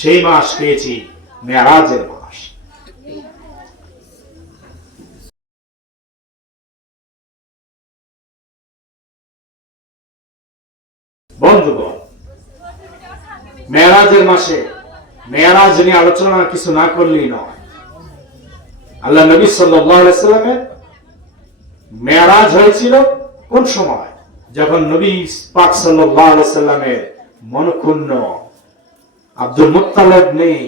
সেই মাস পেয়েছি মেরাজের মাস। বন্ধুগণ, মেরাজের মাসে মেরাজ নিয়ে আলোচনা কিছু না করলেই নয়। আল্লাহ নবী সাল্লাল্লাহু আলাইহি সাল্লামের মেরাজ হয়েছিল কোন সময়? যখন নবী পাক সাল্লাল্লাহু আলাইহি সাল্লামের মনক্ষুণ্ণ আব্দুল মুত্তালিব নেই,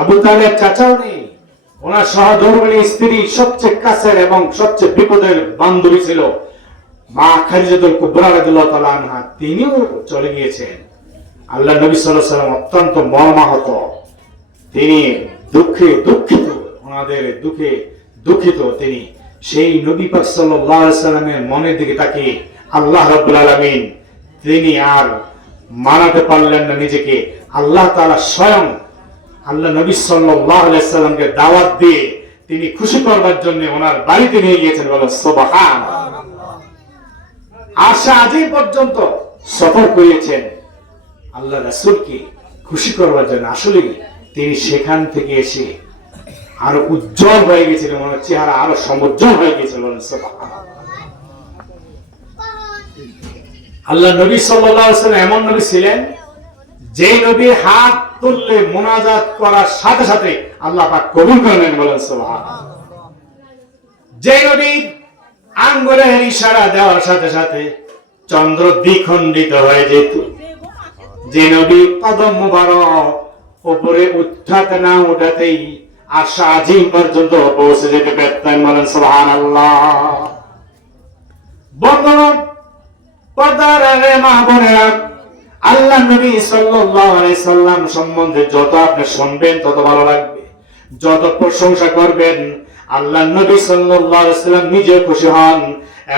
আবু তালেব চাচাও নেই, ওনার সহধর্মিণী স্ত্রী সবচেয়ে কাছের এবং সবচেয়ে বিপদের বান্ধবী ছিল মা খাদিজাতুল কুবরা রাদিয়াল্লাহু তাআলা আনহা, তিনিও চলে গিয়েছেন। আল্লাহ নবী সাল্লাল্লাহু আলাইহি সাল্লাম অত্যন্ত মর্মাহত, তিনি দুঃখিত, ওনাদের দুঃখে দুঃখিত। তিনি সেই নবী পাক সাল্লাল্লাহু আলাইহি সাল্লামের মনের দিকে তাকিয়ে আল্লাহ রাব্বুল আলামিন তিনি আর মানাতে পারলেন না নিজেকে। আল্লাহ তাআলা স্বয়ং আল্লাহ নবী সাল্লাল্লাহু আলাইহি সাল্লামকে দাওয়াত দিয়ে তিনি খুশি করবার জন্য ওনার বাড়িতে নিয়ে গিয়েছেন। বলো সুবহানাল্লাহ। আশা আজিম পর্যন্ত সফর করিয়েছেন আল্লাহ রাসূলকে খুশি করবার জন্য। আসলে তিনি সেখান থেকে এসে আরো উজ্জ্বল হয়ে গেছিলেন, ওনার চেহারা আরো সমুজ্জ্বল হয়ে গেছিল। আল্লাহ নবী সাল্লাল্লাহু আলাইহি ওয়াসাল্লাম এমন নবী ছিলেন যে নবীর হাত তুললে মুনাজাত করার সাথে সাথে আল্লাহ পাক কবুল করে নেন। বলেন সুবহানাল্লাহ। যে নবী আঙ্গুলের ইশারা দেওয়ার সাথে সাথে চন্দ্র দ্বিখণ্ডিত হয়ে যেত, যে নবী কদম মুবারক উপরে উঠাতে না উঠাতেই আশা আজিম পর্যন্ত পৌঁছে যেতে পারতেন। বলেন সুবহানাল্লাহ। বন্ধুগণ, পর্দার মা বোনেরা, আল্লাহ নবী সাল্লাল্লাহু আলাইহি সাল্লাম সম্বন্ধে যত আপনি শুনবেন তত ভালো লাগবে, যত প্রশংসা করবেন আল্লাহ নবী সাল্লাল্লাহু আলাইহি সাল্লাম নিজে খুশি হন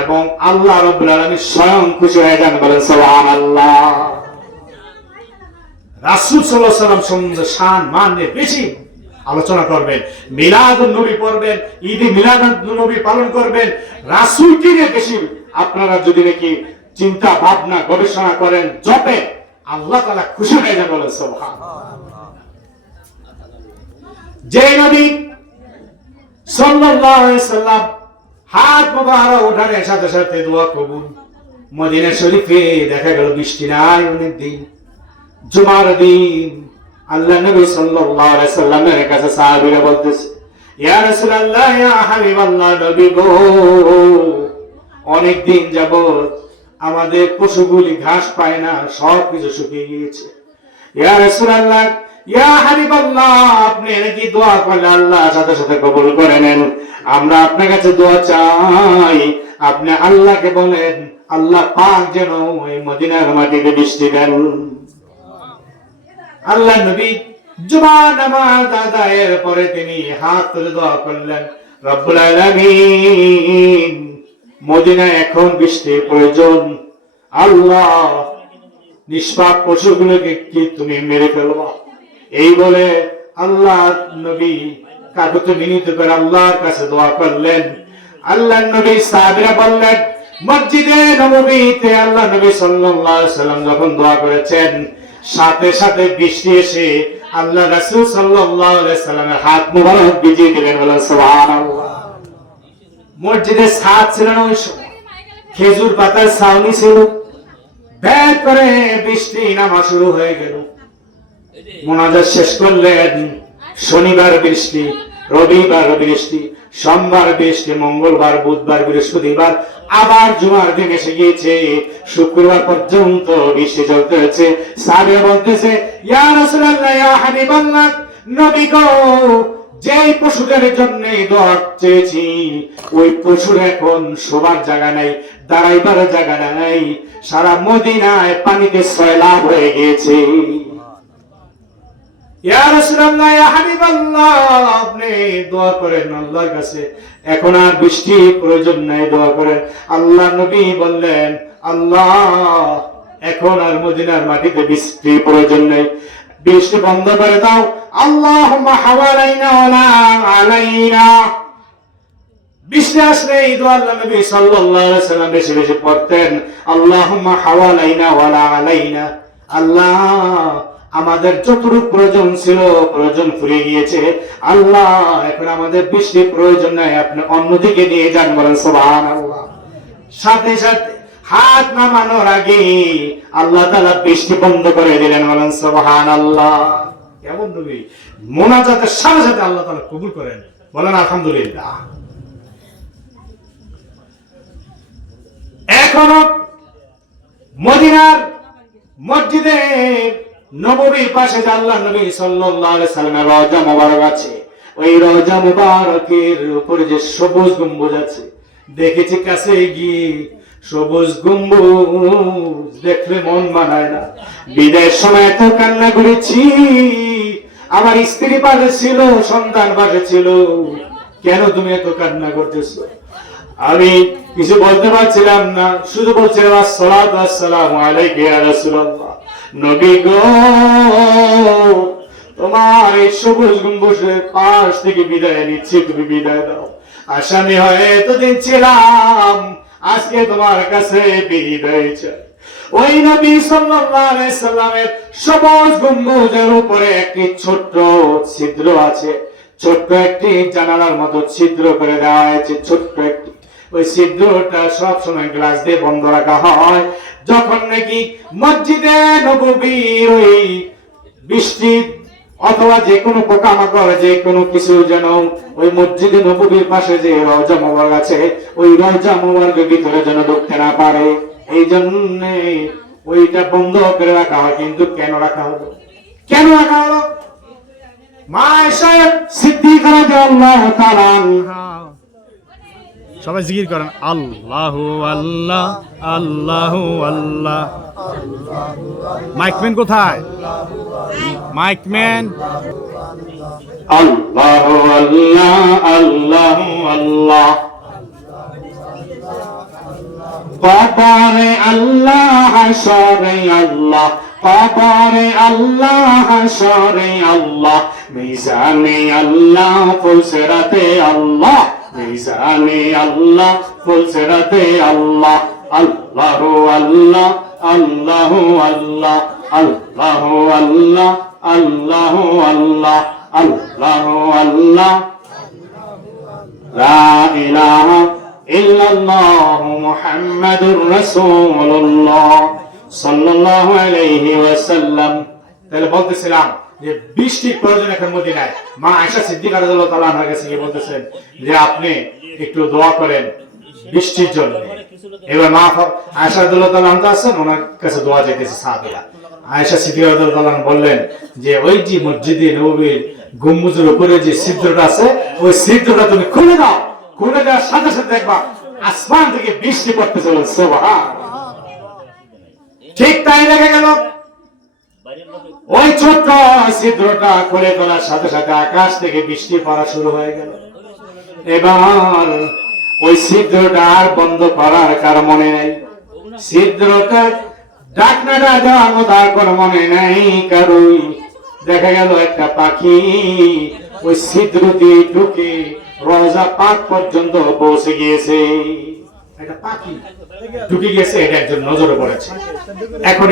এবং আল্লাহ রাব্বুল আলামিন স্বয়ং খুশি হয়ে যান। বলেন সুবহানাল্লাহ। রাসূল সাল্লাল্লাহু আলাইহি সাল্লাম সম্বন্ধে শান মান নিয়ে বেশি আলোচনা করবেন, মিলাদুন নবী পড়বেন, ঈদে মিলাদুন নবী পালন করবেন, রাসূলকে নিয়ে বেশি আপনারা যদি নাকি চিন্তা ভাবনা গবেষণা করেন, জপে, আল্লাহ তাআলা খুশি হয়ে যাবেন। বলেন সুবহানাল্লাহ। যে নবী সাল্লাল্লাহু আলাইহি সাল্লাম হাত মোবারক ওঠানোর সাথে সাথে দোয়া কবুল। মদিনা শরীফে দেখা গেল বৃষ্টি নাই অনেক দিন। জুমার দিন আল্লাহ নবী সাল্লাল্লাহু আলাইহি সাল্লামের কাছে সাহাবীরা বলতেছে, ইয়া রাসূলুল্লাহ, ইয়া হাবিবাল্লাহ, নবী গো, অনেক দিন যাবত আমাদের পশুগুলি ঘাস পায় না, সব কিছু শুকিয়ে গিয়েছে। ইয়া রাসূলুল্লাহ, ইয়া হাবিবাল্লাহ, আপনি নাকি দোয়া করলে আল্লাহ সাথে সাথে কবুল করে নেন। আমরা আপনার কাছে দোয়া চাই, আপনি আল্লাহকে বলেন আল্লাহ পাক যেন এই মদিনার মাটিতে বৃষ্টি দেন। আল্লাহ নবী জুমা নামাজ আদায়ের পরে তিনি হাত তুলে দোয়া করলেন, রব্বুল আলামিন, মদিনায় এখন বৃষ্টির প্রয়োজন। আল্লাহ, নিষ্পাপ পশুগুলোকে কি তুমি মেরে ফেলবা? এই বলে আল্লাহ নবী কাকুতে বিনীত করে আল্লাহর কাছে দোয়া করলেন। আল্লাহ নবী সাহাবীরা বললেন, মসজিদে নববীতে আল্লাহ নবী সাল্লাল্লাহু আলাইহি সাল্লাম যখন দোয়া করেছেন, সাথে সাথে বৃষ্টি এসে আল্লাহ রাসূল সাল্লাল্লাহু আলাইহি সাল্লামের হাত মোবারক ভিজিয়ে দিলেন। বলেন সুবহানাল্লাহ। মসজিদে ছাদ ছিল না ওই সময়, খেজুর পাতার ছাউনি ছিল। ব্যাগ করে বৃষ্টি নামা শুরু হয়ে গেল। মুনাজাত শেষ করলেন। শনিবার বৃষ্টি, রবিবার বৃষ্টি, সোমবার বৃষ্টি, মঙ্গলবার, বুধবার, বৃহস্পতিবার, আবার জুমার দিন এসে গিয়েছে। শুক্রবার পর্যন্ত বৃষ্টি চলতে হচ্ছে। সাহাবীরা বলতেছে, ইয়া রাসূলুল্লাহ, ইয়া হাবিবাল্লাহ, নবী গো, যেই পশুদের জন্য দোয়া চেয়েছি ওই পশুর এখন শোবার জায়গা নাই, দাঁড়াইবার জায়গা নাই। সারা মদিনায় পানিতে সয়লাব হয়ে গিয়েছে। ইয়া রাসূলুল্লাহ, ইয়া হাবিবাল্লাহ, আপনি দোয়া করেন আল্লাহর কাছে, এখন আর বৃষ্টির প্রয়োজন নাই, দোয়া করেন। আল্লাহ নবী বললেন, আল্লাহ, এখন আর মদিনার মাটিতে বৃষ্টির প্রয়োজন নেই, বৃষ্টি বন্ধ করে দাও। আল্লাহুম্মা হাওয়ালাইনা ওয়ালা আলাইনা। বৃষ্টি আসলে এই দোয়া আল্লাহ নবী সাল্লাল্লাহু আলাইহি সাল্লাম বেশি বেশি পড়তেন, আল্লাহুম্মা হাওয়ালাইনা ওয়ালা আলাইনা। আল্লাহ, আমাদের যতটুকু প্রয়োজন ছিল প্রয়োজন ফুরিয়ে গিয়েছে। আল্লাহ এখন আমাদের বৃষ্টির প্রয়োজন নাই, আপনি অন্যদিকে নিয়ে যান, বলেন সুবহানাল্লাহ। সাথে সাথে হাত নামানোর আগে আল্লাহ তাআলা বৃষ্টি বন্ধ করে দিলেন, বলেন সুবহানাল্লাহ। কেমন নবী, মোনাজাতের সাথে সাথে আল্লাহ তাআলা কবুল করেন, বলেন আলহামদুলিল্লাহ। এখনো মদিনার মসজিদে নববীর পাশে যে আল্লাহ নবী সাল্লাল্লাহু আলাইহি সাল্লামের রওজা মুবারক আছে, ওই রওজা মুবারকের উপরে যে সবুজ গম্বুজ আছে, দেখেছি কাছে গিয়ে সবুজ গম্বুজ দেখলে মন মানায় না। বিদায়ের সময় এত কান্না করেছি, আমার স্ত্রী পাশে ছিল, সন্তান পাশে ছিল, কেন তুমি এত কান্না করতেছো? আমি কিছু বলতে পারছিলাম না, শুধু বলছিলাম আসসালাতু ওয়াসসালামু আলাইকা ইয়া রাসূলুল্লাহ। নবী গো, তোমার এই সবুজ গম্বুজের পাশ থেকে বিদায় নিচ্ছি, তুমি বিদায় দাও। আসামি হয়ে এতদিন ছিলাম, আজকে তোমার কাছে বিদায় চাই। ওই নবী সাল্লাল্লাহু আলাইহি সাল্লামের সবুজ গম্বুজের উপরে একটি ছোট্ট ছিদ্র আছে, ছোট্ট একটি জানালার মতো ছিদ্র করে দেওয়া হয়েছে, ছোট্ট একটি। ওই ছিদ্রটা সব সময় গ্লাস দিয়ে বন্ধ রাখা হয়। যখন নাকি মসজিদে নববীর ওই বৃষ্টি অথবা যে কোনো পোকামাকড় যে কোনো কিছু যেন ওই মসজিদে নববীর পাশে যে রওজা মুবারক আছে, ওই রওজা মুবারকের ভিতরে যেন ঢুকতে না পারে, এই জন্য ওইটা বন্ধ করে রাখা হয়। কিন্তু কেন রাখা হলো, কেন রাখা হলো? মা আয়েশা সিদ্দিকা রাদিয়াল্লাহু তাআলা আনহা, সবাই জিকির করেন আল্লাহু আল্লাহ আল্লাহু আল্লাহ। মাইকম্যান কোথায়? মাইকম্যান। আল্লাহু আল্লাহ আল্লাহু আল্লাহ, কবরে আল্লাহ হাশরে আল্লাহ, কবরে আল্লাহ হাশরে আল্লাহ, মিজানে আল্লাহ ফুলসিরাতে আল্লাহ, মিজানে আল্লাহ ফুলসিরাতে আল্লাহ। আল্লাহু আল্লাহ আল্লাহু আল্লাহ, আল্লাহু আল্লাহ আল্লাহু আল্লাহ, আল্লাহু আল্লাহ, লা ইলাহা ইল্লাল্লাহু মুহাম্মাদুর রাসূলুল্লাহ সাল্লাল্লাহু আলাইহি ওয়াসাল্লাম। তাহলে বলতেছিলাম যে বৃষ্টির প্রয়োজন এখন মদিনায়। মা আয়েশা সিদ্দিকা রাদিয়াল্লাহু তাআলা আনহার কাছে গিয়ে বলতেছেন যে আপনি একটু দোয়া করেন বৃষ্টির জন্য। এবার মা আয়েশা রাদিয়াল্লাহু তাআলা আনহা আছেন, ওনার কাছে দোয়া চাইতেছে সাহাবীরা। আয়েশা সিদ্দিকা রাদিয়াল্লাহু তাআলা বললেন যে ওই যে মসজিদে নববীর গম্বুজের উপরে যে ছিদ্রটা আছে, ওই ছিদ্রটা তুমি খুলে দাও, খুলে দেওয়ার সাথে সাথে দেখবা আসমান থেকে বৃষ্টি পড়তে চলে। সুবহানাল্লাহ। ঠিক তাই দেখা গেল, ওই ছোট্ট ছিদ্রটা খুলে তোলার সাথে সাথে আকাশ থেকে বৃষ্টি পড়া শুরু হয়ে গেল। এবার ওই ছিদ্রটা আর বন্ধ করার কার মনে নাই, ছিদ্রটা ডাকনাটা দেওয়ার মতো আর কোনো মনে নাই কারোই। দেখা গেল একটা পাখি ওই ছিদ্র দিয়ে ঢুকে রওজা পাক পর্যন্ত পৌঁছে গিয়েছে। একটা পাখি ঢুকে গেছে, এটা একজন নজরে পড়েছে। এখন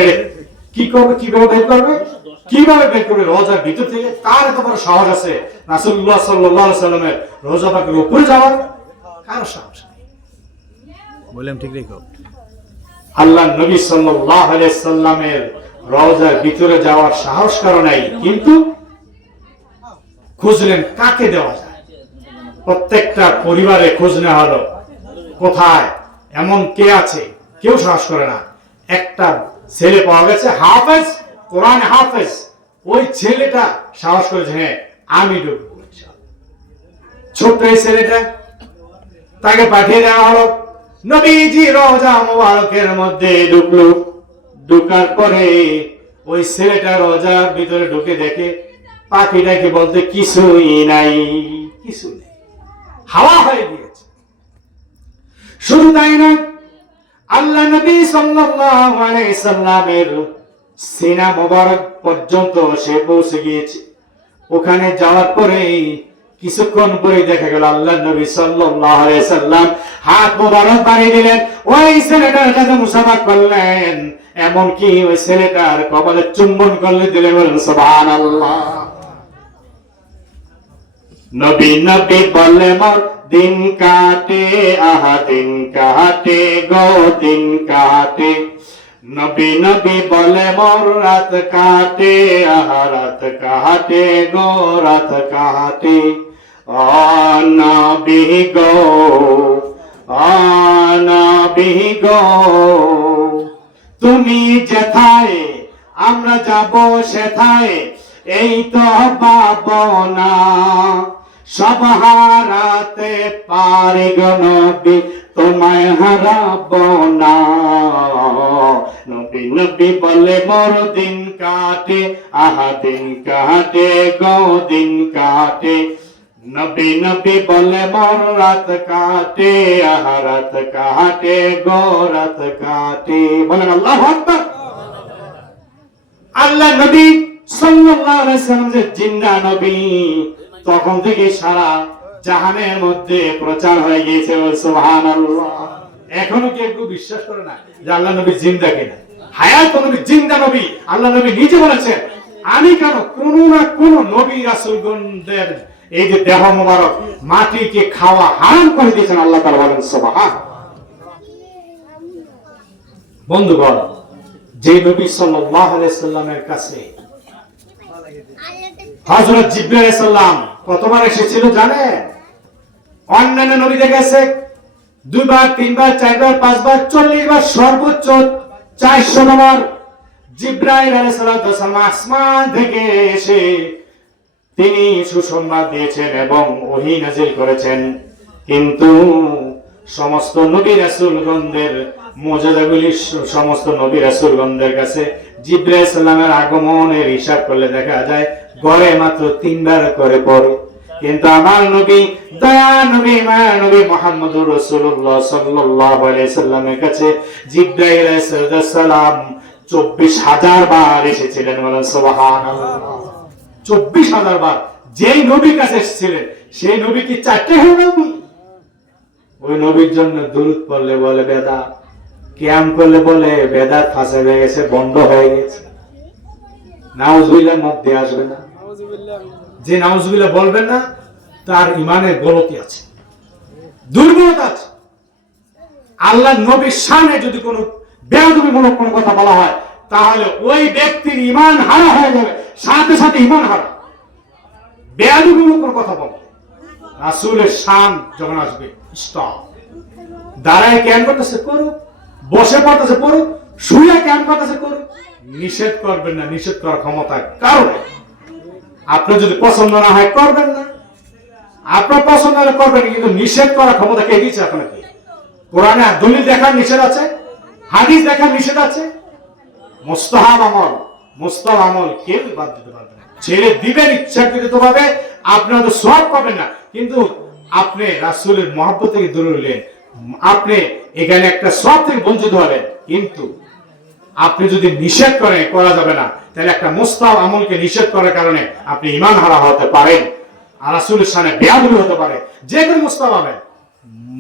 কি করবে, কিভাবে বের করবে, কিভাবে বের করবে রওজার ভিতর থেকে? কার এত বড় সাহস আছে রাসূলুল্লাহ সাল্লাল্লাহু আলাইহি সাল্লামের রওজা পাকের উপরে যাওয়ার? কার সাহস নেই। বললাম ঠিক রেখো। আল্লাহ নবী সাল্লাল্লাহু আলাইহি সাল্লামের রওজার ভিতরে যাওয়ার সাহস কারো নাই, কিন্তু খুঁজলেন কাকে দেওয়া যায়। প্রত্যেকটা পরিবারে খোঁজ নেওয়া হলো, কোথায় এমন কে আছে, কেউ সাহস করে না। একটা ছেলে পাওয়া গেছে, হাফেজ, কোরআন হাফেজ। ওই ছেলেটা সাহস করেছে, হ্যাঁ আমি ঢুকবো। ছোট্ট এই ছেলেটা, তাকে পাঠিয়ে দেওয়া হলো। নবীজি রওজা মুবারকের মধ্যে ঢুকলো। ঢুকার পরে ওই ছেলেটা রওজার ভিতরে ঢুকে দেখে পাখিটাকে বলতে কিছুই নাই, কিছু নেই, হাওয়া হয়ে গিয়েছে। শুধু তাই না, আল্লাহ নবী সাল্লাল্লাহু আলাইহি সাল্লামের সিনা মোবারক পর্যন্ত সে পৌঁছে গিয়েছে। ওখানে যাওয়ার পরে কিছুক্ষণ পরে দেখা গেল আল্লাহ নবী সাল্লাল্লাহু আলাইহি সাল্লাম হাত মোবারক বাড়িয়ে দিলেন, ওই ছেলেটার সাথে মুসাফা করলেন, এমনকি ওই ছেলেটার কপালে চুম্বন করলে দিলেন। বলেন সুবহানাল্লাহ। নবী নবী বলে মোর দিন কাটে, আহা দিন কাটে গো দিন কাটে। নবী নবী বলে মোর রাত কাটে, আহা রাত কাটে গো রাত কাটে। ও নবী গো, ও নবী গো, তুমি যেথায় আমরা যাব সেথায়, এই তো ভাবনা সব হারাতে পারি গো নবী, তোমায় হারাব না। নবী নবী বলে মোর দিন কাটে, আহা দিন কাটে গো দিন কাটে। নবী নবী বলে মোর রাত কাটে, আহা রাত কাটে গো রাত কাটে। বলেন আল্লাহু আকবার। আল্লাহ নবী সাল্লাল্লাহু আলাইহি সাল্লাম যে জিন্দা নবী, তখন থেকে সারা জাহানের মধ্যে প্রচার হয়ে গিয়েছে। সুবহানাল্লাহ। এখনো কি একটু বিশ্বাস করে না যে আল্লাহ নবী জিন্দা কিনা? হায়াত নবী, জিন্দা নবী। আল্লাহ নবী নিজে বলেছেন, আমি কেন কোন না কোন নবী রাসূলগণদের এই যে দেহ মোবারক মাটিকে খাওয়া হারাম করে দিয়েছেন আল্লাহ তাআলা। বলেন সুবহান। বন্ধুগণ, যে নবী সাল্লাল্লাহু আলাইহি সাল্লামের কাছে হযরত জিবরাইল আলাইহিস সালাম কতবার এসেছিল জানেন? অন্যান্য নবীদের কাছে 2 বার, 3 বার, 4 বার, 5 বার, 40 বার, সর্বোচ্চ 400 বার জিবরাইল আলাইহিস সালাম আসমান থেকে এসে তিনি সুসংবাদ দিয়েছেন এবং ওহী নাযিল করেছেন। কিন্তু সমস্ত নবী রাসূলগণদের মুজিজাগুলি সমস্ত নবী রাসূলগণদের কাছে জিবরাইল আলাইহিস সালামের আগমনের হিসাব করলে দেখা যায় গড়ে মাত্র 3 বার করে পড়ে। কিন্তু আমার নবী, দয়া নবী, মায়া নবী মুহাম্মদুর রাসূলুল্লাহ সাল্লাল্লাহু আলাইহি সাল্লামের কাছে জিবরাইল আলাইহিস সালাম 24,000 বার এসেছিলেন। বলেন সুবহানাল্লাহ। 24,000 বার। যেই নবীর কাছে এসেছিলেন সেই নবী কি 4টে নবী? ওই নবীর জন্য দুরূদ পড়লে বলে বেদাত, কিয়াম করলে বলে বেদাত ফাঁসে হয়ে গেছে, বন্ধ হয়ে গেছে। নাউজুবিল্লাহ মুখ দিয়ে আসবে না। যে নাউজুবিল্লাহ বলবেন না তার ইমানের গলতি আছে, দুর্বলতা আছে। আল্লাহ নবীর শানে যদি কোনো বেয়াদবিমূলক কোনো কথা বলা হয় তাহলে ওই ব্যক্তির ঈমান হারা হয়ে যাবে, সাথে সাথে ঈমান হারা। বেয়াদবিমূলক কোনো কথা বলে রাসূলের শান যখন আসবে, স্টপ। দাঁড়ায় জ্ঞান করতেছে করুক, বসে পড়তেছে পড়ুক, শুয়ে জ্ঞান করতেছে করুক, নিষেধ করবেন না। নিষেধ করার ক্ষমতা কারণ আপনার যদি পছন্দ না হয় করবেন না, আপনার পছন্দ হলে করবেন, কিন্তু নিষেধ করার ক্ষমতা কে দিয়েছে আপনাকে? কোরআনে দলিল দেখার নিষেধ আছে, হাদিস দেখার নিষেধ আছে। মুস্তাহাব আমল, মুস্তাহাব আমল কেউ বাদ দিতে পারবে না। ছেড়ে দিবেন ইচ্ছাকৃত ভাবে, আপনারা তো সওয়াব পাবেন না, কিন্তু আপনি রাসূলের মহব্বত থেকে দূরে রইলেন, আপনি এখানে একটা সওয়াব থেকে বঞ্চিত হবেন। কিন্তু আপনি যদি নিষেধ করেন করা যাবে না, তাহলে একটা মুস্তাহাব আমলকে নিষেধ করার কারণে আপনি ঈমান হারা হতে পারেন, আর রাসূলের শানে বেয়াদবি হতে পারে। যে কোনো মুস্তাহাব আমল,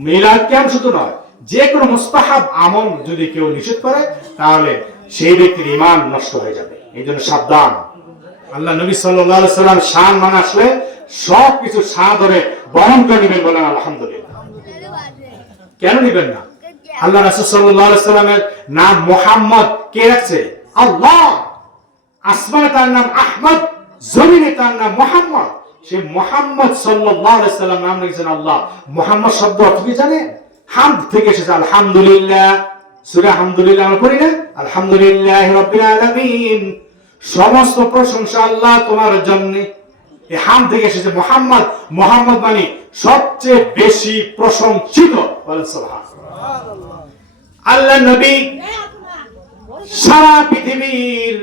মিলাদ কিয়াম শুধু নয়, যে কোনো মুস্তাহাব আমল যদি কেউ নিষেধ করে তাহলে সেই ব্যক্তির ঈমান নষ্ট হয়ে যাবে। এই জন্য সাবধান। আল্লাহ নবী সাল্লাল্লাহু আলাইহি সাল্লাম শান মানে আসলে সব কিছু সাদরে বহন করে নেবেন। বলেন আলহামদুলিল্লাহ। কেন নেবেন না? আল্লাহ রাসূল সাল্লাল্লাহু আলাইহি সাল্লামের নাম মুহাম্মদ কে রাখছে? আল্লাহ। আসমানে তার নাম আহমদ, জমিনে তার নাম মুহাম্মদ। সেই মুহাম্মদ সাল্লাল্লাহু আলাইহি সাল্লাম নাম রেখেছেন আল্লাহ। মুহাম্মদ শব্দ অর্থ কি জানেন? হামদ থেকে এসেছে। আলহামদুলিল্লাহ, সূরা আলহামদুলিল্লাহ আমরা পড়ি না? আলহামদুলিল্লাহি রাব্বিল আলামিন, সমস্ত প্রশংসা আল্লাহ তোমার জন্য। এই হামদ থেকে এসেছে মুহাম্মদ। মুহাম্মদ মানে সবচেয়ে বেশি প্রশংসিত। বলেন সুবহানাল্লাহ। আল্লাহ নবী সারা পৃথিবীর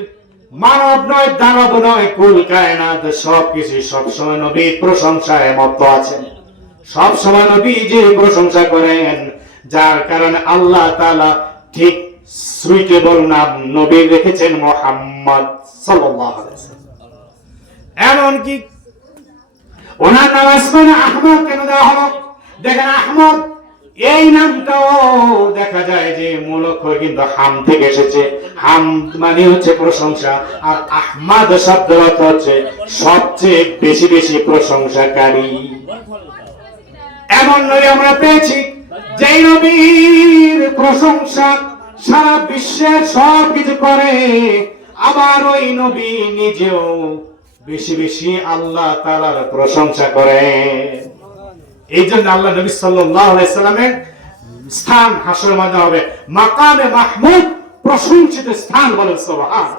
মানব নয়, দানব নয়, কুল কায়নাত সবকিছু সবসময় নবীর প্রশংসায় মত্ত আছেন। সব সময় নবী যে প্রশংসা করেন, যার কারণে আল্লাহ তাআলা ঠিক সুইটেবল নাম নবী রেখেছেন মুহাম্মদ সাল্লাল্লাহু আলাইহি ওয়াসাল্লাম। এমনকি ওনার নাম আসমানে আহমদ কেন দেওয়া হলো? দেখেন আহমদ এই নামটাও দেখা যায় যে মূল অক্ষর কিন্তু হাম থেকে এসেছে। হাম মানে হচ্ছে প্রশংসা, আর আহমদ শব্দের অর্থ হচ্ছে সবচেয়ে বেশি বেশি প্রশংসাকারী। এমন নবী আমরা পেয়েছি যেই নবীর প্রশংসা সারা বিশ্বের সব কিছু করে, আবার ওই নবী নিজেও বেশি বেশি আল্লাহ তাআলার প্রশংসা করে। এই জন্য আল্লাহ নবী সাল্লাল্লাহু আলাইহি সাল্লামের স্থান হাসরের ময়দানে হবে মাকামে মাহমুদ, প্রশংসিত স্থান। বলেন সুবহান।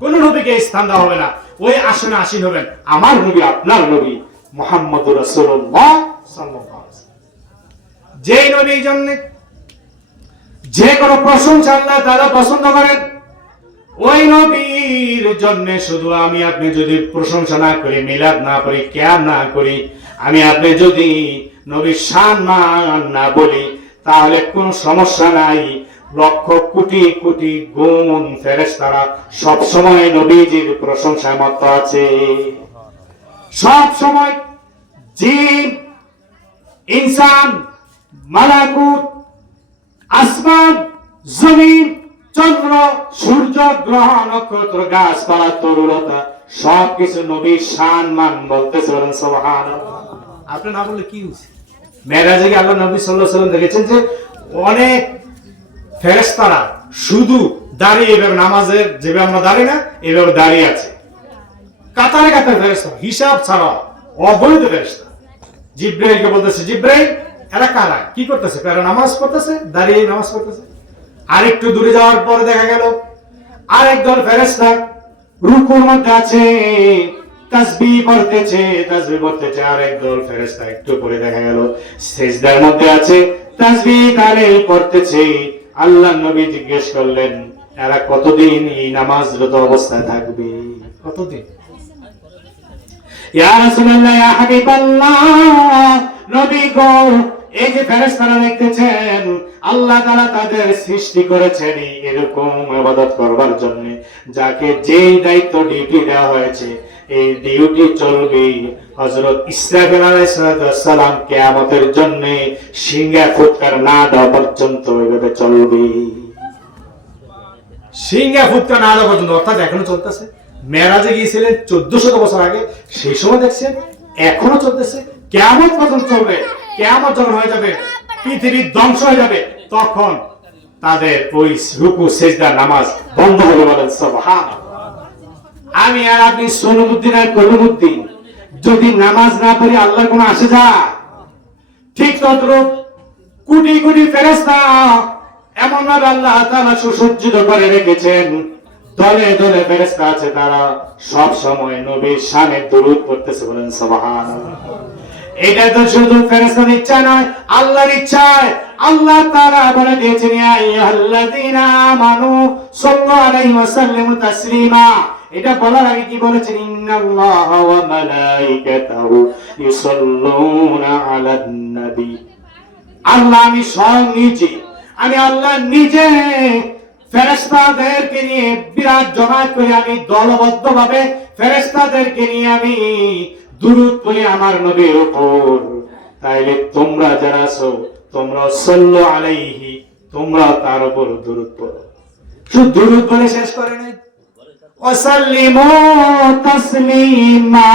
কোন নবীকে এই স্থান দেওয়া হবে না, ওই আসনে আসীন হবেন আমার নবী, আপনার নবী মুহাম্মদুর রাসূলুল্লাহ সাল্লাল্লাহু আলাইহি ওয়াসাল্লাম। যেই নবীর জন্য যে কোনো প্রশংসা আল্লাহ তাআলা পছন্দ করেন, ওই নবীর জন্য শুধু আমি আপনি যদি প্রশংসা না করি, মিলাদ না করি, কিয়াম না করি, আমি আপনি যদি নবীর সম্মান না বলি, তাহলে কোনো সমস্যা নাই। লক্ষ কোটি কোটি গুণ ফেরেশতারা সব সময় নবীজির প্রশংসায় মত্ত আছে। সব সময় জিন, ইনসান, মালাকুত, আসমান, জমিন, চন্দ্র, সূর্য, গ্রহ, নক্ষত্র, গাছপালা, তরুলতা সবকিছু নবীর সম্মান বলতেছে। সুবহানাল্লাহ। আপনি না বললে কি হয়েছে? মেরাজে গিয়ে আল্লাহ নবী সাল্লাল্লাহু আলাইহি ওয়াসাল্লাম দেখেছেন যে অনেক ফেরেশতারা শুধু দাঁড়িয়ে, এভাবে নামাজের যেভাবে আমরা দাঁড়িয়ে না, এভাবে দাঁড়িয়ে আছে কাতারে কাতারে ফেরেশতা, হিসাব ছাড়া অবৈধ ফেরেশতা। জিব্রাইলকে বলতেছে, জিব্রাইল এরা কারা, কি করতেছে? এরা নামাজ পড়তেছে, দাঁড়িয়ে নামাজ পড়তেছে। আরেকটু দূরে যাওয়ার পরে দেখা গেল আরেক দল ফেরেশতা রুকুর মধ্যে আছে, তাসবিহ পড়তেছে। আরেক দল ফেরেশতা একটু পরে দেখা গেল সিজদার মধ্যে আছে, তাসবিহ তাহলিল করতেছে। আল্লাহর নবী জিজ্ঞেস করলেন, এরা কতদিন এই নামাজরত অবস্থায় থাকবে? কতদিন? ইয়া রাসূলুল্লাহ, ইয়া হাবিবাল্লাহ, নবী গো, এই যে ফেরেশতারা দেখতেছেন, আল্লাহ তাআলা তাদের সৃষ্টি করেছেন এরকম ইবাদত করবার জন্য, যাকে যেই দায়িত্ব ডিউটি দেওয়া হয়েছে এই ডিউটি চলবে হযরত ইসরাফিল আলাইহিস সালাম কিয়ামতের জন্য সিংহা ফুৎকার না দেওয়া পর্যন্ত এভাবে চলবে। সিংহা ফুৎকার না দেওয়া পর্যন্ত, অর্থাৎ এখনো চলতেছে। মেরাজে গিয়েছিলেন 1400 বছর আগে, সেই সময় দেখছেন এখনো চলতেছে, কিয়ামত পর্যন্ত চলবে। কিয়ামত যখন হয়ে যাবে, পৃথিবী ধ্বংস হয়ে যাবে, তখন তাদের ওই রুকু সিজদা নামাজ বন্ধ হবে। বলেন সুবহানাল্লাহ। আমি আর আপনি সনুমুদ্দিন আর কলমুদ্দিন যদি নামাজ না পড়ি আল্লাহর কোন আসে যায়? ঠিক তদ্রূপ কোটি কোটি ফেরেশতা এমন ভাবে আল্লাহ তাআলা সুসজ্জিত করে রেখেছেন, দলে দলে ফেরেশতা আছে, তারা সব সময় নবীর শানে দরুদ পড়তেছে। বলেন সুবহানাল্লাহ। এটা তো শুধু ফেরেশতার ইচ্ছা নয়, আল্লাহর ইচ্ছায় আল্লাহ তাআলা বলে দিয়েছেন, ইয়া আইয়ুহাল্লাযীনা আমানু সাল্লু আলাইহি ওয়া সাল্লিমু তাসলিমা। এটা বলার আগে কি বলেছেন? ইন্নাল্লাহা ওয়া মালাইকাতাহু ইউসাল্লুনা আলান নবী। আল্লাহ আমি স্বয়ং নিজে, আমি আল্লাহ নিজে ফেরেশতাদেরকে নিয়ে বিরাট জমায়েত করে, আমি দলবদ্ধভাবে ফেরেশতাদেরকে নিয়ে আমি দুরূদ পড়ি আমার নবীর উপর। তাইলে তোমরা যারা আছো, তোমরা সাল্লু আলাইহি, তোমরা তার উপর দুরূদ পড়ো। শুধু দুরূদ বলে শেষ করে নাই, ওয়াসাল্লিমু তাসলিমা,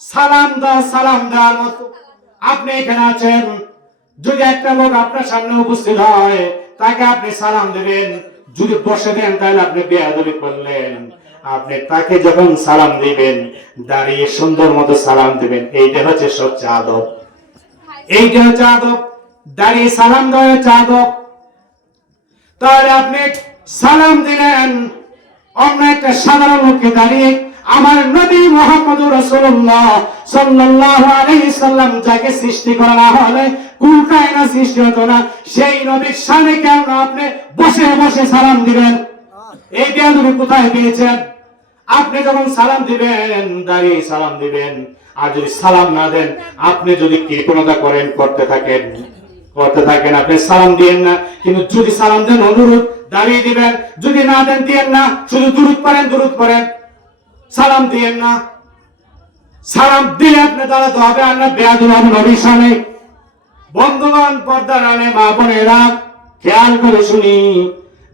সালাম দাও সালাম দেওয়ার মতো। আপনি এখানে আছেন, যদি একটা লোক আপনার সামনে উপস্থিত হয়, তাকে আপনি সালাম দেবেন। যদি বসে দেন তাহলে আপনি বেয়াদবি করলেন। আপনি তাকে যখন সালাম দিবেন, দাঁড়িয়ে সুন্দর মতো সালাম দিবেন। এইটা হচ্ছে সবচেয়ে আদব, এইটা হচ্ছে আদব। দাঁড়িয়ে সালাম দেওয়া হচ্ছে আদব। তাহলে আপনি সালাম দিলেন অন্য একটা সাধারণ লোককে দাঁড়িয়ে, আমার নবী মুহাম্মদুর রাসূলুল্লাহ সাল্লাল্লাহু আলাইহি সাল্লাম যাকে সৃষ্টি করা না হলে কুল কায়নাত সৃষ্টি হতো না, সেই নবীর শানে কেন আপনি বসে বসে সালাম দিবেন? এই বেয়াদবি কোথায় পেয়েছেন? আপনি যখন সালাম দিবেন, দাঁড়িয়ে সালাম দিবেন। আর যদি সালাম না দেন, আপনি যদি কৃপণতা করেন, করতে থাকেন, আপনি সালাম দিয়েন না। কিন্তু যদি সালাম দেন, অনুরোধ, দাঁড়িয়ে দিবেন। যদি না দেন, দিয়েন না। শুধু দুরূদ পড়েন, সালাম দিয়েন না। সালাম দিলে আপনি দাঁড়াতে হবে, আমরা বেয়াদব হব নবীর সামনে। বন্ধুগণ, পর্দার আলে মা বোনেরা, খেয়াল করে শুনি,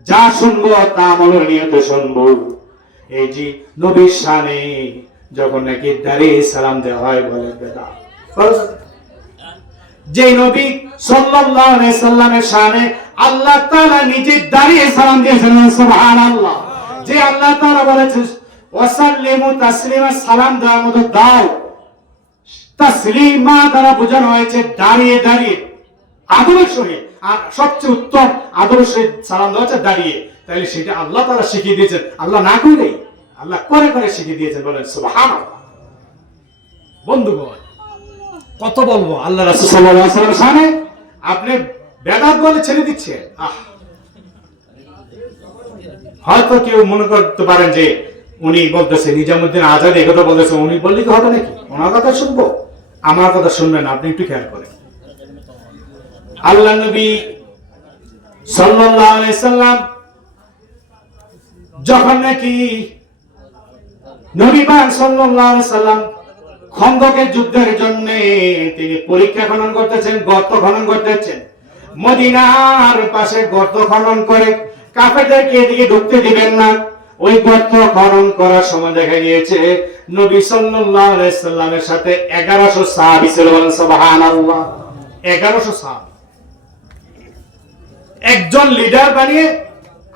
যা শুনবো তা মনের নিয়তে শুনবো। এই যে নবীর শানে যখন নাকি দাঁড়িয়ে সালাম দেওয়া হয়, বলে বেদা। যে নবী সাল্লাল্লাহু আলাইহি সাল্লামের শানে আল্লাহ তাআলা নিজে দাঁড়িয়ে সালাম দিয়েছেন, সুবহানাল্লাহ। যে আল্লাহ তাআলা বলেছেন ওয়াসাল্লিমু তাসলিমা, সালাম দেওয়ার মতো দাও। তাসলিমা দ্বারা বোঝানো হয়েছে দাঁড়িয়ে দাঁড়িয়ে আদরের সহিত, আর সবচেয়ে উত্তম আদরের সহিত সালাম দেওয়া হচ্ছে দাঁড়িয়ে। তাহলে সেটা আল্লাহ তাআলা শিখিয়ে দিয়েছেন, আল্লাহ না করে, আল্লাহ করে করে শিখিয়ে দিয়েছেন, বলেন সুবহানাল্লাহ। বন্ধুগণ, কত বলবো আল্লাহ রাসূল সাল্লাল্লাহু আলাইহি ওয়াসাল্লামের শানে, আপনি বেদাত বলে ছেড়ে দিচ্ছেন। হয়তো কেউ মনে করতে পারেন যে উনি বলতেছে নিজামুদ্দিন আজাদ এই কথা বলতেছে, উনি বললে কি হবে নাকি? ওনার কথা শুনবো, আমার কথা শুনবেন। আপনি একটু খেয়াল করেন, আল্লাহ নবী সাল্লাল্লাহু আলাইহি সাল্লাম যখন নাকি নবী পাক সাল্লাল্লাহু আলাইহি সাল্লাম খন্দকের যুদ্ধের জন্য তিনি পরীক্ষা খনন করতেছেন, গর্ত খনন করতেছেন। মদিনার পাশে গর্ত খনন করে কাফেরদেরকে এদিকে ঢুকতে দিবেন না। ওই গর্ত খনন করার সময় দেখা গিয়েছে নবী সাল্লাল্লাহু আলাইহি সাল্লামের সাথে 1100 সাহাবী ছিল, সুবহানাল্লাহ। 1100 সাহাবী, একজন লিডার বানিয়ে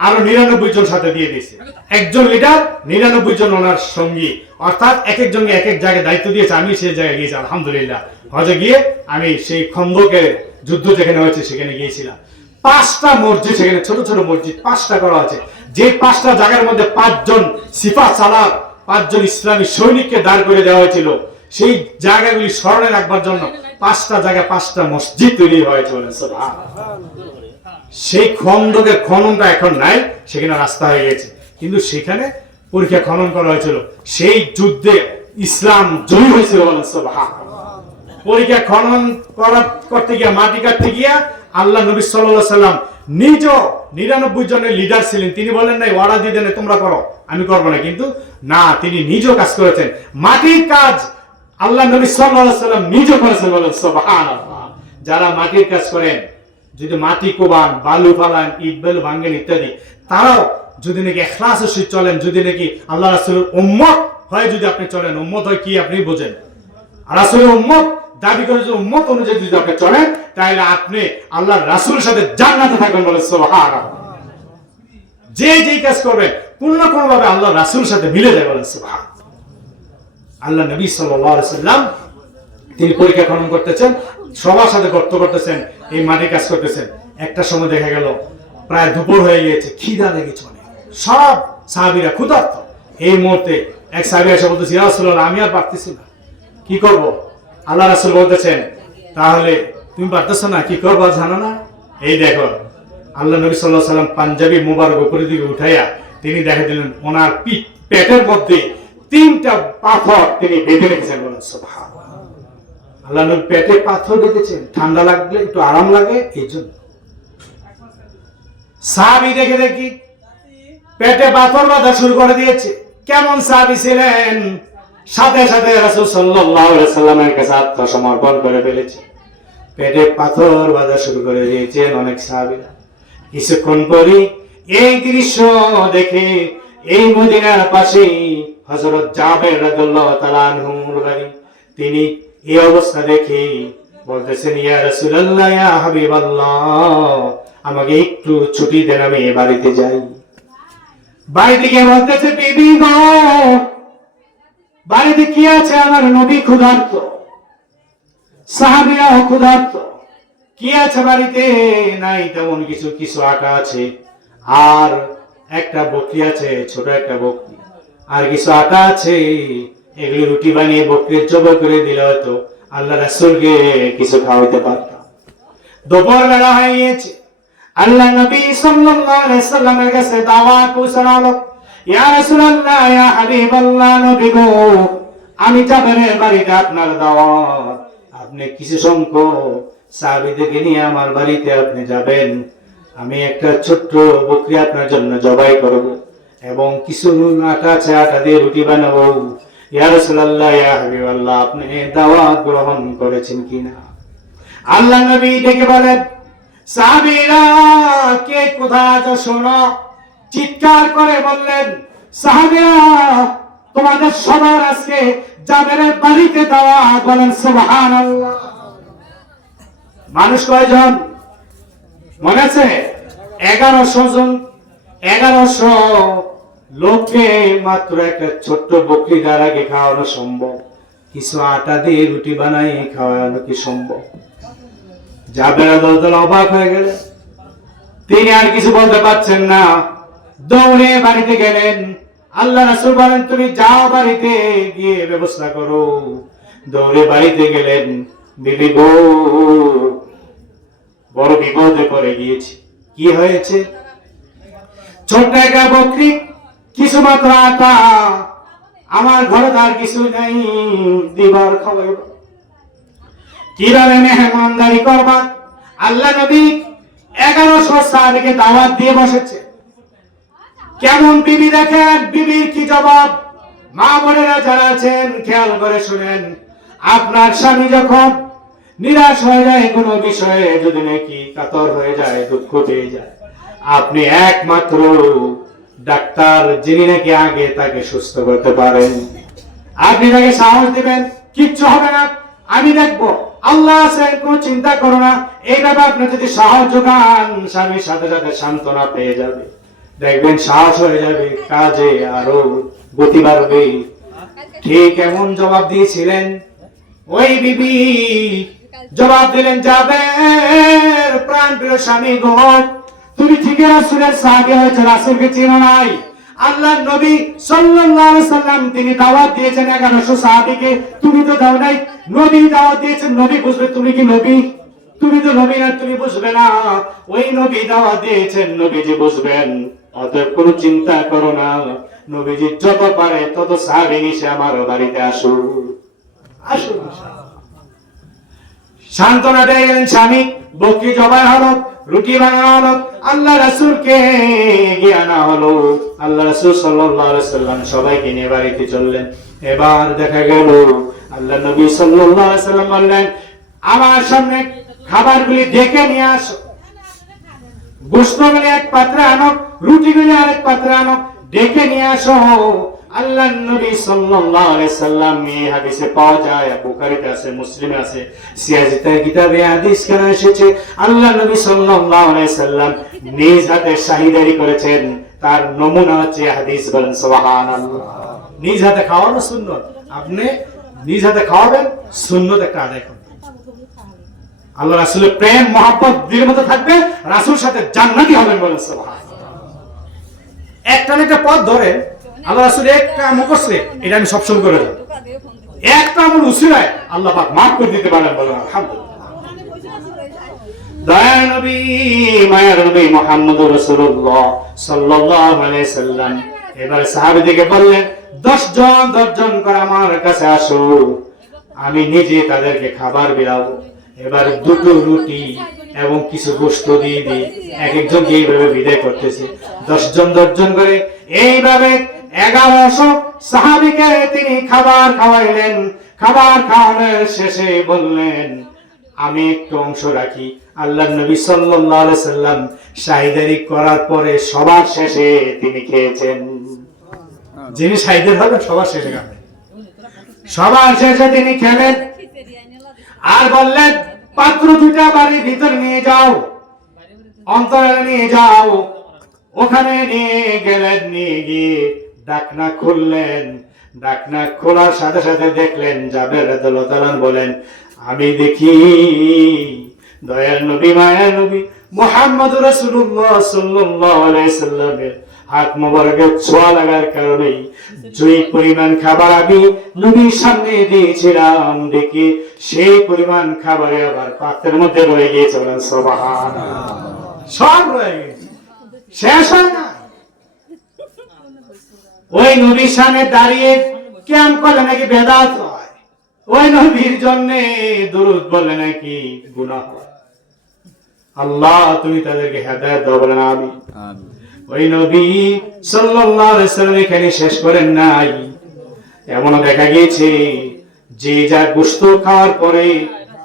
আরো 99 জন সাথে দিয়ে দিয়েছে। একজন লিডার, 99 জন ওনার সঙ্গী, অর্থাৎ এক একজনকে এক এক জায়গায় দায়িত্ব দিয়েছে। আমি সেই জায়গায় গিয়েছি, আলহামদুলিল্লাহ। হজে গিয়ে আমি সেই খন্দকের যুদ্ধ যেখানে হয়েছে সেখানে গিয়েছিলাম। 5টা মসজিদ, সেখানে ছোট ছোট মসজিদ 5টা করা আছে। যে 5টা জায়গার মধ্যে 5 জন সিফা সালার, 5 জন ইসলামী সৈনিককে দাঁড় করে দেওয়া হয়েছিল, সেই জায়গাগুলি স্মরণে রাখবার জন্য 5টা জায়গায় 5টা মসজিদ তৈরি হয়েছে, বলেন সুবহানাল্লাহ। সেই খন্দকের খননটা এখন নাই, সেখানে রাস্তা হয়ে গেছে, কিন্তু সেখানে পরীক্ষা খনন করা হয়েছিল। সেই যুদ্ধে ইসলাম জয়ী হয়েছিল, বলেন সুবহানাল্লাহ। পরীক্ষা খনন করতে গিয়ে, মাটি কাটতে গিয়া আল্লাহ নবী সাল্লাল্লাহু আলাইহি সাল্লাম নিজ 99 জনের লিডার ছিলেন। তিনি বলেন নাই ওয়ার্ডার দিয়ে দেন তোমরা করো, আমি করবো না, কিন্তু না, তিনি নিজেও কাজ করেছেন। মাটির কাজ আল্লাহ নবী সাল্লাল্লাহু আলাইহি সাল্লাম নিজে করেছেন, বলেন সুবহানাল্লাহ। যারা মাটির কাজ করেন, যদি মাটি কোবান, বালু ফালান, ইট বালু ভাঙ্গেন ইত্যাদি, তারাও যদি নাকি ইখলাসের সহিত চলেন, যদি নাকি আল্লাহ রাসূলের উম্মত হয়ে যদি আপনি চলেন, উম্মত হয় কি আপনি বোঝেন, রাসূলের উম্মত দাবি করে যদি উম্মত অনুযায়ী যদি আপনি চলেন, তাহলে আপনি আল্লাহর রাসূলের সাথে জান্নাতে থাকবেন, বলেন সুবহানাল্লাহ। যে যেই কাজ করবেন কোন না কোন ভাবে আল্লাহর রাসূলের সাথে মিলে যায়, বলেন সুবহানাল্লাহ। আল্লাহ নবী সাল্লাল্লাহু আলাইহি সাল্লাম তিনি পরীক্ষা খনন করতেছেন, সবার সাথে গর্ত করতেছেন, এই মাটি কাজ করতেছেন। একটা সময় দেখা গেল প্রায় দুপুর হয়ে গিয়েছে, খিদা লেগেছে অনেক, সব সাহাবীরা ক্ষুধার্ত। এই মুহূর্তে এক সাহাবী এসে বলতেছে, ইয়া রাসূলুল্লাহ, আমি আর পারতেছি না, কি করব? আল্লাহ রাসূল বলতেছেন, তাহলে তুমি পারতেছ না, কি করবা জানো না? এই দেখো, আল্লাহ নবী সাল্লাল্লাহু আলাইহি সাল্লাম পাঞ্জাবি মোবারক উপরের দিকে উঠাইয়া তিনি দেখা দিলেন ওনার পেটের মধ্যে 3টা পাথর তিনি বেঁধে রেখেছেন, বলেন সুবহানাল্লাহ। আল্লাহ নবী পেটে পাথর বেঁধেছেন, ঠান্ডা লাগলে একটু আরাম লাগে এই জন্য। সাহাবী দেখে দেখি পেটে পাথর বাঁধা শুরু করে দিয়েছে। কেমন সাহাবী ছিলেন, সাথে সাথে রাসূল সাল্লাল্লাহু আলাইহি সাল্লামের কাছে আত্মসমর্পণ করে ফেলেছে, পেটে পাথর বাঁধা শুরু করে দিয়েছেন অনেক সাহাবীরা। কিছুক্ষণ পরে এই দৃশ্য দেখে এই মদিনার পাশে হযরত জাবের রাদিয়াল্লাহু তাআলা আনহুর বাড়ি, তিনি এই অবস্থা দেখে বলতেছেন, ইয়া রাসূলুল্লাহ, ইয়া হাবিবাল্লাহ, আমাকে একটু ছুটি দেন, আমি বাড়িতে যাই। বাড়িতে গিয়ে বলতেছে, বিবি গো, বাড়িতে কি আছে? আমার নবী ক্ষুধার্ত, সাহাবীরাও ক্ষুধার্ত, কি আছে বাড়িতে? নাই তেমন কিছু, কিছু আটা আছে, আর একটা বকরি আছে, ছোট একটা বকরি, আর কিছু আটা আছে, এগুলি রুটি বানিয়ে বকরির জবাই করে দিলে হয়তো আল্লাহ রাসূলকে কিছু খাওয়াইতে পারতাম। দুপুর বেলা হয়ে গিয়েছে, আল্লাহ নবী সাল্লাল্লাহু আলাইহি সাল্লামের কাছে দাওয়াত পৌঁছালো, ইয়া রাসূলুল্লাহ, ইয়া হাবিবাল্লাহ, নবী গো, আমি জাবেরের বাড়িতে আপনার দাওয়াত, আপনি কিছু সংখ্যক সাহাবীদেরকে নিয়ে আমার বাড়িতে আপনি যাবেন, আমি একটা ছোট্ট বকরি আপনার জন্য জবাই করব এবং কিছু আটা আছে, আটা দিয়ে রুটি বানাবো, ইয়া রাসূলুল্লাহ, ইয়া হাবিবাল্লাহ, আপনি দাওয়াত গ্রহণ করেছেন কিনা? আল্লাহ নবী ডেকে বলেন, সাহাবীরা কে কোথায় আছো শোনো। চিৎকার করে বললেন, সাহাবীরা তোমাদের সবার আজকে জাবেরের বাড়িতে দাওয়াত। বলেন সুবহানাল্লাহ। মানুষ কয়জন মনে আছে? 1100 জন। 1100 লোককে মাত্র একটা ছোট্ট বকরি দ্বারাকে খাওয়ানো সম্ভব? কিছু আটা দিয়ে রুটি বানাই খাওয়ানো কি সম্ভব? জাবের রাদিয়াল্লাহু অবাক হয়ে গেলেন। তিনি আর কিছু বলতে পারছেন না, দৌড়ে বাড়িতে গেলেন। আল্লাহ রাসূল বলেন, তুমি যাও বাড়িতে গিয়ে ব্যবস্থা করো। দৌড়ে বাড়িতে গেলেন। বিবি গো, বড় বিপদে পড়ে গিয়েছি। কি হয়েছে? ছোট্ট একটা বকরি, কিছু মাত্র আটা, আমার ঘরে আর কিছু নাই, দিবার খাওয়াইব, কিভাবে মেহমানদারি করবা? আল্লাহ নবী 1100 সাহাবীকে দাওয়াত দিয়ে বসেছে। কেমন বিবি দেখেন, বিবির কি জবাব। মা বোনেরা যারা আছেন খেয়াল করে শুনেন, আপনার স্বামী যখন নিরাশ হয়ে যায় কোনো বিষয়ে, যদি নাকি কাতর হয়ে যায়, দুঃখ পেয়ে যায়, আপনি একমাত্র ডাক্তার, যিনি নাকি আগে তাকে সুস্থ করতে পারেন। আপনি তাকে সাহস দিবেন, কিচ্ছু হবে না, আমি দেখবো, আল্লাহ আছেন, কোনো চিন্তা করো না। এইভাবে আপনি যদি সাহস যোগান, স্বামীর সাথে সাথে সান্ত্বনা পেয়ে যাবে, দেখবেন সাহস হয়ে যাবে, কাজে আরো গতি বাড়বে। ঠিক এমন জবাব দিয়েছিলেন ওই বিবি। জবাব দিলেন, জাবের প্রাণ প্রিয় স্বামী গো, তুমি ঠিকই রাসূলের সাহাবী হয়েছে, রাসূলকে চিনো নাই? আল্লাহর নবী সাল্লাল্লাহু আলাইহি সাল্লাম তিনি দাওয়াত দিয়েছেন 1100 সাহাবীকে, তুমি তো দাও নাই। নবী দাওয়াত দিয়েছেন, নবী বুঝবে, তুমি কি নবী? তুমি তো নবী না, তুমি বুঝবে না। ওই নবী দাওয়াত দিয়েছেন, নবীজি বুঝবেন। অতএব কোনো চিন্তা করো না, নবীজি যত পারে তত সাহাবী নিয়ে আমার বাড়িতে আসুন, আসুন। সান্ত্বনা দিয়ে গেলেন স্বামী। বকরি জবাই হলো, রুটি বানানো হলো, আল্লাহ রাসূলকে এগিয়ে আনা হলো। আল্লাহ রাসূল সাল্লাল্লাহু আলাইহি সাল্লাম সবাইকে নিয়ে বাড়িতে চললেন। এবার দেখা গেল আল্লাহ নবী সাল্লাল্লাহু আলাইহি সাল্লাম বললেন, আমার সামনে খাবারগুলি ডেকে নিয়ে আসো। গোশতগুলি এক পাত্রে আনো, রুটিগুলি আরেক পাত্রে আনো, ডেকে নিয়ে আসো। আল্লাহ নবী সাল্লাল্লাহু আলাইহি সাল্লাম, এই হাদিসে পাওয়া যায়, বুখারীতে আছে, মুসলিমে আছে, সিয়াজের কিতাবে হাদিস কেন এসেছে, আল্লাহ নবী সাল্লাল্লাহু আলাইহি সাল্লাম নিজ হাতে শাহিদারি করেছেন। তার নমুনা হচ্ছে হাদিস। বলেন সুবহানাল্লাহ। নিজ হাতে খাওয়ানো সুন্নাত, আপনি নিজ হাতে খাওয়াবেন, সুন্নাত একটা আদায় করবেন। আল্লাহ রাসূলের প্রেম মহব্বত দিলের মধ্যে থাকবে, রাসূল সাথে জান্নাতি হবেন। বলেন সুবহানাল্লাহ। একটা না একটা পথ ধরে আল্লাহ রাসূল একটা আমল করছে, এটা আমি সবসময় করে যাব, একটা আমল উসিলায় আল্লাহ পাক maaf করে দিতে পারেন। বলেন আলহামদুলিল্লাহ। দয়ার নবী, মায়ার নবী মুহাম্মদুর রাসূলুল্লাহ সাল্লাল্লাহু আলাইহি সাল্লাম এবার সাহাবীদেরকে বললেন, 10 জন করে আমার কাছে আসো, আমি নিজে তাদেরকে খাবার বিলাবো। এবার 2টো রুটি এবং কিছু গোশত দিয়ে দিই, এক একজনকে এইভাবে বিদায় করতেছে। 10 জন করে এইভাবে 1100 সাহাবীকে তিনি খাবার খাওয়াইলেন। খাবার খাওয়ানোর শেষে বললেন, আমি একটু অংশ রাখি। আল্লাহর নবী সাল্লাল্লাহু আলাইহি সাল্লাম শাহিদারি করার পরে সবার শেষে তিনি খেয়েছেন। যিনি শাহিদার হবেন সবার শেষে খাবেন। সবার শেষে তিনি খেলেন আর বললেন, পাত্র 2টা বাড়ির ভিতর নিয়ে যাও, অন্তরালে নিয়ে যাও। ওখানে নিয়ে গেলেন, নিয়ে গিয়ে ঢাকনা খুললেন। ঢাকনা খোলার সাথে সাথে দেখলেন জাবের রাদিয়াল্লাহু তাআলা বলেন, আমি দেখি দয়ার নবী, মায়ার নবী মুহাম্মদুর রাসূলুল্লাহ সাল্লাল্লাহু আলাইহি সাল্লামের হাত মোবারকের ছোঁয়া লাগার কারণে যেই পরিমাণ খাবার আমি নবীর সামনে দিয়েছিলাম, দেখি সেই পরিমাণ খাবারে আবার পাত্রের মধ্যে রয়ে গিয়েছে। সুবহানাল্লাহ। সব রয়ে গেছে, শেষ হয় না। ওই নবীর সামনে দাঁড়িয়ে ক্যাম্প করলে নাকি বেদাত হয়, ওই নবীর জন্য দুরূদ বললে নাকি গুনাহ হয়। আল্লাহ তুমি তাদেরকে হেদায়েত দাও। বলেন আমিন। ওই নবী সাল্লাল্লাহু আলাইহি সাল্লাম এখানে শেষ করেন নাই, এমনও দেখা গিয়েছে যে যা গোশত খাওয়ার পরে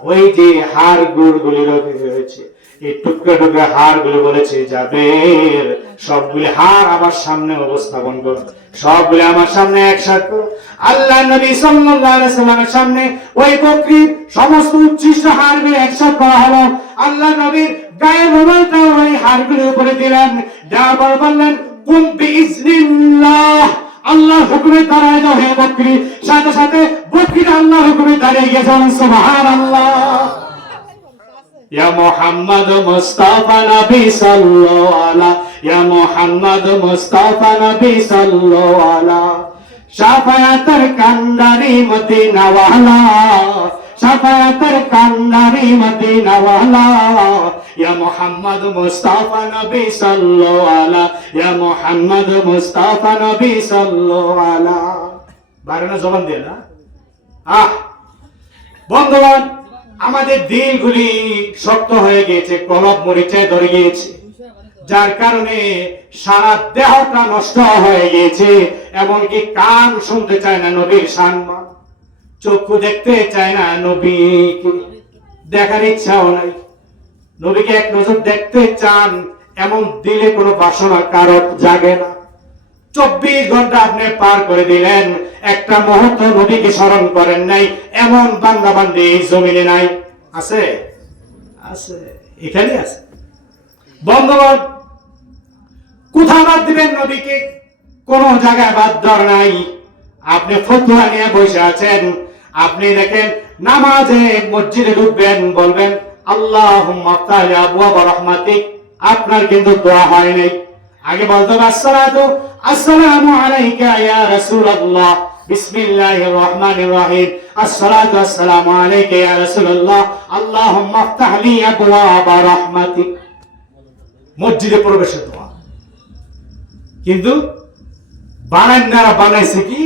ওই যে হাড় গুড়গুলি রয়েছে, এই টুকরা টুকরা হাড় গুলো বলেছে জাবের সবগুলি হাড় আমার সামনে উপস্থাপন করো, সবগুলি আমার সামনে একসাথে করো। আল্লাহ নবী সাল্লাল্লাহু আলাইহি সাল্লামের সামনে ওই বকরির সমস্ত উচ্ছিষ্ট হাড়গুলো একসাথে করা হলো। আল্লাহ নবীর গায়ে মোবাইলটা ওই হাড়গুলোর উপরে দিলেন, দেওয়ার পর বললেন কুম বিইজনিল্লাহ, আল্লাহর হুকুমে দাঁড়ায় যাও হে বকরি। সাথে সাথে বকরিটা আল্লাহর হুকুমে দাঁড়িয়ে গেছে, সুবহানাল্লাহ। ইয়া মুহাম্মদ মুস্তাফা নবী সাল্লাল্লাহু আলা, ইয়া মুহাম্মদ মুস্তাফা নবী সাল্লাল্লাহু আলা, শাফায়াতের কান্ডারি মদিনা ওয়ালা, শাফায়াতের কান্ডারি মদিনা ওয়ালা, ইয়া মুহাম্মদ মুস্তাফা নবী সাল্লাল্লাহু আলা, ইয়া মুহাম্মদ মুস্তাফা নবী সাল্লাল্লাহু আলা। বারোটা জবান দিয়ে না। বন্ধুগণ, আমাদের দিলগুলি শক্ত হয়ে গিয়েছে, কলব মরিচায় ধরে গিয়েছে, যার কারণে সারা দেহটা নষ্ট হয়ে গিয়েছে। এমনকি কান শুনতে চায় না নবীর সম্মান, চক্ষু দেখতে চায় না নবীকে, দেখার ইচ্ছাও নাই। নবীকে এক নজর দেখতে চান এমন দিলে কোনো বাসনা কারো জাগে না। 24 ঘন্টা আপনি পার করে দিলেন, একটা মুহূর্ত নবীকে স্মরণ করেন নাই, এমন বান্দা বান্দি এই জমিনে নাই। আছে? আছে, এখানে আছে। বন্ধুগণ, কোথাও বাদ দিবেন নবীকে? কোন জায়গায় বাদ দেওয়ার নাই। আপনি ফতোয়া নিয়ে বসে আছেন, আপনি দেখেন নামাজে মসজিদে ঢুকবেন, বলবেন আল্লাহুম্মা আফতাহ আবওয়াব রাহমাতিক, আপনার কিন্তু দোয়া হয় নাই। আগে বলতে হবে আসসালামু আলাইকা ইয়া রাসূলুল্লাহ, বিসমিল্লাহির রহমানির রহিম, আসসালাতু আসসালামু আলাইকা ইয়া রাসূলুল্লাহ, আল্লাহুম্মা আফতাহ লি আবওয়াব রাহমাতিক। মসজিদে প্রবেশের দোয়া। কিন্তু বানান্নারা বানাইছে কি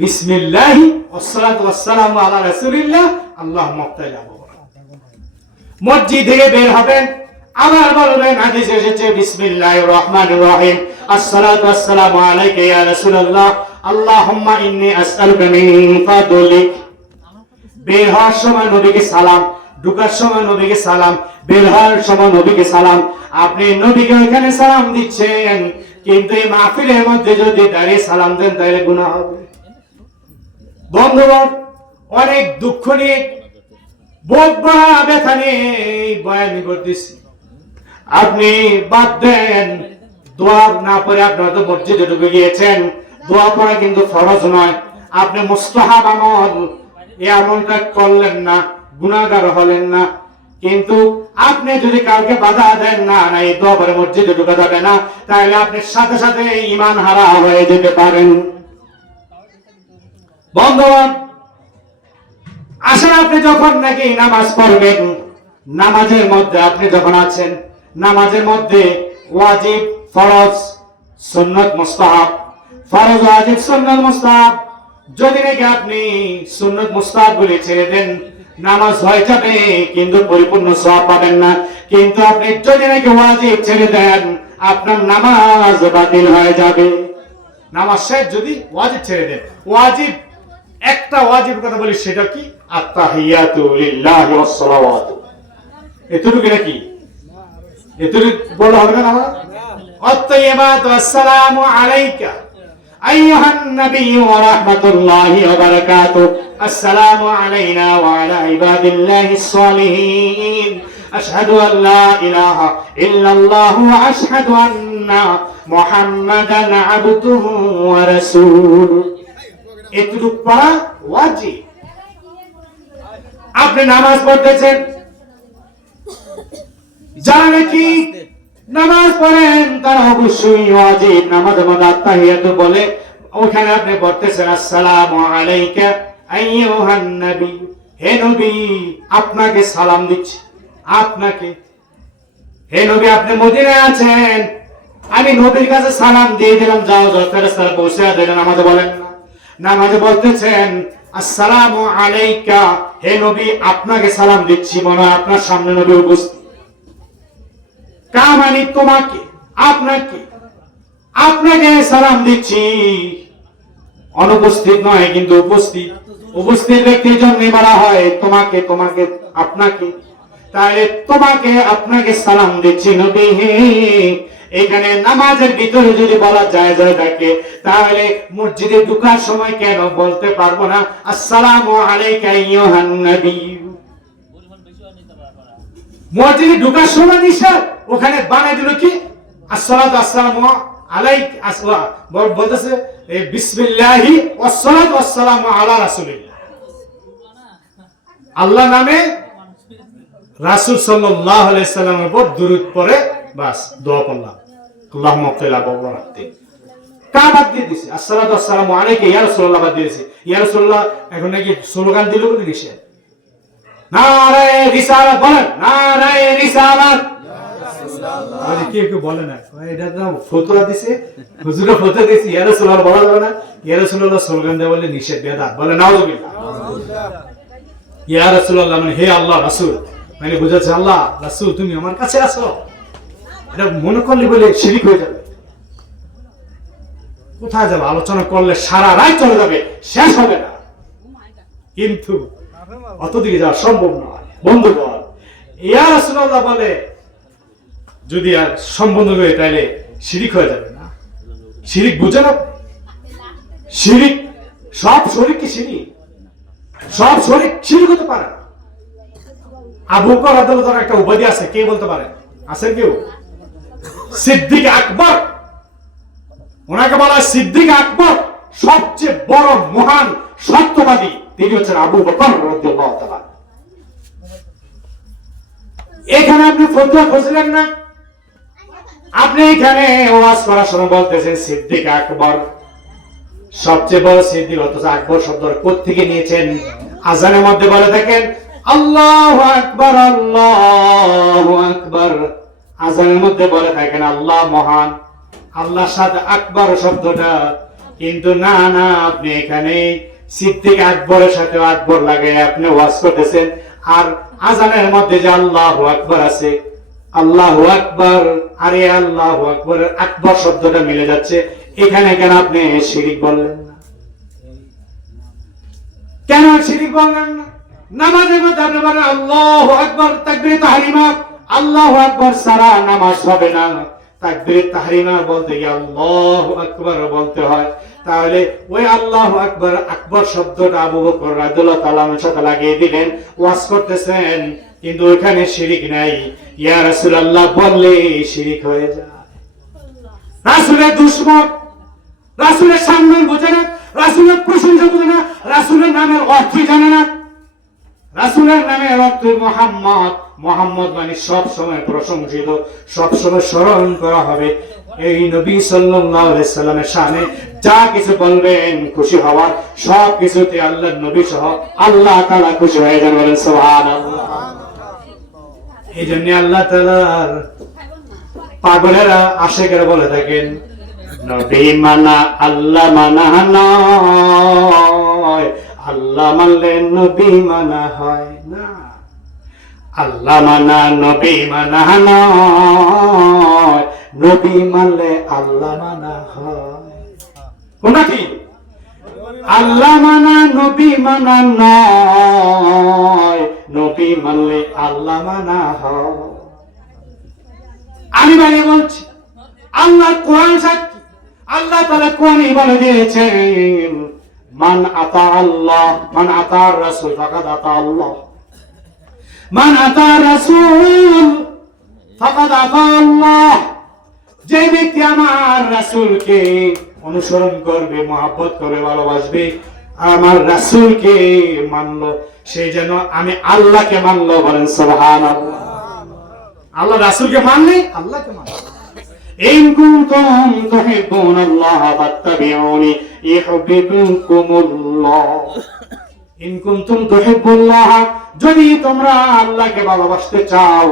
বিসমিল্লাহি ওয়াসসালাতু ওয়াসসালামু আলা রাসূলিল্লাহ, আল্লাহুম্মা আফতাহ লি আবওয়াব। মসজিদ থেকে বের হবেন, আবার বলবেন হাদিসে এসেছে বিসমিল্লাহির রহমানির রহিম, আসসালাতু আসসালামু আলাইকা ইয়া রাসূলুল্লাহ, আল্লাহুম্মা ইন্নী আসআলুকা মিন ফাদলিক। বের হওয়ার সময় নবীকে সালাম, ঢোকার সময় নবীকে সালাম, বের হওয়ার সময় নবীকে সালাম। আপনি নবীকে ওখানে সালাম দিচ্ছেন, কিন্তু এই মাহফিলের মধ্যে যদি দাঁড়িয়ে সালাম দেন তাহলে গুনাহ হবে। বন্ধুগণ, অনেক দুঃখ নিয়ে, বুক ভরা ব্যথা নিয়ে বয়ান করতেছি। আপনি বাদ দেন, দোয়া না পড়ে আপনারা তো মসজিদে ঢুকে গিয়েছেন। দোয়া পড়া কিন্তু ফরজ নয়, আপনি মুস্তাহাব আমল, এই আমলটা করলেন না, গুনাহগার হলেন না। কিন্তু আপনি যদি কাউকে বাধা দেন না না এই দোয়া পড়ে মসজিদে ঢুকা যাবে না, তাহলে আপনি সাথে সাথে ঈমান হারা হয়ে যেতে পারেন। বন্ধুগণ, আসলে আপনি যখন নাকি নামাজ পড়বেন, নামাজের মধ্যে আপনি যখন আছেন, নামাজের মধ্যে ওয়াজিব, ফরজ, সুন্নাত, মুস্তাহাব, ফরজ, ওয়াজিব, সুন্নাত, মুস্তাহাব, যদি নাকি আপনি সুন্নাত মুস্তাহাব গুলি ছেড়ে দেন, নামাজ হয়ে যাবে কিন্তু পরিপূর্ণ সওয়াব পাবেন না। কিন্তু আপনি যদি নাকি ওয়াজিব ছেড়ে দেন, আপনার নামাজ বাতিল হয়ে যাবে। নামাজ শেষ যদি ওয়াজিব ছেড়ে দেন। ওয়াজিব, একটা ওয়াজিব কথা বলি, সেটা কি? আত্তাহিয়াতু লিল্লাহি ওয়াস সালাওয়াতু। এতটুকু নাকি? এতটুকু বলা হবে না? আমার আত-তাইয়্যিবাতু আসসালামু আলাইকা আইয়ুহান নাবিয়্যু ওয়া রাহমাতুল্লাহি ওয়া বারাকাতুহু, আসসালামু আলাইনা ওয়া আলা ইবাদিল্লাহিস সালিহিন, আশহাদু আল লা ইলাহা ইল্লাল্লাহু ওয়া আশহাদু আন্না মুহাম্মাদান আবদুহু ওয়া রাসূলুহু। এতটুকু পড়া ওয়াজিব। আপনি নামাজ পড়তেছেন, যারা নাকি নামাজ পড়েন তারা অবশ্যই ওয়াজিব নামাজের মধ্যে আত্তাহিয়াতু বলে ওখানে আপনি পড়তেছেন আসসালামু আলাইকা আইয়ুহান নবী, হে নবী আপনাকে সালাম দিচ্ছি, আপনাকে। হে নবী আপনি মদিনায় আছেন, আমি নবীর কাছে সালাম দিয়ে দিলাম, যাও যাও ফেরেশতারা পৌঁছে দিলেন। নামাজে বলেন না, নামাজে বলতেছেন আসসালামু আলাইকা, হে নবী আপনাকে সালাম দিচ্ছি, মনে হয় আপনার সামনে নবী উপস্থিত। কামানি তোমাকে, আপনাকে, আপনাকে সালাম দিচ্ছি। অনুপস্থিত নয় কিন্তু উপস্থিত। উপস্থিত ব্যক্তির জন্য বলা হয় তোমাকে, তোমাকে, আপনাকে। তাহলে তোমাকে আপনাকে সালাম দিচ্ছি নবী। এখানে নামাজের ভিতরে যদি বলা যায় থাকে, তাহলে মসজিদে ঢোকার সময় কেন বলতে পারবো না আসসালামু আলাইকা আইয়ুহান নবী? মসজিদে ঢোকার সময় নিষেধ, ওখানে বানাই দিল কি আসসালাতু আসসালামু আলাইকা, বলতেছে বিসমিল্লাহি ওয়াসসালাতু ওয়াসসালামু আলা রাসূলিল্লাহ। আল্লাহ নামে রাসূল সাল্লাল্লাহু আলাইহি সাল্লামের উপর দুরূদ পড়ে বাস দোয়া পড়লাম, আল্লাহুম্মা ক্বিলা বাওয়ারাতি। কা বাদ দিয়ে দিছে আসসালাতু আসসালামু আলাইকা ইয়া রাসূলুল্লাহ বাদ দিয়ে দিছে। ইয়া রাসূলুল্লাহ এখন নাকি স্লোগান দিল বলে নিষেধ। নারায়ে রিসালাত বলেন, নারায়ে রিসালাত। আরে কেউ বলে না এটা তো ফতোয়া দিছে, হুজুরা ফতোয়া দিছে ইয়া রাসূলুল্লাহ বলা যাবে না। ইয়া রাসূলুল্লাহ স্লোগান দেয় বলে নিষেধ, বেদাত বলে নাউযুবিল্লাহ। ইয়া রাসূলুল্লাহ মানে হে আল্লাহ রাসূল, মানে বুঝাচ্ছে আল্লাহ রাসূল তুমি আমার কাছে আসো। এটা মনে করলে বলে শিরিক হয়ে যাবে। কোথায় যাবে? আলোচনা করলে সারা রাত চলে যাবে, শেষ হবে না। কিন্তু অতদিকে যাওয়া সম্ভব নয়। বন্ধুগণ, ইয়া রাসূলুল্লাহ বলে যদি আর সম্বন্ধ হয়ে তাহলে শিরিক হয়ে যাবে না? শিরিক বুঝে না? শিরিক সব শরীক কি শিরিক? সব শরীক শিরিক হতে পারে না। আবু বকর রাদিয়াল্লাহু তাআলা একটা উপাধি আছে, কে বলতে পারে? আছে কেউ? সিদ্দিক আকবর। ওনাকে বলা হয় সিদ্দিক আকবর, সবচেয়ে বড় মহান সত্যবাদী তিনি হচ্ছেন আবু বকর রাদিয়াল্লাহু তাআলা। এখানে আপনি ফতোয়া খুঁজলেন না, আপনি এখানে ওয়াজ করার সময় বলতেছেন সিদ্দিক আকবর, সবচেয়ে বড় সিদ্দিক, অথচ আকবর শব্দ কোত্থেকে নিয়েছেন? আজানের মধ্যে বলে থাকেন আল্লাহু আকবার, আল্লাহু আকবার। আজানের মধ্যে বলে থাকেন আল্লাহ মহান, আল্লাহর সাথে আকবর শব্দটা, কিন্তু না না, আপনি এখানে সিদ্দিক আকবরের সাথে আকবর লাগাই আপনি ওয়াজ করতেছেন। আর আজানের মধ্যে যে আল্লাহু আকবার আছে, আল্লাহু আকবার, আরে আল্লাহু আকবরের আকবর শব্দটা মিলে যাচ্ছে, এখানে কেন আপনি শিরিক বললেন না? কেন শিরিক বললেন না? নামাজের মধ্যে আপনি বলেন আল্লাহু আকবার, তাকবীর তাহরিমা, আল্লাহু আকবার সারা নামাজ হবে না। তাকবীর তাহরিমা বলতে গিয়ে আল্লাহু আকবার বলতে হয়। তাহলে ওই আল্লাহু আকবার, আকবর শব্দটা আবু বকর রাদিয়াল্লাহু তাআলা এর সাথে লাগিয়ে দিলেন, ওয়াজ করতেছেন, কিন্তু ওখানে শিরিক নাই। ইয়া রাসূলুল্লাহ বললে শিরিক হয়ে যায়। রাসূলের দুশমন, রাসূলের সম্মান বোঝে না, রাসূলের প্রশংসা বোঝে না, রাসূলের নামের অর্থ জানে না। রাসূলের নামের অর্থ মুহাম্মদ, মুহাম্মদ মানে সব সময় প্রশংসিত, সব সময় স্মরণ করা হবে। এই নবী সাল্লাল্লাহু আলাইহি সাল্লামের শানে যা কিছু বলবেন খুশি হওয়ার, সব কিছুতে আল্লাহর নবী সহ আল্লাহ তাআলা খুশি হয়ে যান, বলেন সুবহানাল্লাহ। এই জন্য আল্লাহ তাআলার পাগলেরা আশিকেরা বলে থাকেন নবী মানা আল্লাহ মানা নয়, আল্লাহ মানলে নবী মানা হয় না। আল্লাহ মানা নবী মানা নয়, নবী মানলে আল্লাহ মানা হয়। কোনটা কি? আল্লাহ মানা নবী মানা নয়, নবী মানলে আল্লাহ মানা হয়। আমি মানে বলছি আল্লাহ কোরআন সাক্ষী, আল্লাহ তাআলা কোরআনে বলে দিয়েছেন মান আতা আল্লাহ, মান আতা রাসূল ফাকাদ আতা আল্লাহ, মান আতা রাসূল ফাকাদ আতা আল্লাহ। যে ব্যক্তি আমার রাসূলকে অনুসরণ করবে, মহব্বত করবে, ভালোবাসবে, আমার রাসূলকে মানলো, সে যেন আমি আল্লাহকে মানলো, বলেন সুবহানাল্লাহ। আল্লাহ রাসূলকে মানলে আল্লাহকে মানলো। ইন কুনতুম তুহিব্বুনাল্লাহ ফাত্তাবিউনি ইউহিব্বুকুমুল্লাহ। ইন কুনতুম তুহিব্বুল্লাহ, যদি তোমরা আল্লাহকে ভালোবাসতে চাও,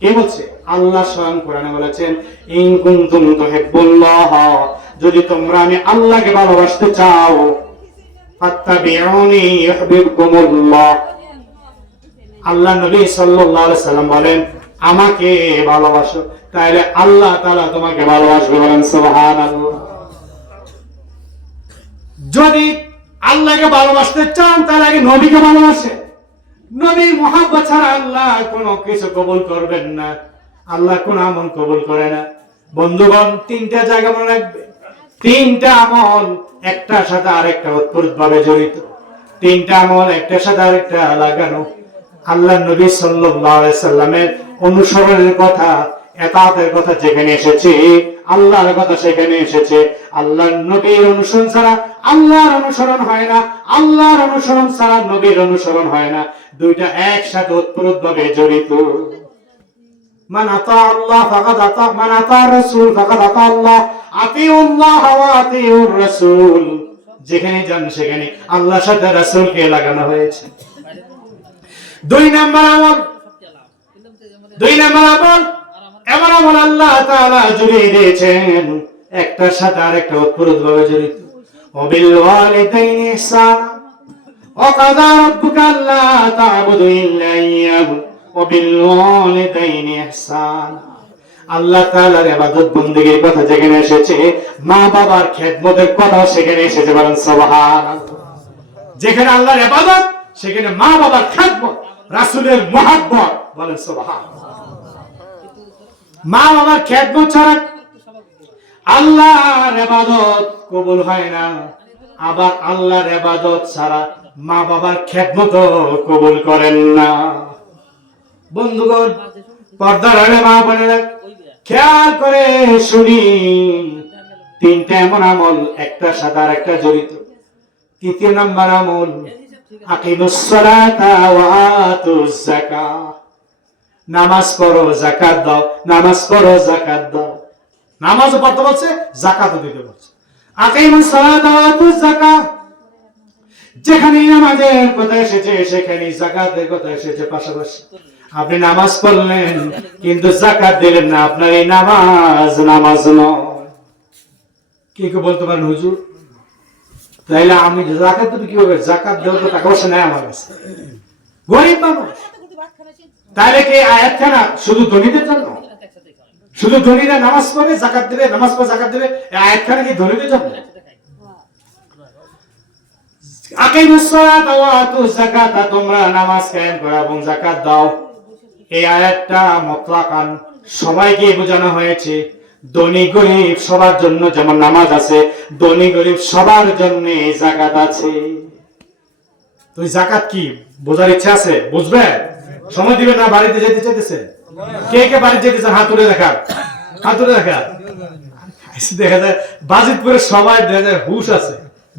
কে বলছে? আল্লাহ স্বয়ং কোরআনে বলেছেন ইন কুনতুম তুহিব্বুল্লাহ, যদি তোমরা আমি আল্লাহকে ভালোবাসতে চাও, ফাত্তাবিউনি ইউহিব্বুকুমুল্লাহ। আল্লাহ নবী সাল্লাল্লাহু আলাইহি সাল্লাম বলেন আমাকে ভালোবাসো, তাহলে আল্লাহ তাআলা তোমাকে ভালোবাসবে, বলেন সুবহানাল্লাহ। যদি আল্লাহকে ভালোবাসতে চান তার আগে নবীকে ভালোবাসেন। নবীর মহব্বত ছাড়া আল্লাহ কোনো কিছু কবুল করবেন না, আল্লাহ কোন আমল কবুল করে না। বন্ধুগণ, তিনটা জায়গা মনে রাখবে, তিনটা আমল একটার সাথে আরেকটা ওতপ্রোতভাবে জড়িত, তিনটা আমল একটার সাথে আরেকটা লাগানো। আল্লাহ নবী সাল্লাল্লাহু আলাইহি সাল্লামের অনুসরণের কথা, এতাতের কথা যেখানে এসেছে, আল্লাহর কথা সেখানে এসেছে। আল্লাহর নবীর অনুসরণ ছাড়া আল্লাহর অনুসরণ হয় না, আল্লাহর অনুসরণ ছাড়া নবীর অনুসরণ হয় না। দুইটা একসাথে ওতপ্রোতভাবে জড়িত। মান আতা আল্লাহ ফাকাদ আতা, মান আতা রাসূল ফাকাদ আতা আল্লাহ, আতিউল্লাহ ওয়া আতিউর রাসূল। যেখানে যান সেখানে আল্লাহর সাথে রাসূলকে লাগানো হয়েছে। দুই নাম্বার আমল, এমন আমল আল্লাহ তাআলা জড়িয়ে দিয়েছেন একটার সাথে আরেকটা ওতপ্রোতভাবে জড়িত। ওয়াবিল ওয়ালিদাইনি ইহসানা ওয়া কাযা রাব্বুকা আল্লা তা'বুদু ইল্লা ইয়্যাহু ওয়াবিল ওয়ালিদাইনি ইহসানা। আল্লাহ তাআলার ইবাদত বন্দেগীর কথা যেখানে এসেছে, মা বাবার খেদমতের কথা সেখানে এসেছে। বলেন সুবহানাল্লাহ। যেখানে আল্লাহর ইবাদত সেখানে মা বাবার খেদমত, রাসূলের মুহাব্বত। বলেন সুবহানাল্লাহ। মা বাবার খেদমত ছাড়া আল্লাহর ইবাদত কবুল হয় না, আবার আল্লাহর ইবাদত ছাড়া মা বাবার খেদমত কবুল করেন না। বন্ধুগণ, পর্দার আড়ালে মা বোনেরা খেয়াল করে শুনি, তিনটা এমন আমল একটার সাথে আরেকটা জড়িত। তৃতীয় নাম্বার আমল, আকিমুস সালাতা ওয়া আতুজ যাকাত। নামাজ পড়ো, যাকাত দাও, নামাজ পড়ো, যাকাত দাও। নামাজও পড়তে বলছে, যাকাতও দিতে বলছে। আকিমুস সালাতা ওয়া আতুজ যাকাত। যেখানে নামাজের কথা এসেছে সেখানে যাকাতের কথা এসেছে পাশাপাশি। আপনি নামাজ পড়লেন কিন্তু যাকাত দিলেন না, আপনার এই নামাজ নয়। কে কে বলতে পারেন হুজুর তাইলে আমি যাকাত দেব কিভাবে? যাকাত দেওয়ার তো টাকা পয়সা নাই আমার কাছে, গরিব মানুষ। তাহলে কি আয়াতখানা শুধু ধনীদের জন্য? শুধু ধনীরা নামাজ পড়বে যাকাত দেবে, নামাজ পড়ে যাকাত দেবে, এই আয়াতখানা কি ধনীদের জন্য? আকিমুস সালাতা ওয়া আতুজ যাকাত, তোমরা নামাজ কায়েম করো এবং যাকাত দাও। এই আয়াতটা মুতলাকান সবাইকে বোঝানো হয়েছে। ধনী গরিব সবার জন্য যেমন নামাজ আছে, ধনী গরিব সবার জন্য যাকাত আছে। তো যাকাত কি বোঝার ইচ্ছা আছে? বুঝবে? সময় দিবেন না? বাড়িতে যেতে চাইতেছেন? কে কে বাড়িতে যেতেছেন? হাত তুলে দেখা, হাত তুলে দেখা। দেখা যায় বাজিতপুরে সবাই দেখা যায় হুশ আছে,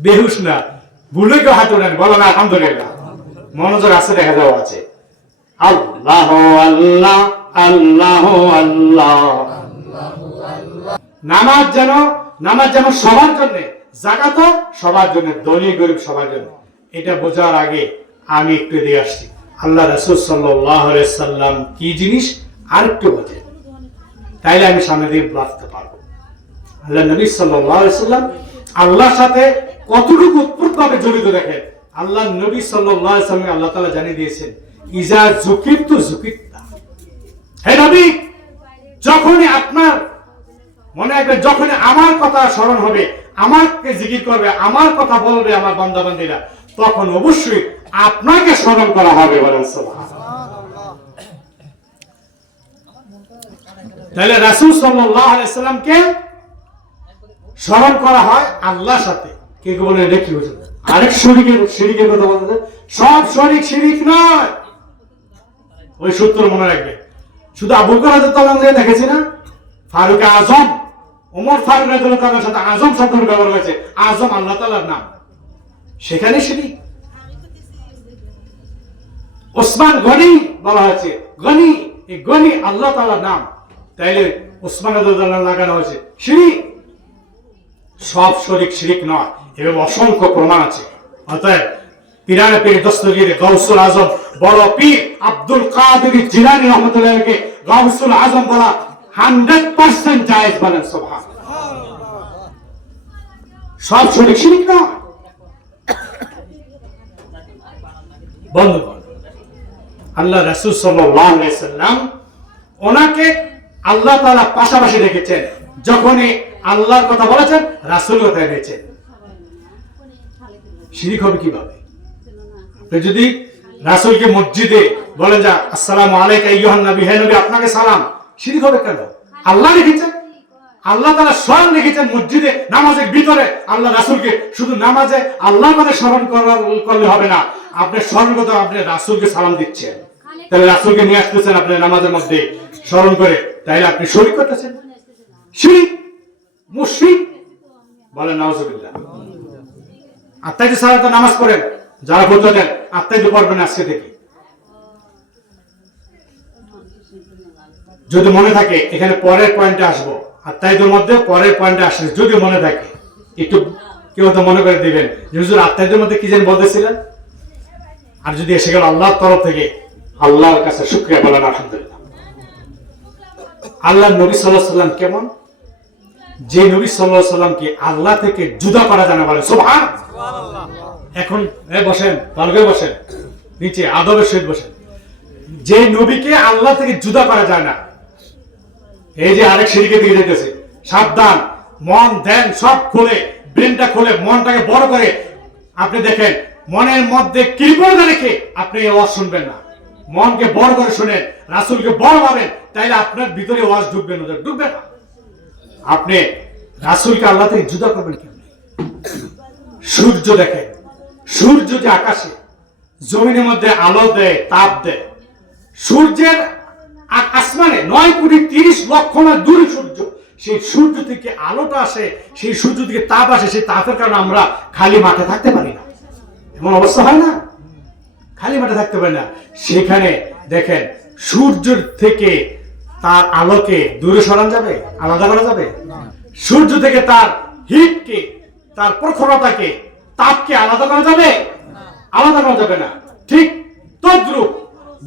বেহুশ না। ভুলে কেউ হাত উঠেন, বলো না আলহামদুলিল্লাহ। মনোযোগ আছে, দেখা যাওয়া আছে। আল্লাহ আল্লাহ আল্লাহ আল্লাহ। নামাজ যেন সবার জন্য, যাকাত সবার জন্য, ধনী গরিব সবার জন্য। এটা বোঝার আগে আমি একটু দিয়ে আসছি আল্লাহ রাসূল সাল্লাল্লাহু আলাইহি সাল্লাম কি জিনিস আরেকটু বোঝেন, তাইলে আমি সামনে দিয়ে বুঝতে পারবো। আল্লাহ নবী সাল্লাল্লাহু আলাইহি সাল্লাম আল্লাহর সাথে কতটুকু ওতপ্রোতভাবে জড়িত দেখেন। আল্লাহ নবী সাল্লাল্লাহু আলাইহি সাল্লাম আল্লাহ তাআলা জানিয়ে দিয়েছেন, ইজা যুকিরতু যুকিরতা। হে নবী, যখনই আপনার মনে রাখবেন, যখনই আমার কথা স্মরণ হবে, আমাকে জিকির করবে, আমার কথা বলবে আমার বান্দা বান্দীরা, তখন অবশ্যই আপনাকে স্মরণ করা হবে। বলেন সুবহানাল্লাহ। তাহলে রাসূল সাল্লাল্লাহু আলাইহি সাল্লামকে স্মরণ করা হয় আল্লাহর সাথে। কে কে বলে দেখি হুজুর আরেক শিরকের কথা বলতে? সব শিরিক নয়। ওই সূত্র মনে রাখবে। শুধু আবু বকর রাদিয়াল্লাহু আনহু দেখেছি না, ফারুক আজম, ওমর ফারুক রাদিয়াল্লাহু আনহুর সাথে আজম শব্দের ব্যবহার হয়েছে। আজম আল্লাহ তাআলার নাম, সেখানে শিরিক। ওসমান গনি বলা হয়েছে, গনি, এই গনি আল্লাহ তাআলার নাম, তাইলে ওসমান রাদিয়াল্লাহু আনহু লাগানো হয়েছে শিরিক। সব শিরিক নয়, এভাবে অসংখ্য প্রমাণ আছে। অতএব পীরানে পীর দস্তগীর গাউসুল আজম বড় পীর আব্দুল কাদের জিলানী রাহমাতুল্লাহকে গাউসুল আজম বলা 100% জায়েজ। বলেন সুবহানাল্লাহ। সব শিরিক নয়। বন্ধুগণ, আল্লাহ রাসূল সাল্লাল্লাহু আলাইহি সাল্লাম ওনাকে আল্লাহ তাআলা পাশাপাশি রেখেছেন। যখনই আল্লাহর কথা বলেছেন, রাসূল কথা এনেছেন। শিরিক হবে কিভাবে? আপনি যদি রাসূলকে মসজিদে বলেন যে আসসালামু আলাইকা আইয়ুহান নবী, হে নবী আপনাকে সালাম, শিরিক হবে কেন? আল্লাহ রেখেছেন, আল্লাহ তাআলা স্বয়ং রেখেছেন মসজিদে নামাজের ভিতরে আল্লাহ রাসূলকে, শুধু নামাজে আল্লাহর কথা স্মরণ করলে হবে না, আপনি স্মরণ করতে আপনি রাসূলকে সালাম দিচ্ছেন, তাহলে রাসূলকে নিয়ে আসতেছেন আপনি নামাজের মধ্যে স্মরণ করে, তাইলে আপনি শরীক করতেছেন, শিরিক, মুশরিক। বলেন নাউজুবিল্লাহ। আত্মাইতে সারা তো নামাজ পড়েন, যারা বলতে দেন আত্মাইতে পড়বেন আজকে থেকে। যদি মনে থাকে, এখানে পরের পয়েন্টে আসবো, আত্মাইদের মধ্যে পরের পয়েন্টে আসবে, যদি মনে থাকে একটু কেউ তো মনে করে দিবেন যে হুজুর আত্মাইদের মধ্যে কি যেন বলতেছিলেন। আর যদি এসে গেল আল্লাহর তরফ থেকে, আল্লাহর কাছে শুকরিয়া বলেন আলহামদুলিল্লাহ। আল্লাহ নবী সাল্লাল্লাহু আলাইহি সাল্লাম কেমন? যে নবী সাল্লাল্লাহু আলাইহি সাল্লামকে আল্লাহ থেকে জুদা করা যায় না, বলেন সুবহানাল্লাহ। এখন বসেন, ভালো বসেন, নিচে আদবের সহিত বসেন। যে নবীকে আল্লাহ থেকে জুদা করা যায় না, এই যে আরেক শিরকের দিকে যেতেছে, সাবধান, মন ধ্যান সব খুলে, ব্রেনটা খুলে, মনটাকে বড় করে আপনি দেখেন, মনের মধ্যে কৃপণতা রেখে আপনি এই ওয়াজ শুনবেন না, মনকে বড় করে শুনেন, রাসূলকে বড় ভাবেন, তাইলে আপনার ভিতরে ওয়াজ ঢুকবে না, ঢুকবে না। আপনি রাসূলকে আল্লাহ থেকে জুদা করবেন কেন? সূর্য দেখেন, সূর্য যে আকাশে জমিনের মধ্যে আলো দেয়, তাপ দেয়, সূর্যের আসমানে 9,30,00,000 মাইল দূরে সূর্য, সেই সূর্য থেকে আলোটা আসে, সেই সূর্য থেকে তাপ আসে, সেই তাপের কারণে আমরা খালি মাঠে থাকতে পারি না, এমন অবস্থা হয় না? খালি মাঠে থাকতে পারি না। সেখানে দেখেন সূর্য থেকে তার আলোকে দূরে সরানো যাবে, আলাদা করা যাবে? সূর্য থেকে তার হিটকে, তার প্রখরতাকে, তাপকে আলাদা করা যাবে? আলাদা করা যাবে না। ঠিক তদ্রূপ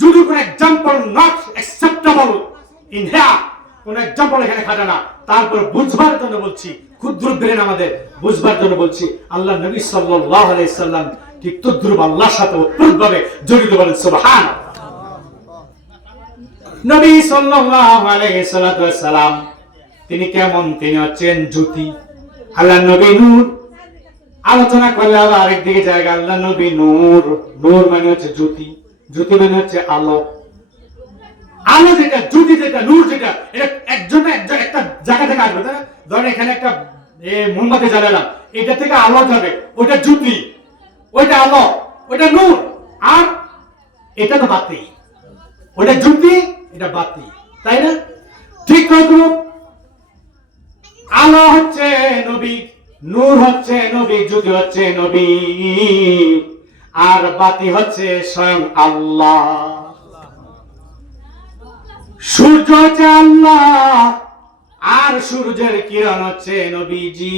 যদি কোন example not acceptable in here, কোন এক্সাম্পল এখানে খাটে না, তারপর বুঝবার জন্য বলছি, ক্ষুদ্র ব্রেন আমাদের বুঝবার জন্য বলছি, আল্লাহ নবী সাল্লাল্লাহু আলাইহি সাল্লাম ঠিক তদ্রূপ আল্লাহর সাথে ওতপ্রোতভাবে জড়িত, বলেন সুবহানাল্লাহ। নবী সাল্লাল্লাহু আলাইহি সাল্লাম তিনি কেমন? তিনি হচ্ছেন জ্যোতি, আল্লাহ নবী নূর। আলোচনা করলে আবার আরেক দিকে জায়গা, আল্লাহ নবী নূর, নূর মানে হচ্ছে জ্যোতি, জ্যোতি মানে হচ্ছে আলো। আলো যেটা, জ্যোতি যেটা, নূর যেটা, এটা একজন একটা জায়গা থেকে আসবে, তাই না? ধরেন এখানে একটা মোমবাতি জ্বালালাম, এটা থেকে আলো যাবে, ওইটা জ্যোতি, ওইটা আলো, ওইটা নূর। আর এটা তো বাতি, ওইটা জ্যোতি, এটা বাতি, তাই না? ঠিক কত? আলো হচ্ছে নবী, নূর হচ্ছে নবী, জ্যোতি হচ্ছে নবী, আর বাতি হচ্ছে স্বয়ং আল্লাহ। সূর্য হচ্ছে আল্লাহ, আর সূর্যের কিরণ হচ্ছে নবীজি।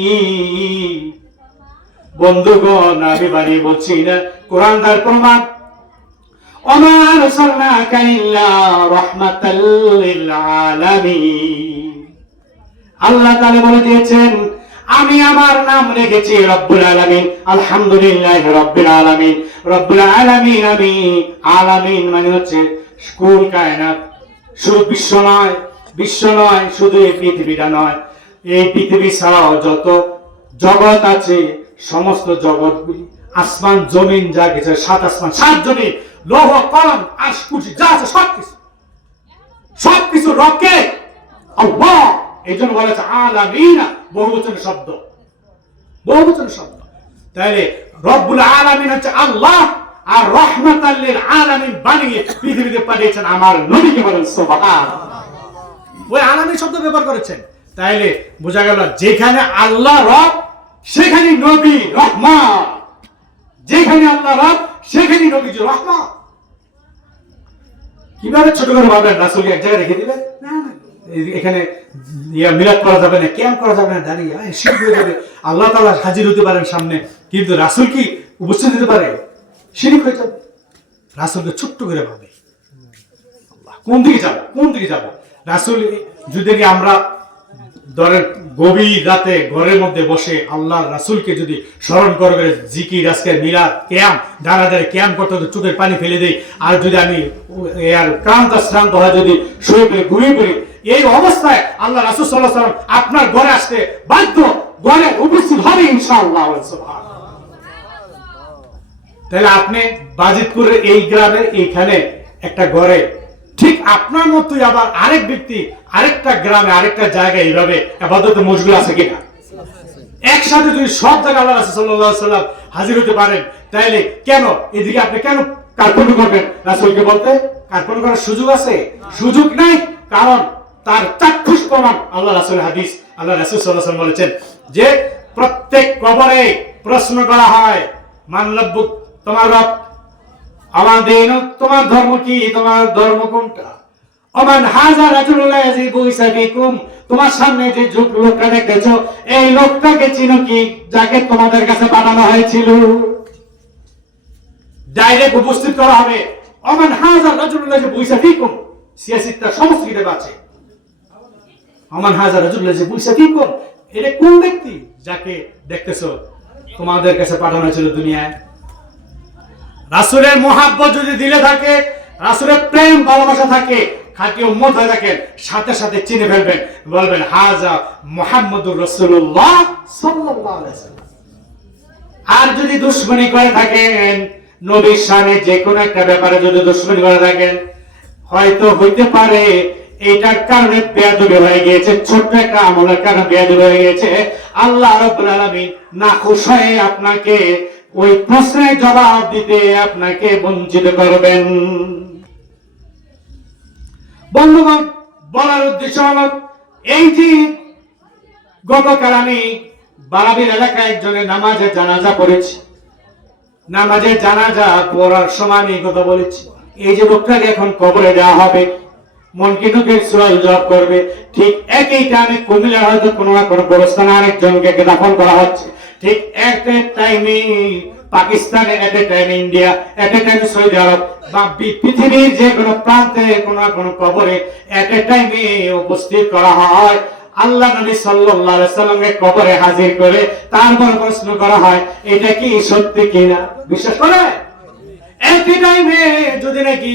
বন্ধুগণ, আমি বাড়ি বলছি না, কোরআন তার প্রমাণ। ওমা আরসালনাকা ইল্লা রাহমাতাল লিল আলামিন। আল্লাহ তাআলা বলে দিয়েছেন, আমি আমার নাম রেখেছি রব্বুল আলামিন, আলহামদুলিল্লাহ রব্বিল আলামিন। রব্বুল আলামিন, আমি আলামিন মানে হচ্ছে কুল কায়নাত, শুধু বিশ্ব নয়, বিশ্ব নয়, শুধু এই পৃথিবীটা নয়, এই পৃথিবী ছাড়াও যত জগৎ আছে, সমস্ত জগৎগুলি, আসমান জমিন যা কিছু, 7 আসমান 7 জমিন, লৌহ কলম আরশ কুরসি যা আছে সবকিছু, সবকিছু রবকে আল্লাহ। এই জন্য বলা হচ্ছে আলামিনা, বহুবচন শব্দ, বহুবচন শব্দ। তাহলে রব্বুল আলামিন হচ্ছে আল্লাহ, আর রাহমাতাল লিল আলামিন বানিয়ে পৃথিবীতে পাঠিয়েছেন আমার নবীকে, বলেন সুবহানাল্লাহ। ওই আলামিন শব্দ ব্যবহার করেছেন, তাইলে বোঝা গেল যেখানে আল্লাহ রব সেখানে নবী রহমান, যেখানে আল্লাহ রব সেখানে নবীজি রহমান। কিভাবে ছোট করে ভাবেন রাসূলকে এক জায়গায় রেখে দিবেন? না না, এখানে মিলাদ করা যাবে না, ক্যাম্প করা যাবে না, দাঁড়িয়ে শিরক হয়ে যাবে। আল্লাহ তাআলা হাজির হতে পারেন সামনে, কিন্তু রাসূল কি উপস্থিত হতে পারে? শিরক হয়ে যাবে। রাসূলকে ছোট্ট করে ভাবে, কোন দিকে যাব, কোন দিকে যাব? রাসূল যদি আমরা ধরেন গভীর রাতে ঘরের মধ্যে বসে আল্লাহ রাসূলকে যদি স্মরণ করে জিকির, আজকে মিলাদ, ক্যাম্প, দাঁড়াতে ক্যাম্প করতে হতো, চোখের পানি ফেলে দেই, আর যদি আমি আর শ্রান্ত হয়, যদি শুয়ে পড়ে ঘুমিয়ে পড়ি, এই অবস্থায় আল্লাহ রাসূল সাল্লাল্লাহু আলাইহি ওয়াসাল্লাম আপনার ঘরে আসতে বাধ্য, ঘরে উপস্থিত হবে ইনশাআল্লাহ। সুবহানাল্লাহ। তাহলে আপনি বাজিতপুরের এই গ্রামে এইখানে একটা ঘরে ঠিক আপনার মতোই আবার আরেক ব্যক্তি আরেকটা গ্রামে আরেকটা জায়গায় এইভাবে ইবাদতে মশগুল আছে কিনা? একসাথে যদি সব জায়গায় আল্লাহ রাসূল সাল্লাল্লাহু আলাইহি ওয়াসাল্লাম হাজির হতে পারেন, তাহলে কেন এদিকে আপনি কেন কার্পণ্য করবেন? রাসূলকে বলতে কার্পণ্য করার সুযোগ আছে? সুযোগ নাই, কারণ তার চাক্ষুষ প্রমাণ আল্লাহ রাসূলের হাদিস। আল্লাহ রাসূল সাল্লাল্লাহু আলাইহি ওয়াসাল্লাম বলেছেন যে প্রত্যেক কবরে প্রশ্ন করা হয়, মান রাব্বুক, তোমার রব, আমার দিন, তোমার ধর্ম কি, তোমার ধর্ম কোনটা, ওমান হাযা রাজুলুল ইয়াজিবু ইসাবিকুম, তোমার সামনে যে লোকটা দেখতেছো এই লোকটাকে চিনো কি, যাকে তোমাদের কাছে পাঠানো হয়েছিল? ডাইরেক্ট উপস্থিত করা হবে। ওমান হাযা রাজুলুল ইয়াজিবু ইসাবিকুম, সিয়াসিতটা সমস্ত কিতাব আছে। ওমান হাযা রাজুলুল ইয়াজিবু ইসাবিকুম, এটা কোন ব্যক্তি যাকে দেখতেছো তোমাদের কাছে পাঠানো হয়েছিল দুনিয়ায়? রাসূলের মহব্বত যদি দিলে থাকে, রাসূলের প্রেম ভালোবাসা থাকে, খাঁটি উম্মত হয়ে থাকেন, সাথে সাথে চিনে ফেলবেন, বলবেন হাযা মুহাম্মাদুর রাসূলুল্লাহ সাল্লাল্লাহু আলাইহি ওয়াসাল্লাম। আর যদি দুশমনি করে থাকেন, নবীর শানে যে কোনো একটা ব্যাপারে যদি দুশমনি করে থাকেন, হয়তো হইতে পারে এইটার কারণে বেয়াদবি হয়ে গিয়েছে, ছোট্ট একটা আমলের কারণে বেয়াদবি হয়ে গিয়েছে। আল্লাহ রাব্বুল আলামিন নাখুশ হয়ে আপনাকে ওই প্রশ্নের জবাব দিতে আপনাকে বঞ্চিত করবেন। বন্ধুগণ, বলার উদ্দেশ্য হলো এই যে গতকাল আমি বারাবির এলাকায় একজনের নামাজে জানাজা পড়েছি, নামাজে জানাজা পড়ার সময় আমি কথা বলেছি, এই যে লোকটাকে এখন কবরে দেওয়া হবে, মুনকিনুকের সুয়াল জবাব করবে, ঠিক একই টাইমে কুমিল্লার হয়তো কোনো না কোনো গোরস্থানে আরেকজনকে দাফন করা হচ্ছে, ঠিক এট এ টাইমে পাকিস্তানে, এট এ টাইমে ইন্ডিয়া, এট এ টাইমে সৌদি আরব বা পৃথিবীর যে কোনো প্রান্তে কোনো না কোনো কবরে এট এ টাইমে উপস্থিত করা হয়। আল্লাহ নবী সাল্লাল্লাহু আলাইহি সাল্লামকে কবরে হাজির করে তারপর প্রশ্ন করা হয়, এটা কি সত্যি কিনা? বিশ্বাস করে? একই টাইমে যদি নাকি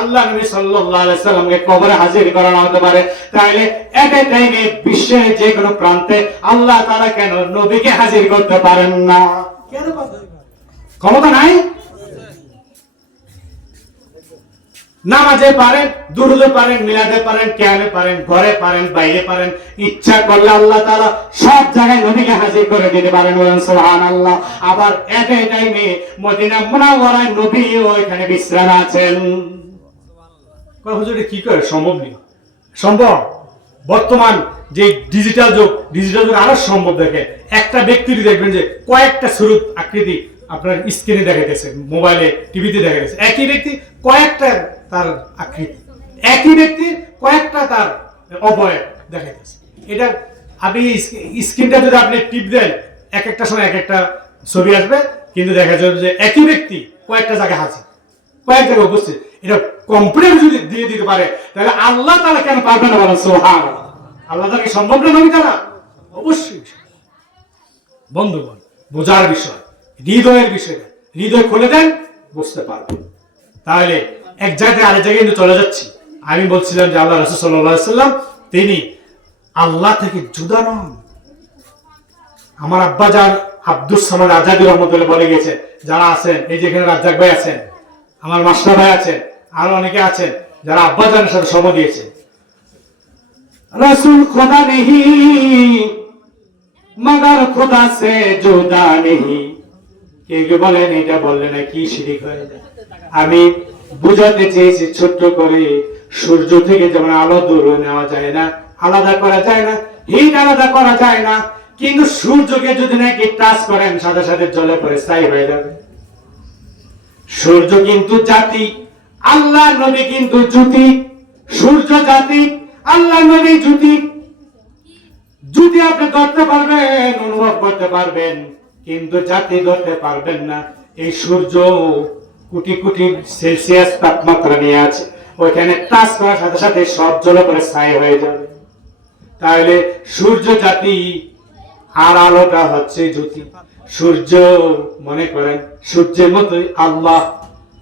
আল্লাহ নবী সাল্লাল্লাহু আলাইহি সাল্লামকে কবরে হাজির করানো হতে পারে, তাহলে এট এ টাইমে বিশ্বের যে কোনো প্রান্তে আল্লাহ তাআলা কেন নবীকে হাজির করতে পারেন না? কেন ক্ষমতা নাই? নামাজে পারেন, দুরুদে পারেন, মিলাদে পারেন, কিয়ামে পারেন, ঘরে পারেন, বাইরে পারেন, ইচ্ছা করলে আল্লাহ তাআলা সব জায়গায় নবীকে হাজির করে দিতে পারেন। বলেন সুবহানাল্লাহ। আবার এট এ টাইমে মদিনা মুনাওয়ারায় নবীও এখানে বিশ্রাম আছেন। হুজুর কি করে সম্ভব? নেই, সম্ভব। বর্তমান যে ডিজিটাল যুগ আরো সম্ভব। দেখে একটা ব্যক্তির দেখবেন যে কয়েকটা সুরত আকৃতি আপনার স্ক্রিনে দেখাইতেছে, মোবাইলে, টিভিতে দেখাইতেছে, একই ব্যক্তি কয়েকটা তার আকৃতি, একই ব্যক্তি কয়েকটা তার অবয়ব দেখাইতেছে। এটা আপনি স্ক্রিনটা যদি আপনি টিপ দেন, এক একটা সময় এক একটা ছবি আসবে, কিন্তু দেখা যাবে যে একই ব্যক্তি কয়েকটা জায়গায় হাজির, কয়েক জায়গায় উপস্থিত। এটা কম্পিউটার যদি দিয়ে দিতে পারে, তাহলে আল্লাহ তাআলা কেন পারবে না? বলেন সুবহানাল্লাহ। আল্লাহ তাআলা কি সম্ভব না নবী তাআলা? অবশ্যই। বন্ধুগণ, বোঝার বিষয়, হৃদয়ের বিষয়, হৃদয় খুলে দেন, বুঝতে পারবেন। তাহলে এক জায়গায় আরেক জায়গায় কিন্তু চলে যাচ্ছি। আমি বলছিলাম যে আল্লাহ রাসূল সাল্লাল্লাহু আলাইহি সাল্লাম তিনি আল্লাহ থেকে জুদা নন। আমার আব্বাজান আব্দুস সামাদ আজাদি রহমতুল্লাহ বলে গেছে, যারা আছেন, এই যে এখানে রাজ্জাক ভাই আছেন, আমার মাস্টার ভাই আছেন, আরো অনেকে আছেন যারা আব্বাজানের সাথে সম দিয়েছে, রাসূল খোদা নেহি মগর খোদা সে জুদা নেহি। কে বলেন এটা বললে না কি শিরিক হয়ে যায়? আমি বুঝাতে চেয়েছি ছোট্ট করে, সূর্য থেকে যেমন আলো দূর নেওয়া যায় না, আলাদা করা যায় না, হিট আলাদা করা যায় না, কিন্তু সূর্যকে যদি নাকি টাচ করেন সাথে সাথে জ্বলে পড়ে ছাই হয়ে যাবে। সূর্য কিন্তু জাতি, আল্লাহ নবী কিন্তু জ্যোতি। সূর্য জাতি, আল্লাহ নবী জ্যোতি। যদি আপনি ধরতে পারবেন, অনুভব করতে পারবেন, কিন্তু জাতি ধরতে পারবেন না। এই সূর্য কোটি কোটি সেলসিয়াস তাপমাত্রা নিয়ে আছে, ওইখানে টাচ করার সাথে সাথে সব জ্বলে পড়ে ছাই হয়ে যাবে। তাহলে সূর্য জাতি আর আলোটা হচ্ছে জ্যোতি। সূর্য মনে করেন সূর্যের মতোই আল্লাহ,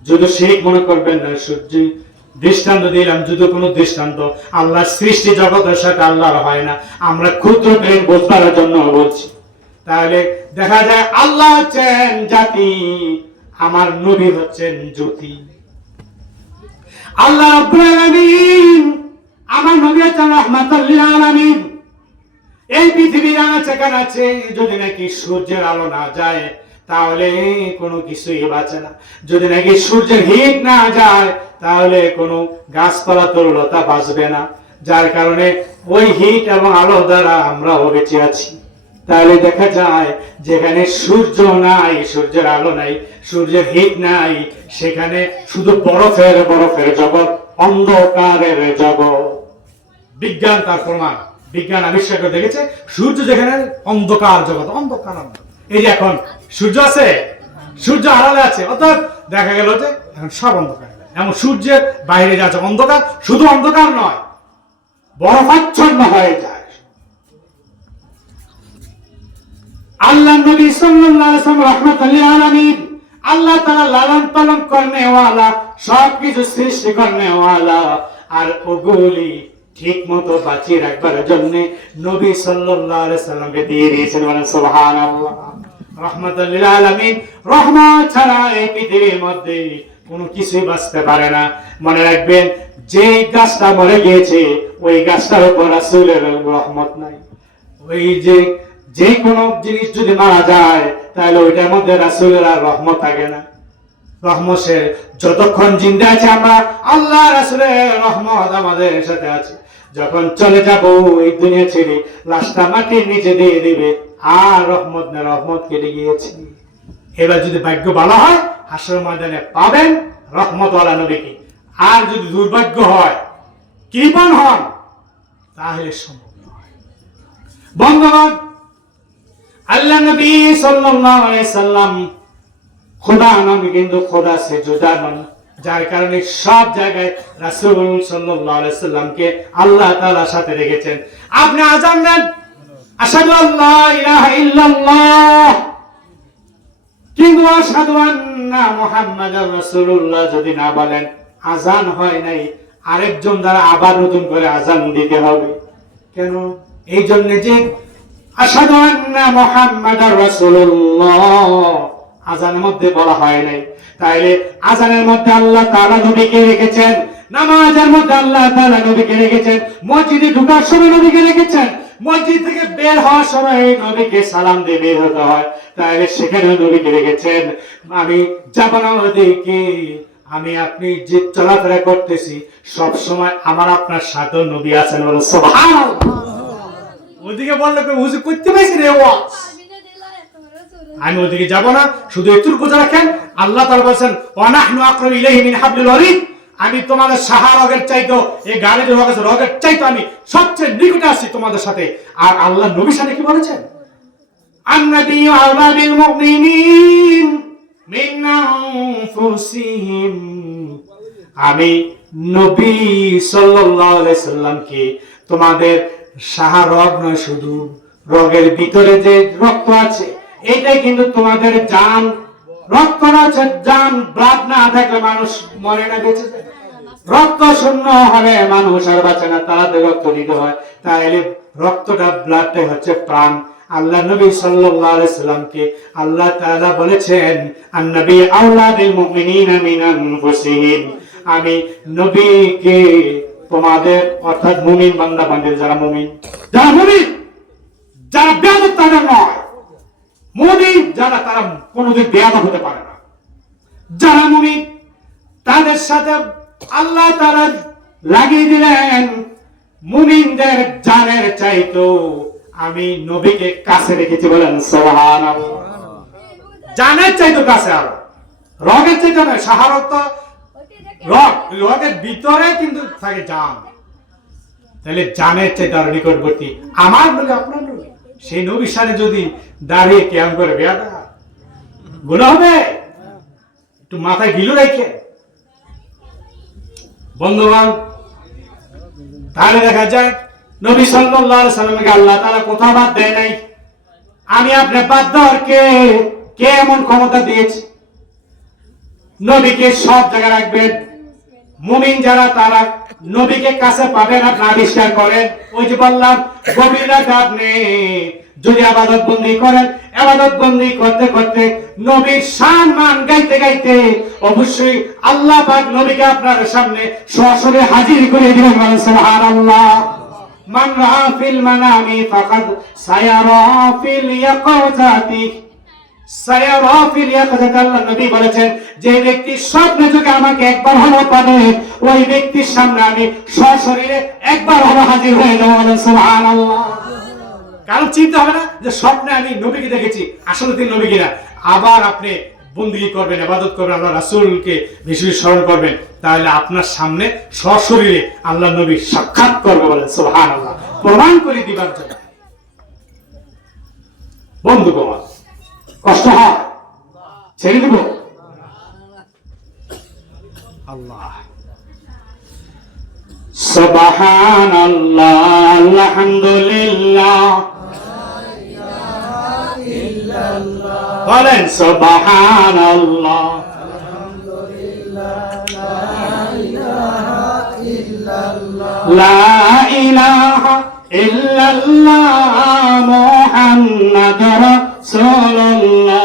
যদি শিরিক মনে করবেন না। সূর্য দৃষ্টান্ত দিলাম, যদি কোনো দৃষ্টান্ত আল্লাহ সৃষ্টি জগতের সাথে আল্লাহর হয় না, আমরা ক্ষুদ্র ব্রেন বোঝবার জন্য বলছি। তাহলে দেখা যায় আল্লাহ হচ্ছেন জাতি, আমার নবী হচ্ছেন জ্যোতি। আল্লাহ রাব্বুল আলামিন আমার নবী হচ্ছেন রাহমাতুল লিল আলামিন। এই পৃথিবীর আনাচে কানাচে যদি নাকি সূর্যের আলো না যায় তাহলে কোনো কিছুই বাঁচে না। যদি নাকি সূর্যের হিট না যায় তাহলে কোনো গাছপালা তরুলতা বাঁচবে না। যার কারণে ওই হিট এবং আলো দ্বারা আমরাও বেঁচে আছি। তাহলে দেখা যায় যেখানে সূর্য নাই, সূর্যের আলো নাই, সূর্যের হিট নাই, সেখানে শুধু বরফের জগৎ, অন্ধকারের জগৎ। বিজ্ঞান তার প্রমাণ, বিজ্ঞান আবিষ্কার করে দেখেছে সূর্য যেখানে অন্ধকার জগৎ, অন্ধকার। এই যে এখন সূর্য আছে, সূর্য আড়ালে আছে, অর্থাৎ দেখা গেল যে এখন সব অন্ধকার। এমন সূর্যের বাইরে যাচ্ছে অন্ধকার, শুধু অন্ধকার নয়, বরফাচ্ছন্ন হয়ে যায়। আল্লাহ নবী সাল্লাল্লাহু আলাইহি ওয়াসাল্লাম রাহমাতুল লিল আলামিন, আল্লাহ তাআলা লালন পালন করনে ওয়ালা, সবকিছু সৃষ্টি করনে ওয়ালা, আর ওগুলি ঠিকমতো বাঁচিয়ে রাখবার জন্য নবী সাল্লাল্লাহু আলাইহি ওয়াসাল্লামকে দিয়ে দিয়েছেন। বলেন সুবহানাল্লাহ। রাহমাতুল লিল আলামিন, রহমত ছাড়া এই পৃথিবীর মধ্যে কোনো কিছুই বাঁচতে পারে না। মনে রাখবেন, যে গাছটা মরে গিয়েছে ওই গাছটার উপর রাসূলের রহমত নাই। ওই যে কোনো জিনিস যদি মারা যায় তাহলে ওইটার মধ্যে রাসূলের আর রহমত থাকে না। রহমতের যতক্ষণ জিন্দা আছে আমরা, আল্লাহ রাসূলের রহমত আমাদের সাথে আছে। যখন চলে যাব এই দুনিয়া ছেড়ে, লাশটা মাটির নিচে দিয়ে দিবে, আর রহমত না, রহমত কেটে গিয়েছে। এবার যদি ভাগ্য ভালো হয় হাসর ময়দানে পাবেন রহমতওয়ালা নবীকে, আর যদি দুর্ভাগ্য হয়, কৃপণ হন, তাহলে সম্ভব নয়। বন্ধুগণ, আল্লাহ নবী সাল্লাল্লাহু আলাইহি সাল্লাম খোদা নবী, কিন্তু খোদা সে জুদা নন। যার কারণে সব জায়গায় রাসূল সাল্লাল্লাহু আলাইহি সাল্লামকে আল্লাহ তাআলা সাথে রেখেছেন। আপনি আযান দেন, আশহাদু আল্লা ইলাহা ইল্লাল্লাহ, কিন্তু আশহাদু আন্না মুহাম্মাদার রাসূলুল্লাহ যদি না বলেন, আযান হয় নাই, আরেকজন দ্বারা আবার নতুন করে আযান দিতে হবে। কেন? এই জন্য যে আশহাদু আন্না মুহাম্মাদার রাসূলুল্লাহ আযানের মধ্যে বলা হয় নাই। তাইলে আযানের মধ্যে আল্লাহ তাআলা নবীকে রেখেছেন, নামাজের মধ্যে আল্লাহ তাআলা নবীকে রেখেছেন, মসজিদে ঢোকার সময় নবীকে রেখেছেন, মসজিদ থেকে বের হওয়ার সময় নবীকে সালাম দিয়ে বের হতে হয়, তাইলে সেখানে নবীকে রেখেছেন। আমি যাব না ওদিকে, আমি আপনি যে চলাফেরা করতেছি সব সময় আমার আপনার সাথে নবী আছেন। বলো সুবহানাল্লাহ। ওদিকে বললে হুজুর করতে পাইছি রে ওয়াজ, আমি ওদিকে যাব না, শুধু এতটুকু বোঝা রাখেন, আল্লাহ তাআলা বলেন ওয়ানাহনু আকরাবু ইলাইহি মিন হাবলিল ওয়ারিদ, আমি তোমাদের সাহারগের চাইতো, এই গাড়ির রগের চাইতো আমি সবচেয়ে নিকটে আছি তোমাদের সাথে। আর আল্লাহ নবীর সাথে কি বলেছেন? আন-নাবিয়্যু আওলা বিল মুমিনিন মিন আনফুসিহিম, আমি নবী সাল্লাল্লাহু আলাইহি সাল্লামকে তোমাদের সাহারগ নয়, শুধু রগের ভিতরে যে রক্ত আছে এটাই কিন্তু তোমাদের জান। রক্ত আছে, জান, ব্লাড না থাকলে মানুষ মরে না, বেঁচে যায়। রক্ত শূন্য হলে মানুষ আর বাঁচে না, তাদের রক্ত দিতে হয়। তাহলে রক্তটা, ব্লাডটাই হচ্ছে প্রাণ। আল্লাহ নবী সাল্লাল্লাহু আলাইহি সাল্লামকে আল্লাহ তাআলা বলেছেন আন-নবী আওলা বিল মুমিনিনা মিন আনফুসিহিম, আমি নবীকে তোমাদের, অর্থাৎ মুমিন বান্দা বান্দী, যারা মুমিন, যারা বেয়াদব তাদের নয়, মুমিন যারা, তারা কোনোদিন বেয়াদব হতে পারে না, যারা মুমিন তাদের সাথে আল্লাহ তাআলা লাগিয়ে দিলেন মুমিনদের জানের চাইতো আমি নবীকে কাছে রেখেছি। বলেন সুবহানাল্লাহ। জানের চাইতো কাছে, আরো রগের চাইতো নয়। সাহারত তো রগের ভিতরে কিন্তু থাকে জান, তাহলে জানের চাইতে আরো নিকটবর্তী আমার নবী, আপনার নবী। সেই নবীর সাথে যদি দাঁড়িয়ে কিয়াম করে বেয়াদা গুনাহ হবে, একটু মাথায় গিলু রেখে। বন্ধুগণ, তাহলে দেখা যায় নবী সাল্লাল্লাহু আলাইহি সাল্লামকে আল্লাহ তাআলা কোথাও বাদ দেয় নাই। আমি আপনি বাদ দেওয়ার কে এমন ক্ষমতা দিয়েছে? নবীকে সব জায়গায় রাখবেন। মুমিন যারা তারা নবীকে কাছে পাবেন, আপনি আবিষ্কার করেন। ওই যে বললাম, গভীর রাতে আপনি যদি ইবাদত বন্দী করেন, ইবাদত বন্দী করতে করতে নবীর শান মান গাইতে গাইতে অবশ্যই আল্লাহ পাক নবীকে আপনার সামনে সরাসরি হাজির করে দিবেন। বলেন সুবহানাল্লাহ। মান রাআ ফিল মানামি ফাকাদ সায়ারা ফিল ইয়াকাযাতি, সায়ারা ফিল ইয়াকাযাতি। আল্লাহ নবী বলেছেন, যে ব্যক্তি স্বপ্নে যুগে আমাকে একবার হলো পাবে, ওই ব্যক্তির সামনে আমি সশরীরে একবার হলো হাজির হয়ে যাব। বলেন সুবহানাল্লাহ। কারণ চিন্তা হবে না যে স্বপ্নে আমি নবীকে দেখেছি, আসলে তিনি নবী কিনা। আবার আপনি বন্দেগী করবেন, ইবাদত করবেন, আল্লাহ রাসূলকে বেশি বেশি স্মরণ করবেন, তাহলে আপনার সামনে সশরীরে আল্লাহ নবী সাক্ষাৎ করবে। বলেন সুবহানাল্লাহ। প্রমাণ করে দিবার জন্য। বন্ধুগণ, কষ্ট হয়, ছেড়ে দিব আল্লাহ। সুবহানাল্লাহ, আলহামদুলিল্লাহ, বলেন সুবহানাল্লাহ, লা ইলাহা ইল্লাল্লাহ, মুহাম্মাদুর রাসূলুল্লাহ,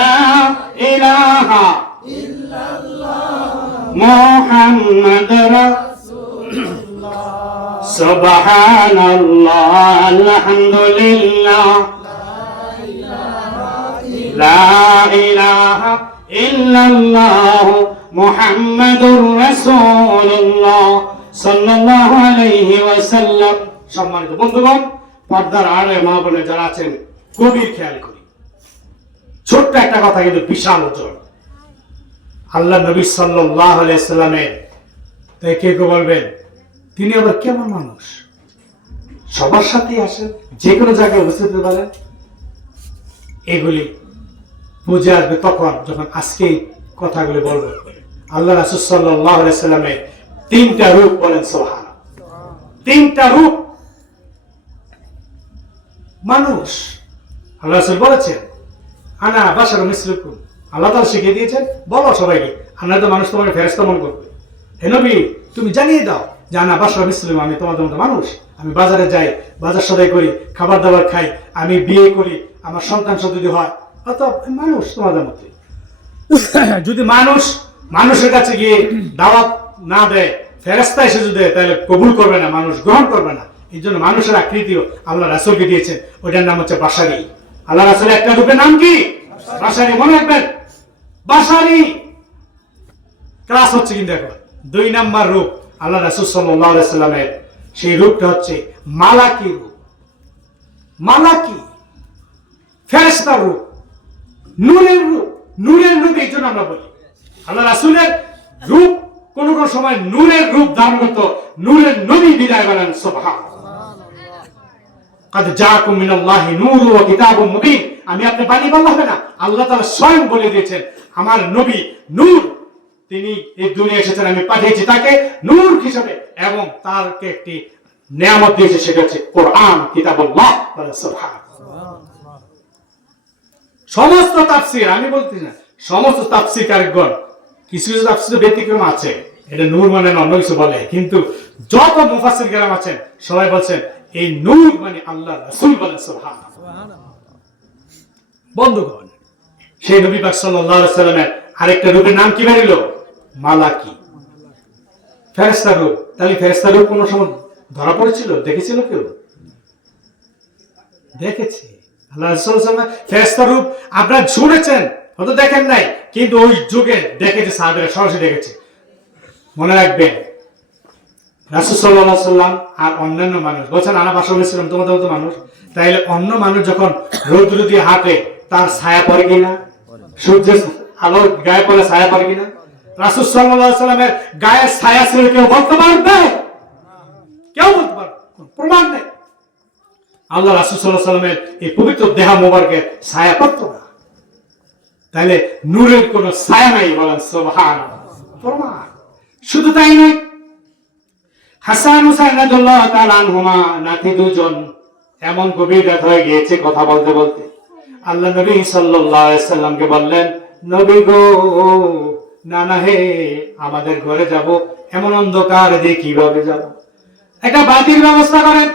লা ইলাহা ইল্লাল্লাহ, মুহাম্মাদুর রাসূলুল্লাহ, সুবহানাল্লাহ, আলহামদুলিল্লাহ, লা ইলাহা ইল্লাল্লাহ, মুহাম্মাদুর রাসূলুল্লাহ সাল্লাল্লাহু আলাইহি ওয়াসাল্লাম। সম্মানিত বন্ধুগণ, পর্দার আড়ালে মা বোনেরা যারা আছেন, গভীর খেয়াল করি। ছোট্ট একটা কথা কিন্তু বিশাল ওজন। আল্লাহ নবী সাল্লাল্লাহু আলাইহি সাল্লামের তাই কে বলবেন, তিনি আবার কেমন মানুষ? সবার সাথেই আসেন, যে কোনো জায়গায় উপস্থিত হতে পারেন। এগুলি বুঝে আসবে তখন যখন আজকে কথাগুলি বলবো। আল্লাহ রাসূল সাল্লাল্লাহু আলাইহি সাল্লামের তিনটা রূপ, বলেন সুবহানাল্লাহ। তিনটা রূপ মানুষ। আল্লাহ রাসূল বলেছেন, আনা বাশারুম মিসলুকুম। আল্লাহ তাআলা শিখিয়ে দিয়েছেন, বলো সবাইকে, আল্লাহ তো মানুষ তোমাকে ফেরেশতা মনে করবে। হে নবী, তুমি জানিয়ে দাও যে আনা বাশারুম মিসলুকুম, আমি তোমাদের মতো মানুষ। আমি বাজারে যাই, বাজার সদাই করি, খাবার দাবার খাই, আমি বিয়ে করি, আমার সন্তান সন্ততি হয়, অতএব মানুষ তোমাদের মতো। যদি মানুষ মানুষের কাছে গিয়ে দাওয়াত না দেয়, ফেরেশতা এসে যদি দেয়, তাহলে কবুল করবে না, মানুষ গ্রহণ করবে না। এই জন্য মানুষের আকৃতিও আল্লাহ রাসূলকে দিয়েছেন, ওইটার নাম হচ্ছে বাশারি। আল্লাহ রাসূলের একটা রূপের নাম কি? বাশারি। মনে রাখবেন, বাশারি। ক্লাস হচ্ছে কিন্তু এখন 2 নাম্বার রূপ আল্লাহ রাসূল সাল্লাল্লাহু আলাইহি সাল্লামের, সেই রূপটা হচ্ছে মালাকি রূপ। মালাকি, ফেরেশতার রূপ, নূরের রূপ। নূরের রূপ এই জন্য আমরা বলি আল্লাহ রাসূলের রূপ কোন কোন সময় নূরের রূপ ধারণ করত। নূরের নবী বিদায় বলেন সুবহানাল্লাহ। কাদ জাআকুম মিনাল্লাহি নূরুন ওয়া কিতাবুম মুবিন। আমি আপনি বানিয়ে বললে হবে না, আল্লাহ তাআলা স্বয়ং বলে দিয়েছেন, আমার নবী নূর, তিনি এই দুনিয়া এসেছেন, আমি পাঠিয়েছি তাকে নূর হিসেবে, এবং তারকে একটি নিয়ামত দিয়েছে, সেটা হচ্ছে কোরআন, কিতাবুল্লাহ। বলেন সুবহানাল্লাহ। সমস্ত তাফসীর, আমি বলতে না, সমস্ত তাফসীরকারগণ, কিছু কিছু তাফসীরে ব্যতিক্রম আছে, এটা নূর মানে অন্য কিছু বলে, কিন্তু যত মুফাসসির কেরাম আছেন সবাই বলছেন এই নূর মানে আল্লাহ রাসূল। বলেন সুবহানাল্লাহ। বন্ধুগণ, সেই নবী পাক সাল্লাল্লাহু আলাইহি সাল্লামের আরেকটা রূপের নাম কি বেরিল? মালাকি, ফেরেশতার রূপ। তাহলে ফেরেশতার রূপ কোন সময় ধরা পড়েছিল? দেখেছিল কেউ? দেখেছে। আল্লাহ রাসূল সাল্লাল্লাহু আলাইহি ওয়াসাল্লাম ফেরেশতার রূপ আপনারা শুনেছেন, হয়তো দেখেন নাই, কিন্তু ওই যুগে দেখেছে, সাহাবীরা সরাসরি দেখেছে। মনে রাখবেন, রাসূল সাল্লাল্লাহু আলাইহি ওয়াসাল্লাম আর অন্যান্য মানুষ বলছেন, আনা বাশারুম মিসলুকুম, তোমাদের মতো মানুষ। তাইলে অন্য মানুষ যখন রৌদ্র দিয়ে হাঁটে, তার ছায়া পড়ে কিনা? সূর্যের আলো গায়ে পড়ে ছায়া পড়ে কিনা? রাসূল সাল্লাল্লাহু আলাইহি ওয়াসাল্লামের গায়ের ছায়া ছিল কেউ বলতে পারবে? কেউ বলতে পারবে? প্রমাণ নেই। আল্লাহ রাসূল সাল্লাল্লাহু আলাইহি ওয়াসাল্লামের এই পবিত্র দেহ মোবারকের ছায়া পড়তো না। তাহলে নূরের কোন ছায়া নাই। বলেন সুবহানাল্লাহ। প্রমাণ। শুধু তাই নয়, হাসান হুসাইন রাদিয়াল্লাহু তাআলা আনহুমা, নাতি দুজন, এমন গভীর রাত হয়ে গিয়েছে কথা বলতে বলতে আল্লাহ নবী সাল্লাল্লাহু আলাইহি সাল্লামকে বললেন, নবী গো, নানা হে, আমাদের ঘরে যাব, এমন অন্ধকার দিয়ে কিভাবে যাব? একটা বাতির ব্যবস্থা করেন।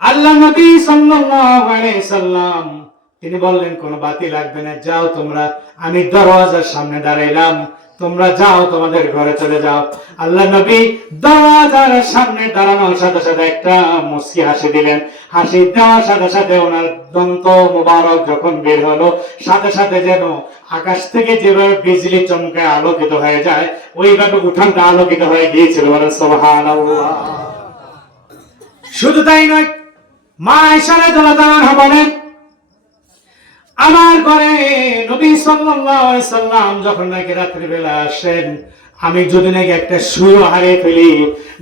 আল্লাহ নবী সাল্লাল্লাহু আলাইহি সাল্লাম তিনি বললেন কোনো বাতি লাগবে না, যাও তোমরা, আমি দরওয়াজার সামনে দাঁড়াইলাম, তোমরা যাও তোমাদের ঘরে চলে যাও। আল্লাহ নবী দরওয়াজার সামনে দাঁড়ানোর সাথে সাথে একটা মুস্কি হাসি দিলেন। হাসি দেওয়ার সাথে সাথে ওনার দন্ত মুবারক যখন বের হলো, সাথে সাথে যেন আকাশ থেকে যেভাবে বিজলি চমকে আলোকিত হয়ে যায়, ওইভাবে উঠানটা আলোকিত হয়ে গিয়েছিল। বলেন সুবহানাল্লাহ। শুধু তাই নয়, মা আয়েশা রাদিয়াল্লাহু আনহা বলেন, আমার ঘরে নবী সাল্লাল্লাহু আলাইহি সাল্লাম যখন নাকি রাত্রি বেলা আসেন, আমি যদি নাকি একটা সুই হারিয়ে ফেলি,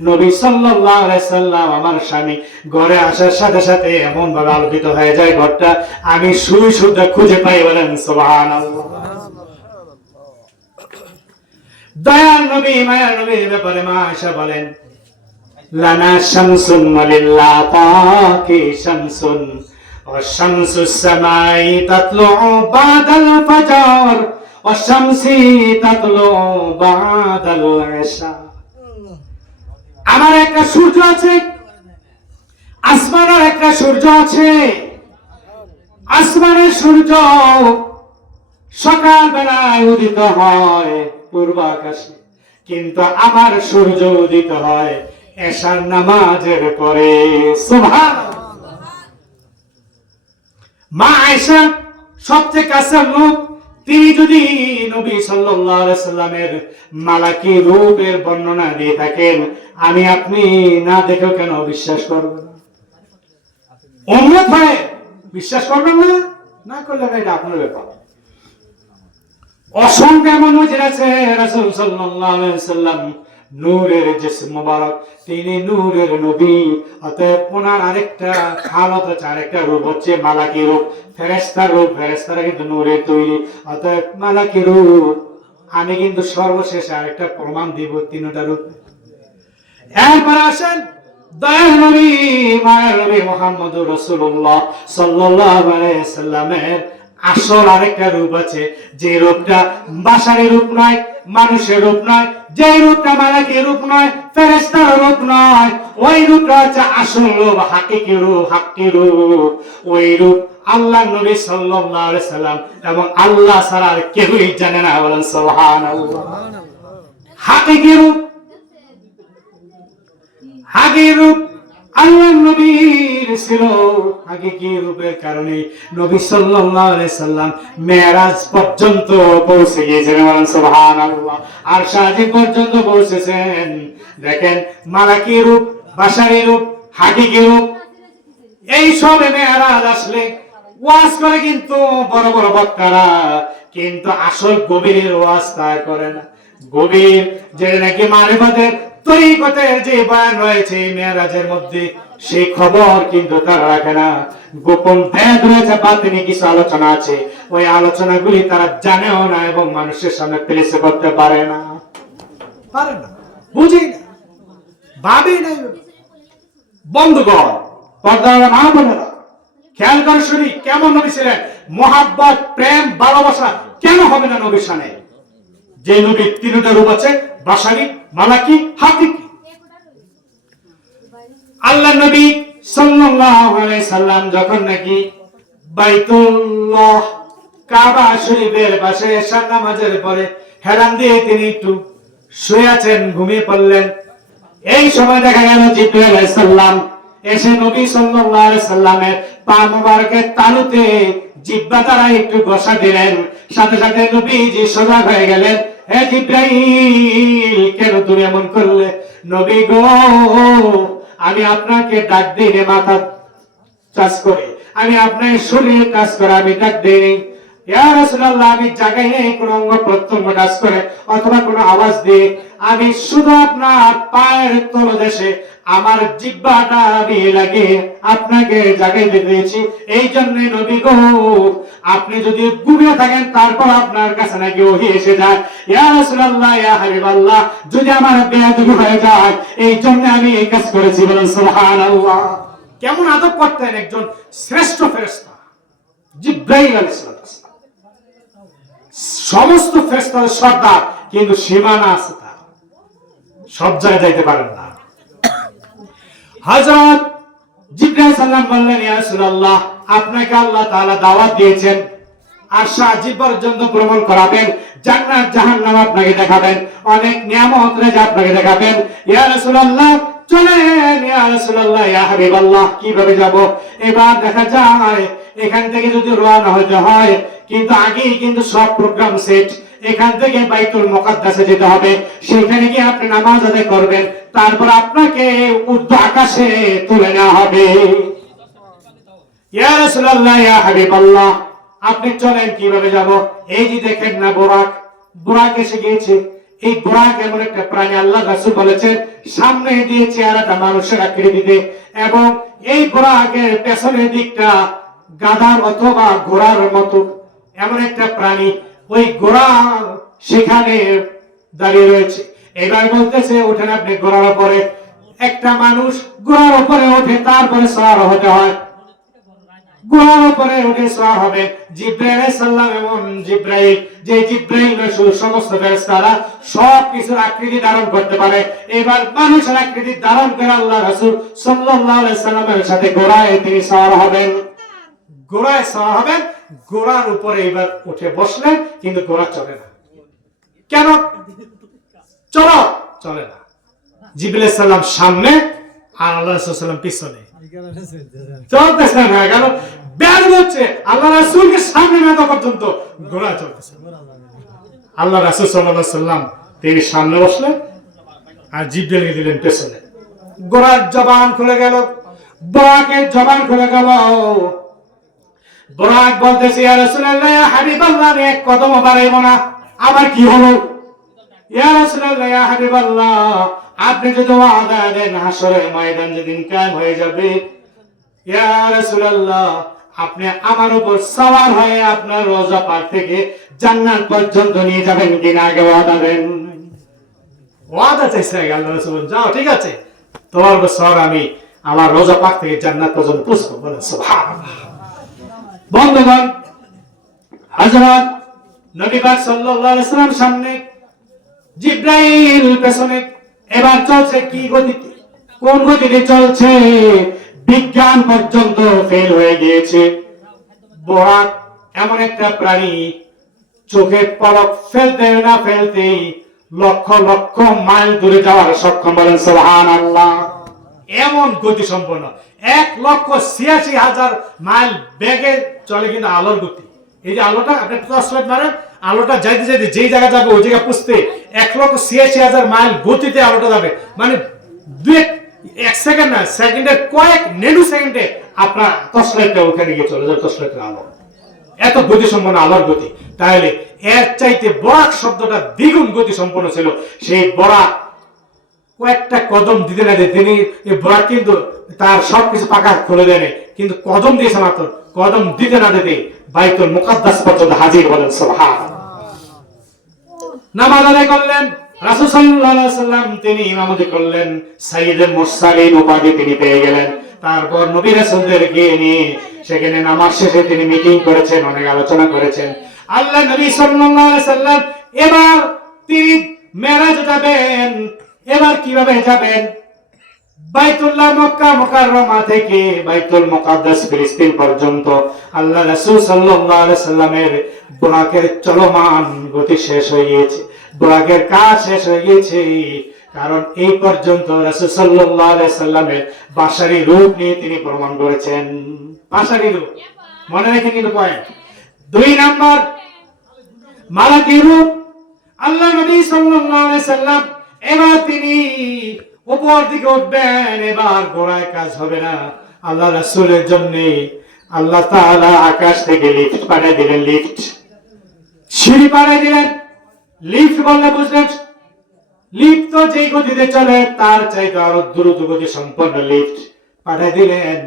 নবী সাল্লাল্লাহু আলাইহি সাল্লাম আমার স্বামী ঘরে আসার সাথে সাথে এমন ভাবে আলোকিত হয়ে যায় ঘরটা, আমি সুই সুদ্ধা খুঁজে পাই। বলেন সুবহানাল্লাহ। দয়ার নবী মায়ার নবীর ব্যাপারে মা আয়েশা বলেন, লানা শামসুন ওয়ালিল্লাহ তাকি শামসুন والشمس السماء تطلع بعد الفجر والشمس تطلع بعد العشاء। আমার একটা সূর্য আছে, আসমানের একটা সূর্য আছে। আসমানের সূর্য সকাল বেলায় উদিত হয় পূর্ব আকাশে, কিন্তু আমার সূর্য উদিত হয় এশার নামাজের পরে। সুবহানাল্লাহ। মা আয়েশা সবচেয়ে কাছের লোক, তিনি যদি নবী সাল্লাল্লাহু আলাইহি সাল্লামের মালাকি রূপের বর্ণনা দিয়ে থাকেন, আমি আপনি না দেখেও কেন বিশ্বাস করব না? উম্মত হয় বিশ্বাস করবেন না, না করলে এটা আপনার ব্যাপার। অসংখ্য এমন নজির আছে, রাসূল সাল্লাল্লাহু আলাইহি সাল্লাম নূরের জিসম মুবারক, তিনি নূরের নবী। অতএব ওনার আরেকটা হালত আছে, আরেকটা রূপ হচ্ছে মালাকি রূপ, ফেরেশতার রূপ। ফেরেশতারা কিন্তু নূরের তৈরি, অতএব মালাকি রূপ। আমি কিন্তু সর্বশেষে আরেকটা প্রমাণ দিব তিনটা রূপ। এরপর আসেন দয়ার নবী মায়ের নবী মুহাম্মদুর রাসূলুল্লাহ সাল্লাল্লাহু আলাইহি সাল্লামের আসল আরেকটা রূপ আছে, যে রূপটা বাশারি রূপ নয়, মানুষের রূপ নয়, যে রূপটা মালাকি রূপ নয়, ফেরেশতার রূপ নয়, ওই রূপটা হচ্ছে আসল রূপ, হাকিকি রূপ, হাক্কি রূপ। ওই রূপ আল্লাহ নবী সাল্লাল্লাহু আলাইহি সাল্লাম এবং আল্লাহ ছাড়া আর কেউই জানে না। বলেন সুবহানাল্লাহ। হাকিকি রূপ, হাকিকি রূপ আল্লাহ নবীর ছিল। হাকিকি রূপের কারণে নবী সাল্লাল্লাহু আলাইহি সাল্লাম মেরাজ পর্যন্ত পৌঁছে গিয়েছেন। বলেন সুবহানাল্লাহ। আর শাহী পর্যন্ত পৌঁছেছেন। দেখেন, মালাকি রূপ, বাশারি রূপ, হাকিকি রূপ, এই সব মেরাজ আসলে ওয়াজ করে কিন্তু বড় বড় বক্তারা, কিন্তু আসল গভীরের ওয়াজ তা করে না। গভীর যে নাকি মারিফতের তরিকতের যে বয়ান রয়েছে মেরাজের মধ্যে, সেই খবর কিন্তু তারা রাখে না। গোপন ভেদ রয়েছে, বাতিনি কিছু আলোচনা আছে, ওই আলোচনাগুলি তারা জানেও না এবং মানুষের সামনে পেশ করতে পারে না, বুঝি না, ভাবি না। বন্ধুগণ, পর্দার মা বোনেরা, খেয়াল করে শুনি কেমন নবী ছিলেন। মোহাব্বত, প্রেম, ভালোবাসা কেন হবে না নবীর সামনে? যে নবীর তিনটা রূপ আছে, বাশারি, মালাকি, হাকিকি। আল্লাহ নবী সাল্লাল্লাহু আলাইহি সাল্লাম যখন নাকি বাইতুল্লাহ কাবা শরীফের পাশে এশার নামাজের পরে হেলান দিয়ে তিনি একটু শুয়ে আছেন, ঘুমিয়ে পড়লেন। এই সময় দেখা গেল জিবরাইল আলাইহিস সালাম এসে নবী সাল্লাল্লাহু আলাইহি সাল্লামের পা মোবারকের তালুতে জিহ্বা দ্বারা একটু ঘষা দিলেন। সাথে সাথে নবীজি সজাগ হয়ে গেলেন, হে জিবরাইল, কেন তুমি এমন করলে? নবী গো, আমি আপনাকে ডাক দিই মাথা কাজ করে, আমি আপনার শরীরে কাজ করে আমি ডাক দিই। ইয়া রাসূলুল্লাহ, আমি জায়গায় নেই কোন অঙ্গ প্রত্যঙ্গ কাজ করে অথবা কোনো আওয়াজ দিয়ে, আমি শুধু আপনার পায়ের তলদেশে আমার জিহ্বাটা দিয়ে লাগিয়ে আপনাকে জাগাইতে দিয়েছি। এই জন্য নবী গো, আপনি যদি ঘুমিয়ে থাকেন তারপর আপনার কাছে নাকি ওহী এসে যায়। ইয়া রাসূলুল্লাহ, ইয়া হাবিবাল্লাহ, যদি আমার বেয়াদবি হয়ে যায় এই জন্য আমি এই কাজ করেছি। বলেন সুবহানাল্লাহ। কেমন আদব করতেন একজন শ্রেষ্ঠ ফেরেশতা জিবরাইল আলাইহিস সালাম। সমস্ত ফেরেশতাদের সর্দার, কিন্তু সীমানা আছে, তার সব জায়গায় যাইতে পারেন না। হযরত জিবরাইল সাল্লাম বললেন, ইয়া রাসূলুল্লাহ, আপনাকে আল্লাহ তাআলা দাওয়াত দিয়েছেন, আরশ আজিম পর্যন্ত ভ্রমণ করাবেন, জান্নাত জাহান্নাম আপনাকে দেখাবেন, অনেক নিয়ামত রেজা আপনাকে দেখাবেন। ইয়া রাসূলুল্লাহ, চলেন ইয়া রাসূলুল্লাহ, ইয়া হাবিবাল্লাহ, কিভাবে যাব? এবার দেখা যায় এখান থেকে যদি রওনা হতে হয়, কিন্তু আগেই কিন্তু সব প্রোগ্রাম সেট। এখান থেকে বাইতুল মুকাদ্দাসে যেতে হবে, সেখানে গিয়ে আপনি নামাজ আদায় করবেন, তারপর আপনাকে ঊর্ধ্ব আকাশে তুলে নেওয়া হবে। ইয়া রাসূলুল্লাহ, ইয়া হাবিবাল্লাহ, আপনি চলেন, কিভাবে যাব? এই যে দেখেন না বুরাক, বুরাক এসে গিয়েছে। এই বুরাক এমন একটা প্রাণী, আল্লাহ রাসূল বলেছেন সামনে দিয়ে চেহারাটা মানুষের আকৃতিতে, এবং এই বুরাকের পেছনের দিকটা গাধার অথবা ঘোড়ার মতো এমন একটা প্রাণী। ওই ঘোড়া সেখানে দাঁড়িয়ে রয়েছে। এবার বলতেছে, ওঠেন আপনি ঘোড়ার উপরে। একটা মানুষ ঘোড়ার উপরে ওঠে, তারপরে সওয়ার হতে হয়। ঘোড়ার উপরে উঠে সওয়ার হবে জিবরাইল আলাইহিস সালাম, এবং জিবরাইল, যে জিবরাইল রাসূল সমস্ত ফেরেশতারা সব কিছুর আকৃতি ধারণ করতে পারে। এবার মানুষের আকৃতি ধারণ করে আল্লাহ রাসূল সাল্লাল্লাহু আলাইহি সাল্লামের সাথে ঘোড়ায় তিনি সওয়ার হবেন। ঘোড়ায় সওয়ার হবেন, ঘোড়ার উপরে এবার উঠে বসলেন, কিন্তু ঘোড়া চলে না। কেন চলো? চলে না। জিবরাইল আলাইহিস সালাম সামনে আর আল্লাহ রাসূল সাল্লাম পিছনে, চলতেছে না। কেন? ব্যাগ হচ্ছে আল্লাহ রাসূলকে সামনে না পর্যন্ত ঘোড়া চলতেছে। আল্লাহ রাসূল সাল্লাল্লাহু আলাইহি সাল্লাম তিনি সামনে বসলেন আর জিবরাইলকে দিলেন পেছনে। ঘোড়ার জবান খুলে গেল, বুরাকের জবান খুলে গেল। বুরাক বলতেছে, ইয়া রাসূলুল্লাহ, ইয়া হাবিবাল্লাহ, আমি এক কদম বাড়াইব না, আবার কি হলো? ইয়া রাসূলুল্লাহ, ইয়া হাবিবাল্লাহ, আপনি যদি ওয়াদা দেন হাসরের ময়দান যেদিন কায়েম হয়ে যাবে, ইয়া রাসূলুল্লাহ, আপনি আমার উপর সওয়ার হয়ে আপনার রওজা পাক থেকে জান্নাত পর্যন্ত নিয়ে যাবেন কিনা আগে ওয়াদা দেন। ওয়াদা চাইছে আল্লাহ রাসূল, যাও ঠিক আছে, তোমার উপর সওয়ার আমি আমার রওজা পাক থেকে জান্নাত পর্যন্ত পৌঁছবো। বলেন সুবহানাল্লাহ। বন্ধুগণ, হযরত নবী পাক সাল্লাল্লাহু আলাইহি ওয়াসাল্লাম সামনে, জিবরাইল পেছনে। এবার চলছে কি গতিতে? কোন গতিতে চলছে? বিজ্ঞান পর্যন্ত ফেল হয়ে গিয়েছে। বুরাক এমন একটা প্রাণী, চোখের পলক ফেলতে না ফেলতেই লক্ষ লক্ষ মাইল দূরে যাওয়ার সক্ষম। বলেন সুবহানাল্লাহ। এমন গতি সম্পন্ন, 1,86,000 মাইল বেগে চলে, কিন্তু আলোর গতি। এই যে আলোটা আপনি টর্চ লাইট মারেন, আলোটা যাইতে যাইতে যেই জায়গা যাবে ওই জায়গা পুষতে 1,86,000 মাইল গতিতে আলোটা যাবে। মানে এক সেকেন্ড না, সেকেন্ডের কয়েক নেনু সেকেন্ডে আপনার টর্চ লাইটটা ওখানে গিয়ে চলে যাবে। টর্চ লাইটের আলো এত গতি সম্পন্ন, আলোর গতি। তাহলে এর চাইতে বরাক শব্দটা দ্বিগুণ গতি সম্পন্ন ছিল। সেই বরাক কয়েকটা কদম দিতে না দিতে তিনি, বরাক কিন্তু তার সবকিছু পাকা খুলে দেয়, কিন্তু কদম দিয়েছে মাত্র। কদম দিতে না দিতে বাইতুল মুকাদ্দাস পর্যন্ত হাজির। বলেন সুবহানাল্লাহ। নামাজ আদায় করলেন, রাসূল সাল্লাল্লাহু আলাইহি ওয়াসাল্লাম তিনি ইমামতি করলেন, সাইয়্যিদুল মুরসালিন উপাধি তিনি পেয়ে গেলেন। তারপর নবী রাসূলদেরকে নিয়ে সেখানে নামাজ শেষে তিনি মিটিং করেছেন, অনেক আলোচনা করেছেন। আল্লাহ নবী সাল্লাল্লাহু আলাইহি ওয়াসাল্লাম এবার তিনি মেরাজ যাবেন। এবার কিভাবে যাবেন? বাইতুল্লাহ মক্কা মুকাররমা থেকে বাইতুল মুকাদ্দাস ফিলিস্তিন পর্যন্ত আল্লাহ রাসূল সাল্লাল্লাহু আলাইহি সাল্লামের বুরাকের চলমান গতি শেষ হয়ে গিয়েছে, বুরাকের কাজ শেষ হয়ে গিয়েছে। কারণ এই পর্যন্ত রাসূল সাল্লাল্লাহু আলাইহি সাল্লামের বাশারী রূপ নিয়ে তিনি প্রমাণ করেছেন। বাশারী রূপ মনে রাখেন কিন্তু পয়েন্ট। 2 নাম্বার, মালাকি রূপ। আল্লাহ নবী সাল্লাল্লাহু আলাইহি সাল্লাম এবার তিনি উপর দিকে উঠবেন। এবার ঘোড়ায় কাজ হবে না। আল্লাহ রাসূলের জন্য আল্লাহ তাআলা আকাশ থেকে লিফট পাঠিয়ে দিলেন। লিফট, সিঁড়ি পাঠিয়ে দিলেন। লিফট বললে বুঝলেন, লিফট তো যেই গতিতে চলে তার চাইতে আরো দ্রুত গতি সম্পন্ন লিফট পাঠিয়ে দিলেন।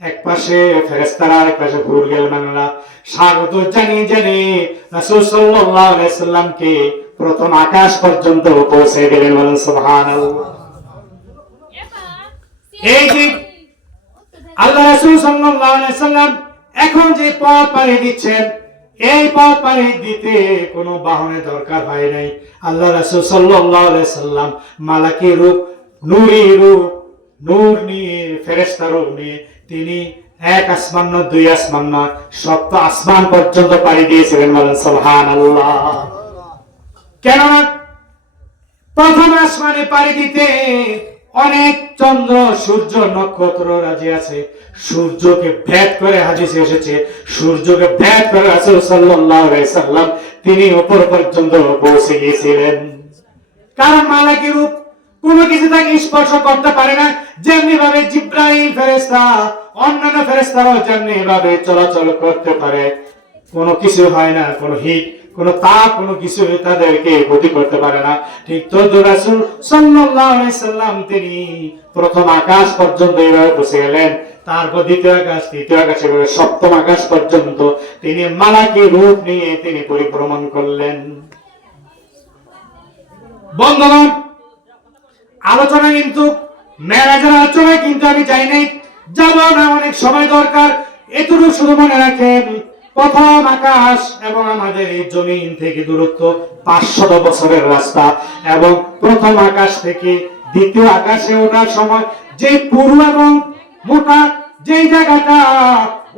এক পাশে ফেরেশতারা, এক পাশে হুর গেলমানরা স্বাগত জানিয়ে জানিয়ে রাসূল সাল্লাল্লাহু আলাইহি সাল্লামকে প্রথম আকাশ পর্যন্ত পৌঁছে দিলেন। বলেন সুবহানাল্লাহ। এই যে আল্লাহ রাসূল সাল্লাল্লাহু আলাইহি সাল্লাম এখন যে পথ পাড়ি দিচ্ছেন, এই পথ পাড়ি দিতে কোনো বাহনের দরকার হয় নাই। আল্লাহ রাসূল সাল্লাল্লাহু আলাইহি সাল্লাম মালাকি রূপ, নূরি রূপ নূর নিয়ে, ফেরেশতা রূপ নিয়ে তিনি এক আসমান নয়, দুই আসমান নয়, সপ্ত আসমান পর্যন্ত পাড়ি দিয়েছিলেন। বলেন সুবহানাল্লাহ। কেননা প্রথম আসমানে পাড়ি দিতে অনেক চন্দ্র, সূর্য, নক্ষত্র রাজি আছে। সূর্যকে ভেদ করে হাদিসে এসেছে, সূর্যকে ভেদ করে রাসূল সাল্লাল্লাহু আলাইহি সাল্লাম তিনি উপর পর্যন্ত পৌঁছে গিয়েছিলেন। কারণ মালাকি রূপ কোনো কিছু তাকে স্পর্শ করতে পারে না। যেমনি ভাবে জিব্রাইল ফেরেশতা, অন্যান্য ফেরেশতারাও যেমনি ভাবে চলাচল করতে পারে, কোনো কিছু হয় না, কোনো হিট, কোনো তাপ, কোনো কিছু তাদেরকে ক্ষতি করতে পারে না। ঠিক তদ্রুপ রাসূল সাল্লাল্লাহু আলাইহি সাল্লাম তিনি প্রথম আকাশ পর্যন্ত এইভাবে পৌঁছে গেলেন, তারপর দ্বিতীয় আকাশ, তৃতীয় আকাশ, এভাবে সপ্তম আকাশ পর্যন্ত তিনি মালাকি রূপ নিয়ে তিনি পরিভ্রমণ করলেন। বন্ধুগণ, আলোচনা কিন্তু মেরাজের আলোচনায় কিন্তু আমি যাই নাই, যাব না, অনেক সময় দরকার। এটুকু শুধু মনে রাখেন, প্রথম আকাশ এবং আমাদের এই জমিন থেকে দূরত্ব 500 বছরের রাস্তা, এবং প্রথম আকাশ থেকে দ্বিতীয় আকাশে ওঠার সময় যে পুরু এবং মোটা যেই জায়গাটা,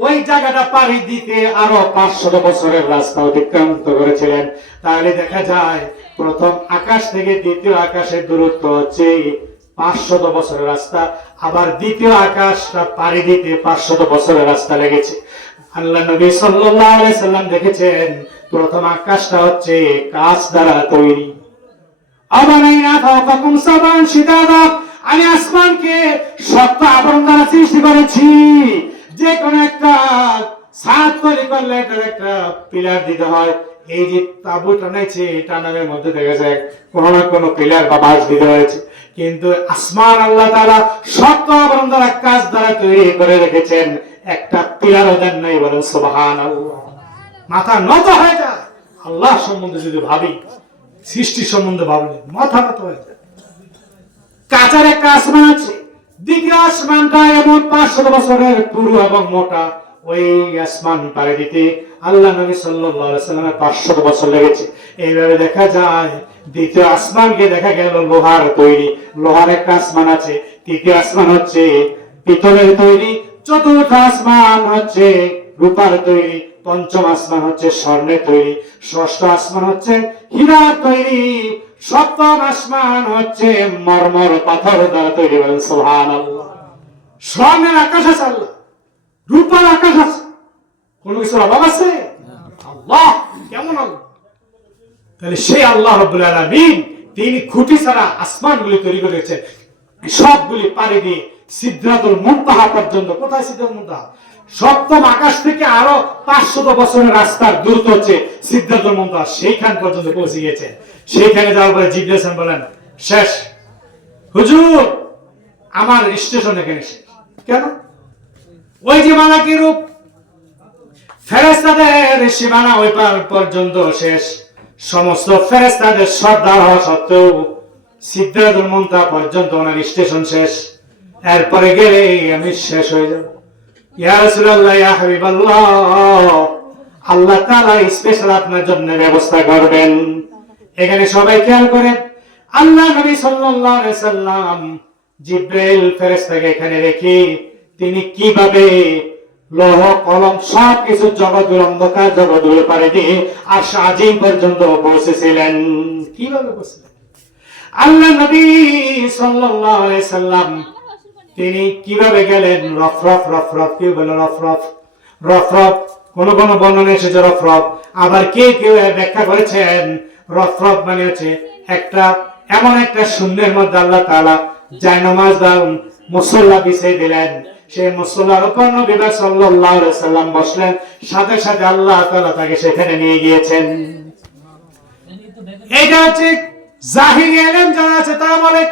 ওই জায়গাটা পাড়ি দিতে আরো 500 বছরের রাস্তা অতিক্রান্ত করেছিলেন। তাহলে দেখা যায় প্রথম আকাশ থেকে দ্বিতীয় আকাশের দূরত্ব হচ্ছে 500 বছরের রাস্তা, আবার দ্বিতীয় আকাশটা পাড়ি দিতে 500 বছরের রাস্তা লেগেছে। আল্লাহ নবী সাল্লাল্লাহু আলাইহি সাল্লাম দেখেছেন প্রথম আকাশটা হচ্ছে কাঁচ দ্বারা তৈরি। আবানাইনা ফাওকাকুম সাবান শিদাদা, আমি আসমানকে শক্ত আবরণ দ্বারা সৃষ্টি করেছি। যে কোনো একটা ছাদ তৈরি করলে এটার একটা পিলার দিতে হয়। এই যে তাবু টানাইছে, টানানোর মধ্যে দেখা যায় কোনো না কোনো পিলার বা বাঁশ দিতে হয়েছে, কিন্তু আসমান আল্লাহ তাআলা শক্ত আবরণ দ্বারা কাঁচ দ্বারা তৈরি করে রেখেছেন, একটা পিলারও দেন নাই। বলেন সুবহানাল্লাহ। মাথা নত হয়ে যায় আল্লাহ সম্বন্ধে যদি ভাবি, সৃষ্টি সম্বন্ধে ভাবলে মাথা নত হয়ে যায়। কাঁচার একটা আসমান আছে, দ্বিতীয় আসমানটা এমন 500 বছরের পুরু এবং মোটা। ওই আসমান পাড়ি দিতে আল্লাহ নবী সাল্লাল্লাহু আলাইহি সাল্লামের 500 বছর লেগেছে। এইভাবে দেখা যায় দ্বিতীয় আসমানকে দেখা গেল লোহার তৈরি, লোহার একটা আসমান আছে। তৃতীয় আসমান হচ্ছে পিতলের তৈরি, চতুর্থ আসমান হচ্ছে রূপার তৈরি, পঞ্চম আসমান হচ্ছে স্বর্ণের তৈরি, ষষ্ঠ আসমান হচ্ছে হীরার তৈরি, সপ্তম আসমান হচ্ছে মরমর পাথর দ্বারা তৈরি। বলেন সুবহানাল্লাহ। স্বর্ণের আকাশ আছে আল্লাহ, রূপার আকাশ আছে, কোনো কিছুর অভাব আছে? আল্লাহ কেমন আল্লাহ? তাহলে সেই আল্লাহ রাব্বুল আলামিন তিনি খুঁটি ছাড়া আসমানগুলি তৈরি করেছেন, সবগুলি পাড়ি দিয়ে সিদরাতুল মুনতাহা পর্যন্ত। কোথায় সিদরাতুল মুনতাহা? সপ্তম আকাশ থেকে আরো 500 বছরের রাস্তার দূরত্ব হচ্ছে সিদরাতুল মুনতাহা, সেইখান পর্যন্ত পৌঁছে গিয়েছে। সেইখানে যাওয়ার পরে জিবরাইল হাসান বলেন, শেষ হুজুর, আমার স্টেশন এখানে শেষ। কেন? ওই যে মালাকি রূপ, ফেরেশতাদের সীমানা ওই পর্যন্ত শেষ। সমস্ত ফেরেশতাদের সর্দার হওয়া সত্ত্বেও সিদরাতুল মুনতাহা পর্যন্ত ওনার স্টেশন শেষ। এরপরে গেলে আমি শেষ হয়ে যাব। ইয়া রাসূলুল্লাহ, ইয়া হাবিবাল্লাহ, আল্লাহ তাআলা স্পেশাল আপনার জন্য ব্যবস্থা করবেন। এখানে সবাই খেয়াল করেন, আল্লাহ নবী সাল্লাল্লাহু আলাইহি সাল্লাম জিবরাইল ফেরেশতাকে এখানে রেখে তিনি কিভাবে লৌহ কলম সব কিছু জগৎ অন্ধকার জগৎ পারে দিয়ে আর আজিম পর্যন্ত পৌঁছেছিলেন। কিভাবে পৌঁছলেন? আল্লাহ নবী সাল্লাল্লাহু আলাইহি সাল্লাম তিনি কিভাবে গেলেন? রফরফ, রফরফ কি বলে? রফরফ, রফরফ কোন কোন বর্ণনা এসেছে রফরফ, আবার কেউ কেউ ব্যাখ্যা করেছেন রফরফ মানে হচ্ছে একটা এমন একটা শূন্যের মধ্যে আল্লাহ তাআলা জায়নামাজ দাও মুসল্লা বিছিয়ে দিলেন, সেই মুসল্লার উপর নবী সাল্লাল্লাহু আলাইহি সাল্লাম বসলেন, সাথে সাথে আল্লাহ তাআলা তাকে সেখানে নিয়ে গিয়েছেন। এটা হচ্ছে জাহিরি ইলম যারা আছে তারা বলে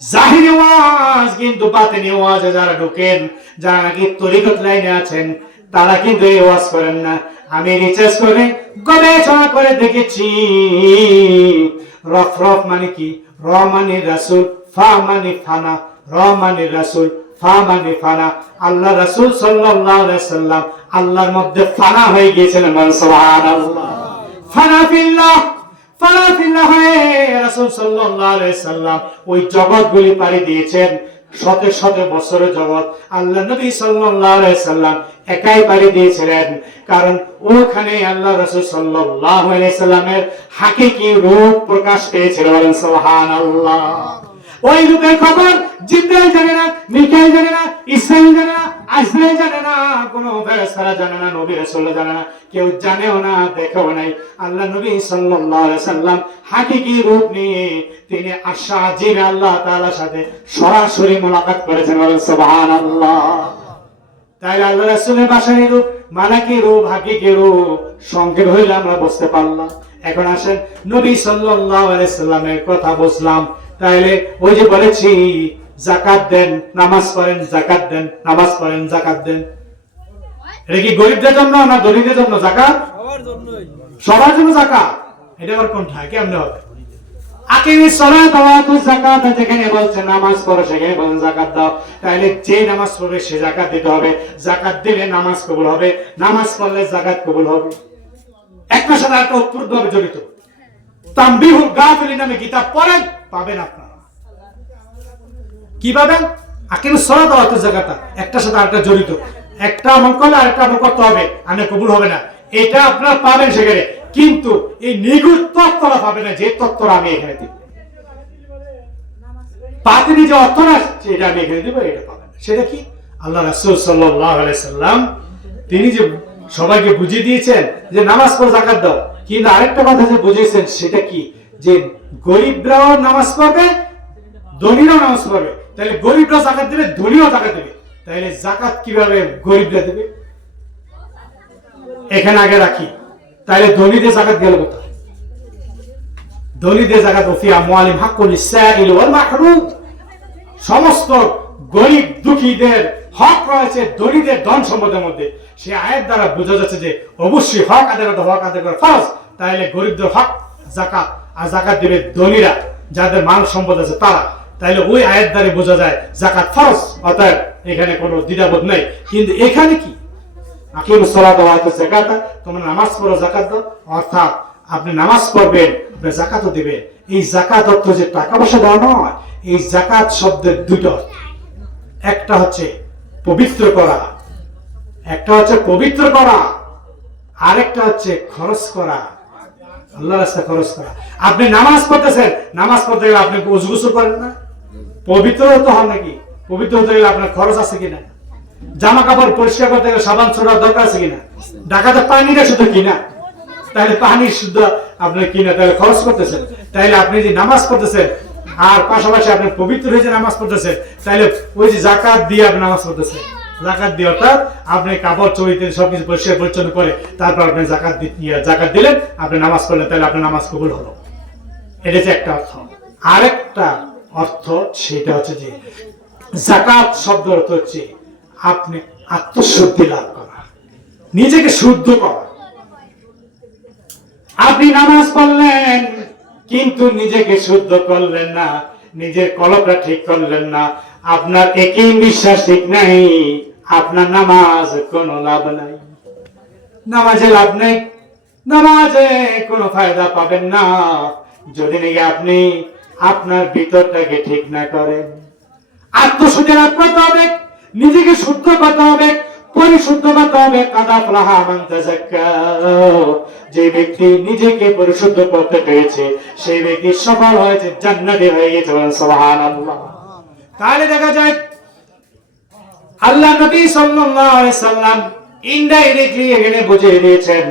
জাহিরি ওয়াজ, কিন্তু বাতিনি ওয়াজে যারা ঢোকেন, যারা নাকি তরিকত লাইনে আছেন, তারা কিন্তু এই ওয়াজ করেন না। আমি রিসার্চ করে গবেষণা করে দেখেছি, রফরফ মানে কি? র মানে রাসূল, ফা মানে ফানা, র মানে রাসূল, ফা মানে ফানা। আল্লাহ রাসূল সাল্লাল্লাহু আলাইহি সাল্লাম আল্লাহর মধ্যে ফানা হয়ে গিয়েছিলেন। সুবহানাল্লাহ। ফানা ফিল্লাহ, ফানা ফিল্লাহ হয়ে রাসূল সাল্লাল্লাহু আলাইহি সাল্লাম ওই জগৎগুলি পাড়ি দিয়েছেন। শত শত বছরের জগৎ আল্লাহ নবী সাল্লাল্লাহু আলাইহি সাল্লাম একাই পাড়ি দিয়েছিলেন, কারণ ওখানে আল্লাহ রাসূল সাল্লাল্লাহু আলাইহি সাল্লামের হাকিকি রূপ প্রকাশ পেয়েছিল। বলেন সুবহানাল্লাহ। ওই রূপের খবর জিবরাইল জানে না, মিকাইল জানে না, ইসরাইল জানে না, আজরাইল জানে না, কোন ফেরেশতারা জানে না, নবী রাসূলরা জানে না, কেউ জানেও না, দেখেও নাই। আল্লাহ নবী সাল্লাল্লাহু আলাইহি সাল্লাম হাকিকি রূপ নিয়ে তিনি আশাজিবে আল্লাহ তাআলার সাথে সরাসরি মুলাকাত করেছেন। বলেন সুবহানাল্লাহ। তাই আল্লাহ রাসূলের বাসারি রূপ, মালাকি রূপ, হাকিকি রূপ সংক্ষেপ হইলে আমরা বুঝতে পারলাম। এখন আসেন নবী সাল্লাল্লাহু আলাইহি সাল্লামের কথা বুঝলাম। তাইলে ওই যে বলেছি যাকাত দেন, নামাজ পড়েন, যাকাত দেন, নামাজ পড়েন, যাকাত দেন, এটা কি গরিবদের জন্য না ধনীদের জন্য যাকাত? সবার জন্যই, সবার জন্য যাকাত। এটা আবার কোনটা, কেমনে হবে? আকিমিস সালাত ওয়া আতুজ যাকাত, যেখানে বলছে নামাজ পড়ো সেখানে বলেন যাকাত দাও। তাইলে যে নামাজ পড়বে সে যাকাত দিতে হবে, যাকাত দিলে নামাজ কবুল হবে, নামাজ পড়লে যাকাত কবুল হবে। একটা সাথে একটা ওতপ্রোতভাবে জড়িত। তানবিহুল গাফিলিন নামে কিতাব পড়েন, পাবেন আপনারা। কি পাবেন? আকিমিস সালাত ওয়া আতুজ যাকাত, একটা সাথে আরেকটা জড়িত। একটা আমল করলে আরেকটা আমল করতে হবে, আনে কবুল হবে না। এটা আপনারা পাবেন সেখানে, কিন্তু এই নিগুড় তত্ত্বটা পাবেন না যে তত্ত্বটা আমি এখানে দিব। বাতিনি যে অর্থটা সেটা আমি এখানে দিব, এটা পাবেন না। সেটা কি? আল্লাহ রাসূল সাল্লাল্লাহু আলাইহি সাল্লাম তিনি যে সবাইকে বুঝিয়ে দিয়েছেন যে নামাজ পড়ে যাকাত দাও, কিন্তু আরেকটা কথা যে বুঝিয়েছেন সেটা কি, যে গরিবরাও নামাজ পড়বে, ধনীরাও নামাজ পড়বে। তাহলে গরিবরা যাকাত দেবে, ধনীরাও যাকাত দেবে। তাহলে যাকাত কিভাবে গরিবরা দেবে? এখানে আগে রাখি। তাহলে ধনীদের যাকাত গেল কোথায়? ধনীদের যাকাত ফি আমওয়ালিহিম হাক্কুল লিসাইল ওয়াল মাহরুম। সমস্ত গরিব দুঃখীদের হক রয়েছে ধনীদের ধন সম্পদের মধ্যে। সেই আয়াত দ্বারা বোঝা যাচ্ছে যে অবশ্যই হক আদায় করতে, হক আদায় করা ফরজ। তাহলে গরিবদের হক যাকাত, আর যাকাত দেবে ধনীরা, যাদের মাল সম্পদ আছে তারা। তাহলে ওই আয়াত দ্বারা বোঝা যায় যাকাত ফরজ, অতএব এখানে কোনো দ্বিধাবোধ নাই। কিন্তু এখানে কি আকিমুস সালাত ওয়া আতুজ যাকাত, তোমরা নামাজ পড়ো, যাকাত দাও, অর্থাৎ আপনি নামাজ পড়বেন, আপনি যাকাতও দিবেন। এই যাকাত অর্থ যে টাকা পয়সা দেওয়া নয়, এই যাকাত শব্দের দুটো অর্থ। একটা হচ্ছে পবিত্র করা, একটা হচ্ছে পবিত্র করা, আরেকটা হচ্ছে খরচ করা, আল্লাহর রাস্তায় খরচ করা। আপনি নামাজ পড়তেছেন, নামাজ পড়তে গেলে আপনি ওযু গোসল করেন না? পবিত্র হতে হয় নাকি? পবিত্র হতে গেলে আপনার খরচ আছে কিনা? জামা কাপড় পরিষ্কার করতে গেলে সাবান ছোড়ার দরকার আছে কিনা? ঢাকাতে পানিটা শুধু কিনা, তাহলে পানি শুদ্ধ আপনি কিনা, তাহলে খরচ করতেছেন। তাহলে আপনি যে নামাজ পড়তেছেন আর পাশাপাশি আপনি পবিত্র হয়ে যে নামাজ পড়তেছেন, তাহলে ওই যে যাকাত দিয়ে আপনি নামাজ পড়তেছেন, যাকাত দিয়ে অর্থাৎ আপনি কাপড় চড়িতে সবকিছু পরিষ্কার পরিচ্ছন্ন করে তারপর আপনি যাকাত দিলেন, আপনি নামাজ পড়লেন, তাহলে আপনার নামাজ কবুল হলো। এটা হচ্ছে একটা অর্থ। আরেকটা অর্থ সেটা হচ্ছে যে যাকাত শব্দ অর্থ হচ্ছে আপনি আত্মশুদ্ধি লাভ করা, নিজেকে শুদ্ধ করা। আপনি নামাজ পড়লেন কিন্তু নিজেকে শুদ্ধ করলেন না, নিজের কলবটা ঠিক করলেন না, আপনার একই বিশ্বাস ঠিক নাই, আপনার নামাজ কোনো লাভ নাই। নামাজে লাভ নেই, নামাজে কোনো ফায়দা পাবেন না যদি নাকি আপনি আপনার ভিতরটাকে ঠিক না করেন। আত্মশুদ্ধি লাভ করতে হবে, নিজেকে শুদ্ধ করতে হবে, পরিশুদ্ধ করতে হবে। কাদ আফলাহা মান তাযাক্কা, যে ব্যক্তি নিজেকে পরিশুদ্ধ করতে পেরেছে সেই ব্যক্তি সফল হয়েছে, জান্নাতি হয়ে গেছে। সুবহানাল্লাহ। তাহলে দেখা যায় আল্লাহ নবী সাল্লাল্লাহু আলাইহি সাল্লাম ইনডাইরেক্টলি এখানে বুঝিয়ে দিয়েছেন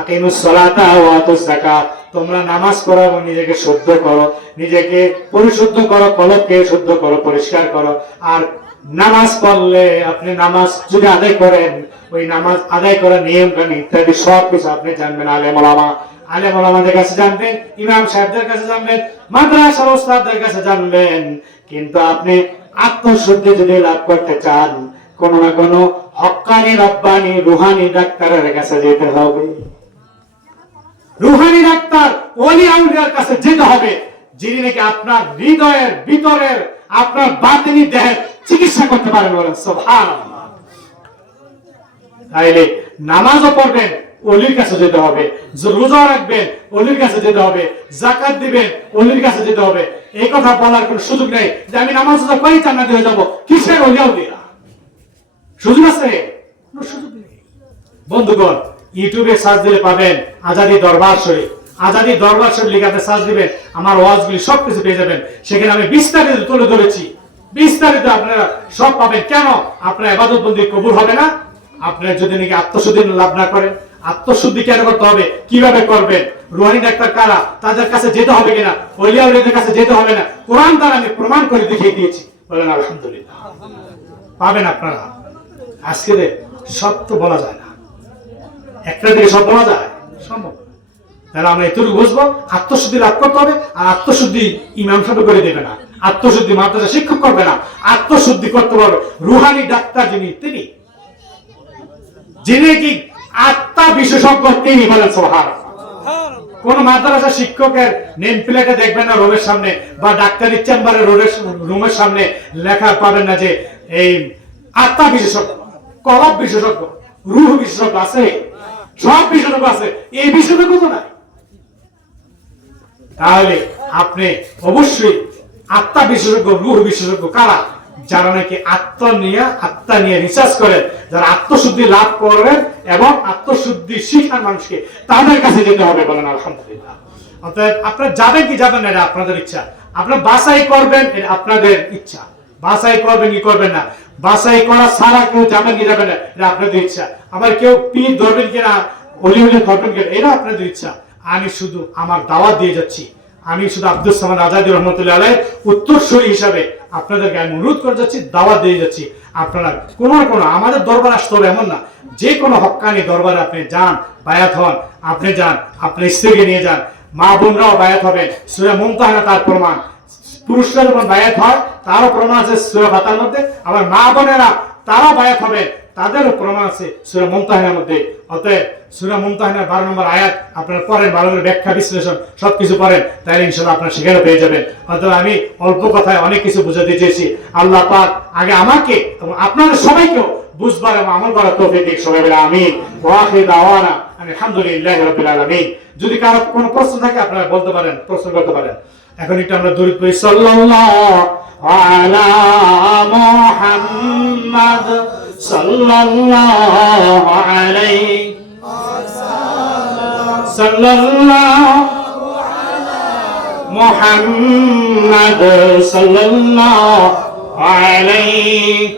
আকিমুস সালাতা ওয়া আতুজ যাকাত, তোমরা নামাজ পড়ো এবং নিজেকে শুদ্ধ করো, নিজেকে পরিশুদ্ধ করো, কলবকে শুদ্ধ করো, পরিষ্কার করো। আর নামাজ পড়লে আপনি নামাজ যদি আদায় করেন, ওই নামাজ আদায় করার নিয়ম কানুন ইত্যাদি সব কিছু আপনি জানবেন। আলেম ওলামাদের কাছে জানবেন, ইমাম সাহেবদের কাছে জানবেন, মাদ্রাসার ওস্তাদদের কাছে জানবেন। কিন্তু আপনি আত্মশুদ্ধি যদি লাভ করতে চান, কোনো না কোনো হক্কানি রব্বানি রুহানি ডাক্তারের কাছে যেতে হবে। রুহানি ডাক্তার ওলি আউলিয়ার কাছে যেতে হবে, যিনি নাকি আপনার হৃদয়ের ভিতরের, আপনার বাতিনি দেহের চিকিৎসা করতে পারেন। বলেন সুবহানাল্লাহ। তাইলে নামাজও পড়বেন, অলির কাছে যেতে হবে, রোজা রাখবেন অলির কাছে যেতে হবে, যাকাত দিবেন অলির কাছে যেতে হবে। এই কথা বলার কোনো সুযোগ নেই যে আমি নামাজ রোজা করে জান্নাতি হয়ে যাবো, কিসের অলিয়াও দিয়া সুযোগ আছে? কোনো সুযোগ নেই। বন্ধুগণ, ইউটিউবে সার্চ দিলে পাবেন আজাদি দরবার শরীফ। আজাদি দরবার শরীফ লিখে আপনি সার্চ দিবেন, আমার ওয়াজগুলি সবকিছু পেয়ে যাবেন। সেখানে আমি বিস্তারিত তুলে ধরেছি, বিস্তারিত আপনারা সব পাবেন। কেন আপনার ইবাদত বন্দি কবুল হবে না? আপনার যদি নাকি আত্মশুদ্ধি লাভ না করেন। আত্মশুদ্ধি কেন করতে হবে, কিভাবে করবেন, রুহানি ডাক্তার কারা, তাদের কাছে যেতে হবে কিনা, ওলিয়া ওলিদের কাছে যেতে হবে না, কোরআন দ্বারা আমি প্রমাণ করে দেখিয়ে দিয়েছি। বলেন আলহামদুলিল্লাহ। পাবেন আপনারা। আজকে সব তো বলা যায় না, একটা থেকে সব বলা যায় সম্ভব। তাহলে আমরা এতটুকু বুঝবো, আত্মশুদ্ধি লাভ করতে হবে। আর আত্মশুদ্ধি ইমাম সাহেব করে দেবে না, আত্মশুদ্ধি মাদ্রাসা শিক্ষক করবে না। আত্মশুদ্ধি করতে পারবে রুহানি ডাক্তার যিনি যিনি কি আত্মা বিশেষজ্ঞ, তিনি বলেন সুবহানাল্লাহ। কোন মাদ্রাসা শিক্ষকের নেম প্লেটে দেখবেন না রুমের সামনে, বা ডাক্তারি চেম্বারের রুমের সামনে লেখা পাবেন না যে এই আত্মা বিশেষজ্ঞ, কলব বিশেষজ্ঞ, রূহ বিশেষজ্ঞ। আছে, সব বিশেষজ্ঞ আছে, এই বিশেষজ্ঞ তো নাই। তাহলে আপনি অবশ্যই আত্মা বিশেষজ্ঞ, রূহ বিশেষজ্ঞ কারা? যারা নাকি আত্মা নিয়ে রিসার্চ করেন, যারা আত্মশুদ্ধি লাভ করেন এবং আত্মশুদ্ধি শিখান মানুষকে, তাদের কাছে যেতে হবে। বলেন আলহামদুলিল্লাহ। অতএব আপনারা যাবেন কি যাবেন না এটা আপনাদের ইচ্ছা। আপনারা বাছাই করবেন, এটা আপনাদের ইচ্ছা। বাছাই করবেন কি করবেন না, বাছাই করা ছাড়া কেউ যাবেন কি যাবেন না, এটা আপনাদের ইচ্ছা। আবার কেউ পীর ধরবেন কিনা, অলি ধরবেন কিনা, এটা আপনাদের ইচ্ছা। আমি শুধু আমার দাওয়াত দিয়ে যাচ্ছি। আমি শুধু আব্দুস সামাদ আজাদি রহমতুল্লাহ আলাইহির উত্তরসূরি হিসাবে আপনাদেরকে আমি অনুরোধ করে যাচ্ছি, দাওয়াত দিয়ে যাচ্ছি। আপনারা কোনো আমাদের দরবার আসতে হবে এমন না, যে কোনো হক্কানি দরবারে আপনি যান, বায়াত হন, আপনি যান, আপনার স্ত্রীকে নিয়ে যান, মা বোনরাও বায়াত হবেন। সূরা মুমতাহানা তার প্রমাণ। পুরুষরা যখন বায়াত হয় তারও প্রমাণ আছে সূরা ফাতার মধ্যে। আবার মা বোনেরা তারা বায়াত হবেন, তাদেরও প্রমাণ আছে সূরা মুমতাহানার মধ্যে। অতএব সূরা মুমতাহানার 12 নম্বর আয়াত আপনারা পড়েন, ভালো করে ব্যাখ্যা বিশ্লেষণ সবকিছু পড়েন, তাহলে ইনশাআল্লাহ আপনারা সেখানে পেয়ে যাবেন। অতএব আমি অল্প কথায় অনেক কিছু বুঝাতে চেয়েছি। আল্লাহ পাক আগে আমাকে এবং আপনাদের সবাইকেও বুঝবার এবং আমল করার তৌফিক দিক। সবাই বলে আমিন। ওয়া আখিরু দাওয়ানা আলহামদুলিল্লাহি রাব্বিল আলামিন। যদি কারো কোনো প্রশ্ন থাকে আপনারা বলতে পারেন, প্রশ্ন করতে পারেন। এখন একটু আমরা দরুদ পড়ি। সাল্লাল্লাহু আলা মুহাম্মাদ সাল্লাল্লাহু আলাইহি সাল্লাল্লাহু আলা মুহাম্মাদ সাল্লাল্লাহু আলাইহি